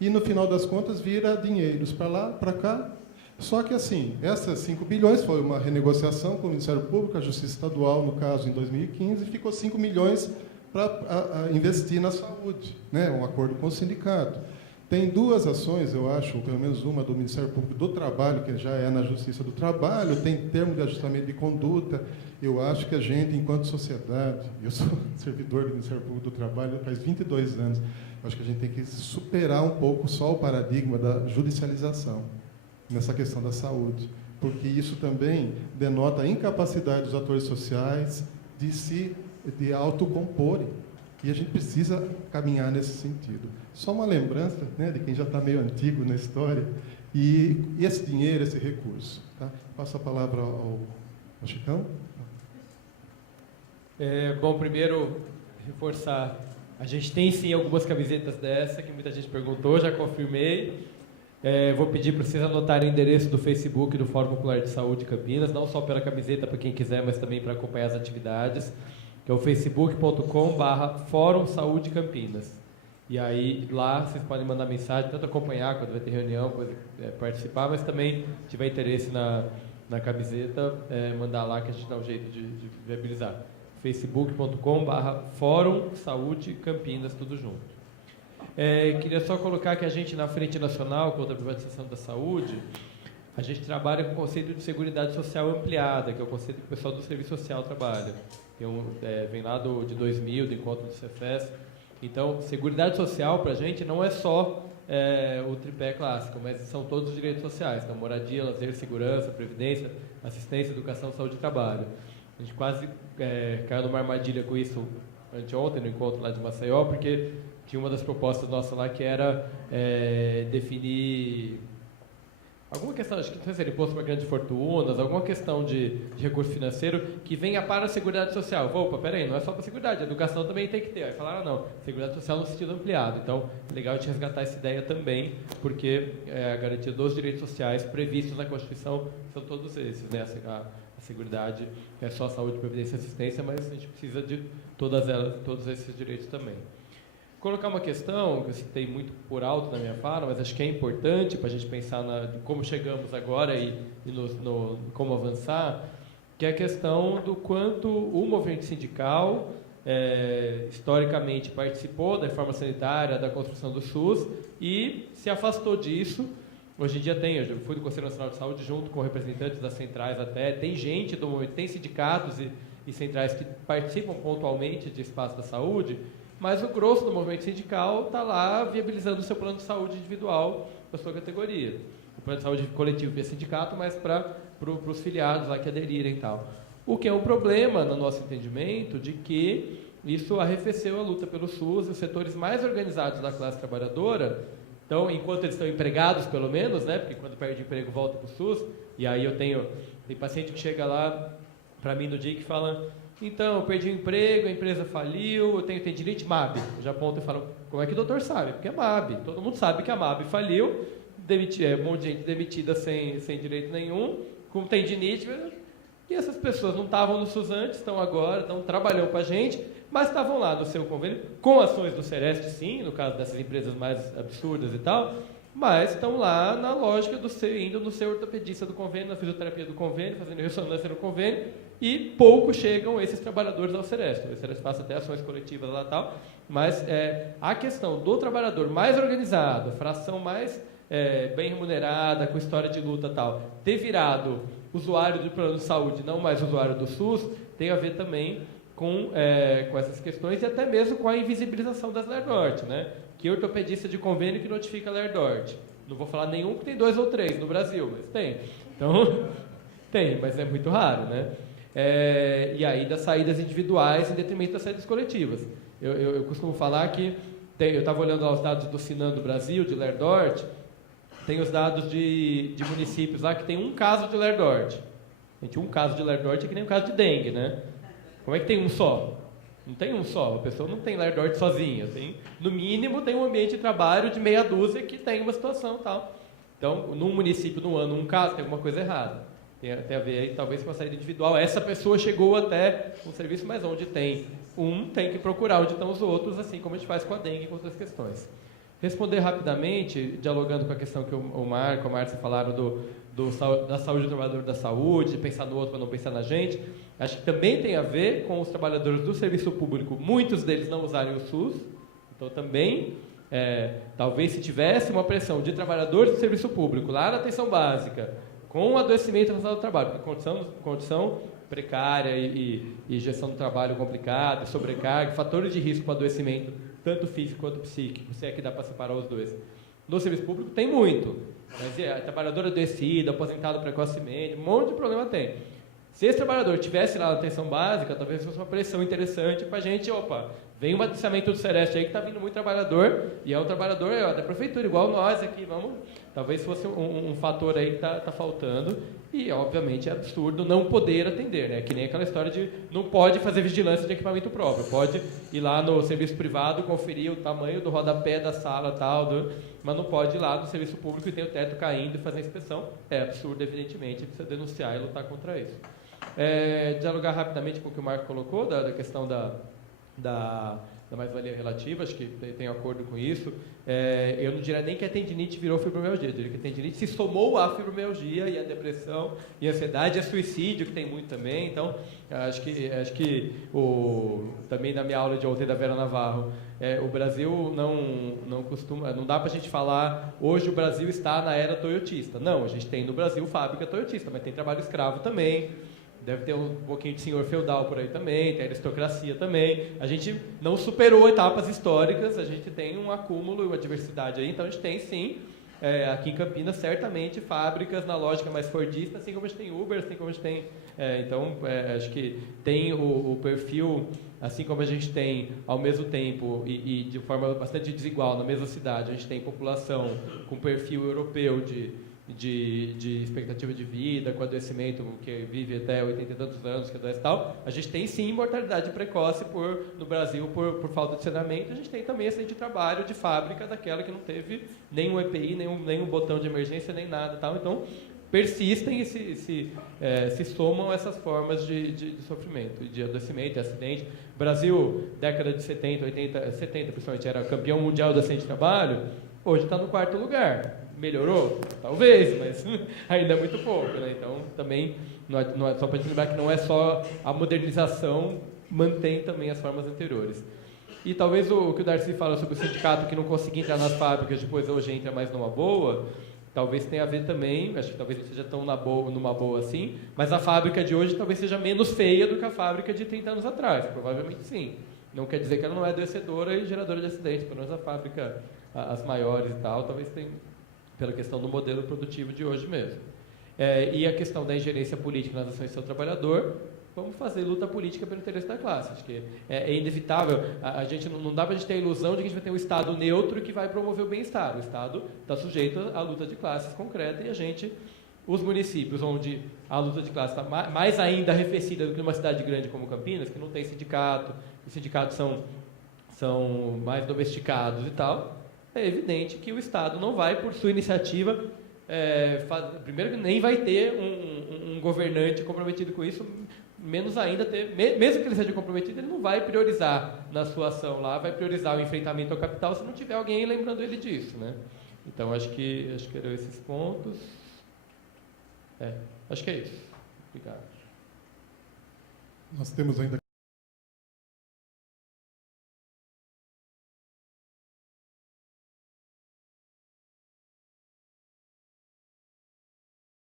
e, no final das contas, vira dinheiros para lá, para cá. Só que, assim, essas 5 bilhões foi uma renegociação com o Ministério Público, a Justiça Estadual, no caso, em 2015, e ficou 5 milhões para investir na saúde, né, um acordo com o sindicato. Tem 2 ações, eu acho, ou pelo menos uma do Ministério Público do Trabalho, que já é na Justiça do Trabalho, tem termo de ajustamento de conduta. Eu acho que a gente, enquanto sociedade, eu sou servidor do Ministério Público do Trabalho faz 22 anos, eu acho que a gente tem que superar um pouco só o paradigma da judicialização nessa questão da saúde, porque isso também denota a incapacidade dos atores sociais de autocomporem. E a gente precisa caminhar nesse sentido. Só uma lembrança, né, de quem já está meio antigo na história, e esse dinheiro, esse recurso. Tá? Passo a palavra ao Chicão. Bom, primeiro, reforçar. A gente tem, sim, algumas camisetas dessa, que muita gente perguntou, já confirmei. Vou pedir para vocês anotarem o endereço do Facebook do Fórum Popular de Saúde Campinas, não só pela camiseta, para quem quiser, mas também para acompanhar as atividades, que é o facebook.com/Fórum Saúde Campinas. E aí, lá, vocês podem mandar mensagem, tanto acompanhar quando vai ter reunião, participar, mas também, se tiver interesse na camiseta, mandar lá que a gente dá um jeito de viabilizar. facebook.com/Fórum Saúde Campinas, tudo junto. Queria só colocar que a gente, na Frente Nacional contra a Privatização da Saúde, a gente trabalha com o conceito de Seguridade Social Ampliada, que é o conceito que o pessoal do Serviço Social trabalha. Vem lá de 2000, do encontro do Cefes. Então, Seguridade Social, para a gente, não é só o tripé clássico, mas são todos os direitos sociais. Então, moradia, lazer, segurança, previdência, assistência, educação, saúde e trabalho. A gente quase caiu numa armadilha com isso anteontem, no encontro lá de Maceió, porque tinha uma das propostas nossas lá que era definir alguma questão, acho que não sei se era imposto para grandes fortunas, alguma questão de recurso financeiro que venha para a Seguridade Social. Opa, peraí, não é só para a Seguridade, a educação também tem que ter. Aí falaram, não, Seguridade Social no sentido ampliado. Então, é legal a gente resgatar essa ideia também, porque a garantia dos direitos sociais previstos na Constituição são todos esses, né? A Seguridade é só saúde, previdência e assistência, mas a gente precisa de todos esses direitos também. Colocar uma questão que eu citei muito por alto na minha fala, mas acho que é importante para a gente pensar de como chegamos agora e como avançar, que é a questão do quanto o movimento sindical historicamente participou da reforma sanitária, da construção do SUS e se afastou disso. Hoje em dia eu fui do Conselho Nacional de Saúde junto com representantes das centrais tem gente do movimento, tem sindicatos e centrais que participam pontualmente de espaço da saúde, mas o grosso do movimento sindical está lá viabilizando o seu plano de saúde individual da sua categoria. O plano de saúde coletivo via sindicato, mas para os filiados lá que aderirem e tal. O que é um problema, no nosso entendimento, de que isso arrefeceu a luta pelo SUS, os setores mais organizados da classe trabalhadora. Então, enquanto eles estão empregados, pelo menos, né, porque quando perde emprego volta para o SUS, e aí tem paciente que chega lá para mim no dia que fala, então, eu perdi o emprego, a empresa faliu, eu tenho tendinite MAB. Eu já aponto e falo, como é que o doutor sabe? Porque é MAB. Todo mundo sabe que a MAB faliu, um monte de gente demitida sem direito nenhum, com tendinite, e essas pessoas não estavam no SUS antes, estão agora, estão trabalhando com a gente, mas estavam lá no seu convênio, com ações do Sereste, sim, no caso dessas empresas mais absurdas e tal, mas estão lá na lógica indo no seu ortopedista do convênio, na fisioterapia do convênio, fazendo ressonância no convênio, e pouco chegam esses trabalhadores ao Sereste. O Sereste passa até ações coletivas lá e tal, mas a questão do trabalhador mais organizado, a fração mais bem remunerada, com história de luta e tal, ter virado usuário do plano de saúde, não mais usuário do SUS, tem a ver também com essas questões e até mesmo com a invisibilização das LERDORT, né? Que ortopedista de convênio que notifica a LERDORT. Não vou falar nenhum, que tem 2 ou 3 no Brasil, mas tem. Então, tem, mas é muito raro, né? E aí das saídas individuais em detrimento das saídas coletivas. Eu costumo falar que, eu estava olhando lá os dados do Sinan do Brasil, de Lerdort, tem os dados de municípios lá que tem um caso de Lerdort. Gente, um caso de Lerdort é que nem um caso de dengue, né? Como é que tem um só? Não tem um só, a pessoa não tem Lerdort sozinha. No mínimo, tem um ambiente de trabalho de meia dúzia que tem uma situação e tal. Então, num município, num ano, um caso, tem alguma coisa errada. Tem a ver aí, talvez, com a saída individual. Essa pessoa chegou até um serviço, mas onde tem um, tem que procurar onde estão os outros, assim como a gente faz com a dengue e com outras questões. Responder rapidamente, dialogando com a questão que o Marco, a Márcia falaram da saúde do trabalhador da saúde, pensar no outro para não pensar na gente. Acho que também tem a ver com os trabalhadores do serviço público, muitos deles não usarem o SUS. Então, também, talvez se tivesse uma pressão de trabalhadores do serviço público lá na atenção básica, com adoecimento relacionado ao trabalho, porque condição precária e gestão do trabalho complicada, sobrecarga, fatores de risco para adoecimento, tanto físico quanto psíquico, se é que dá para separar os dois. No serviço público tem muito, mas a trabalhadora adoecida, aposentado precocemente, um monte de problema tem. Se esse trabalhador tivesse lá na atenção básica, talvez fosse uma pressão interessante para a gente, vem um agenciamento do Sereste aí que está vindo muito trabalhador, e é um trabalhador da prefeitura, igual nós aqui, talvez fosse um fator aí que está faltando, e obviamente é absurdo não poder atender, né? Que nem aquela história de não pode fazer vigilância de equipamento próprio, pode ir lá no serviço privado, conferir o tamanho do rodapé da sala mas não pode ir lá no serviço público e tem o teto caindo e fazer a inspeção. É absurdo, evidentemente, precisa denunciar e lutar contra isso. Dialogar rapidamente com o que o Marco colocou, da questão da mais-valia relativa, acho que tem acordo com isso. Eu não diria nem que a tendinite virou fibromialgia, eu diria que a tendinite se somou à fibromialgia e à depressão e à ansiedade e a suicídio, que tem muito também. Então, acho que também na minha aula de ontem da Vera Navarro, o Brasil não dá para a gente falar, hoje o Brasil está na era toyotista. Não, a gente tem no Brasil fábrica toyotista, mas tem trabalho escravo também. Deve ter um pouquinho de senhor feudal por aí também, tem aristocracia também. A gente não superou etapas históricas, a gente tem um acúmulo e uma diversidade aí, então a gente tem sim, aqui em Campinas, certamente, fábricas na lógica mais fordista, assim como a gente tem Uber, assim como a gente tem... acho que tem o perfil, assim como a gente tem, ao mesmo tempo, e de forma bastante desigual, na mesma cidade, a gente tem população com perfil europeu de expectativa de vida, com adoecimento, que vive até 80 e tantos anos, que adoece e tal, a gente tem sim mortalidade precoce no Brasil por falta de saneamento, a gente tem também acidente de trabalho de fábrica daquela que não teve nenhum EPI, nenhum botão de emergência, nem nada tal. Então, persistem e se somam essas formas de sofrimento, de adoecimento, de acidente. O Brasil, década de 70, 80, 70 principalmente, era campeão mundial do acidente de trabalho, hoje está no 4º lugar. Melhorou? Talvez, mas ainda é muito pouco, né? Então, também, não é só para a gente lembrar que não é só a modernização, mantém também as formas anteriores. E talvez o que o Darcy fala sobre o sindicato que não conseguia entrar nas fábricas, depois hoje entra mais numa boa, talvez tenha a ver também, acho que talvez não seja tão numa boa assim, mas a fábrica de hoje talvez seja menos feia do que a fábrica de 30 anos atrás, provavelmente sim. Não quer dizer que ela não é adoecedora e geradora de acidentes, pelo menos a fábrica, as maiores e tal, talvez tenha, pela questão do modelo produtivo de hoje mesmo. E a questão da ingerência política nas ações do seu trabalhador, vamos fazer luta política pelo interesse da classe. Acho que é inevitável, a gente não dá para a gente ter a ilusão de que a gente vai ter um Estado neutro que vai promover o bem-estar. O Estado está sujeito à luta de classes concreta e os municípios onde a luta de classe está mais ainda arrefecida do que numa cidade grande como Campinas, que não tem sindicato, os sindicatos são mais domesticados e tal, é evidente que o Estado não vai, por sua iniciativa, primeiro nem vai ter um governante comprometido com isso, menos ainda mesmo que ele seja comprometido, ele não vai priorizar na sua ação lá, vai priorizar o enfrentamento ao capital se não tiver alguém lembrando ele disso, né? Então, acho que eram esses pontos. Acho que é isso. Obrigado. Nós temos ainda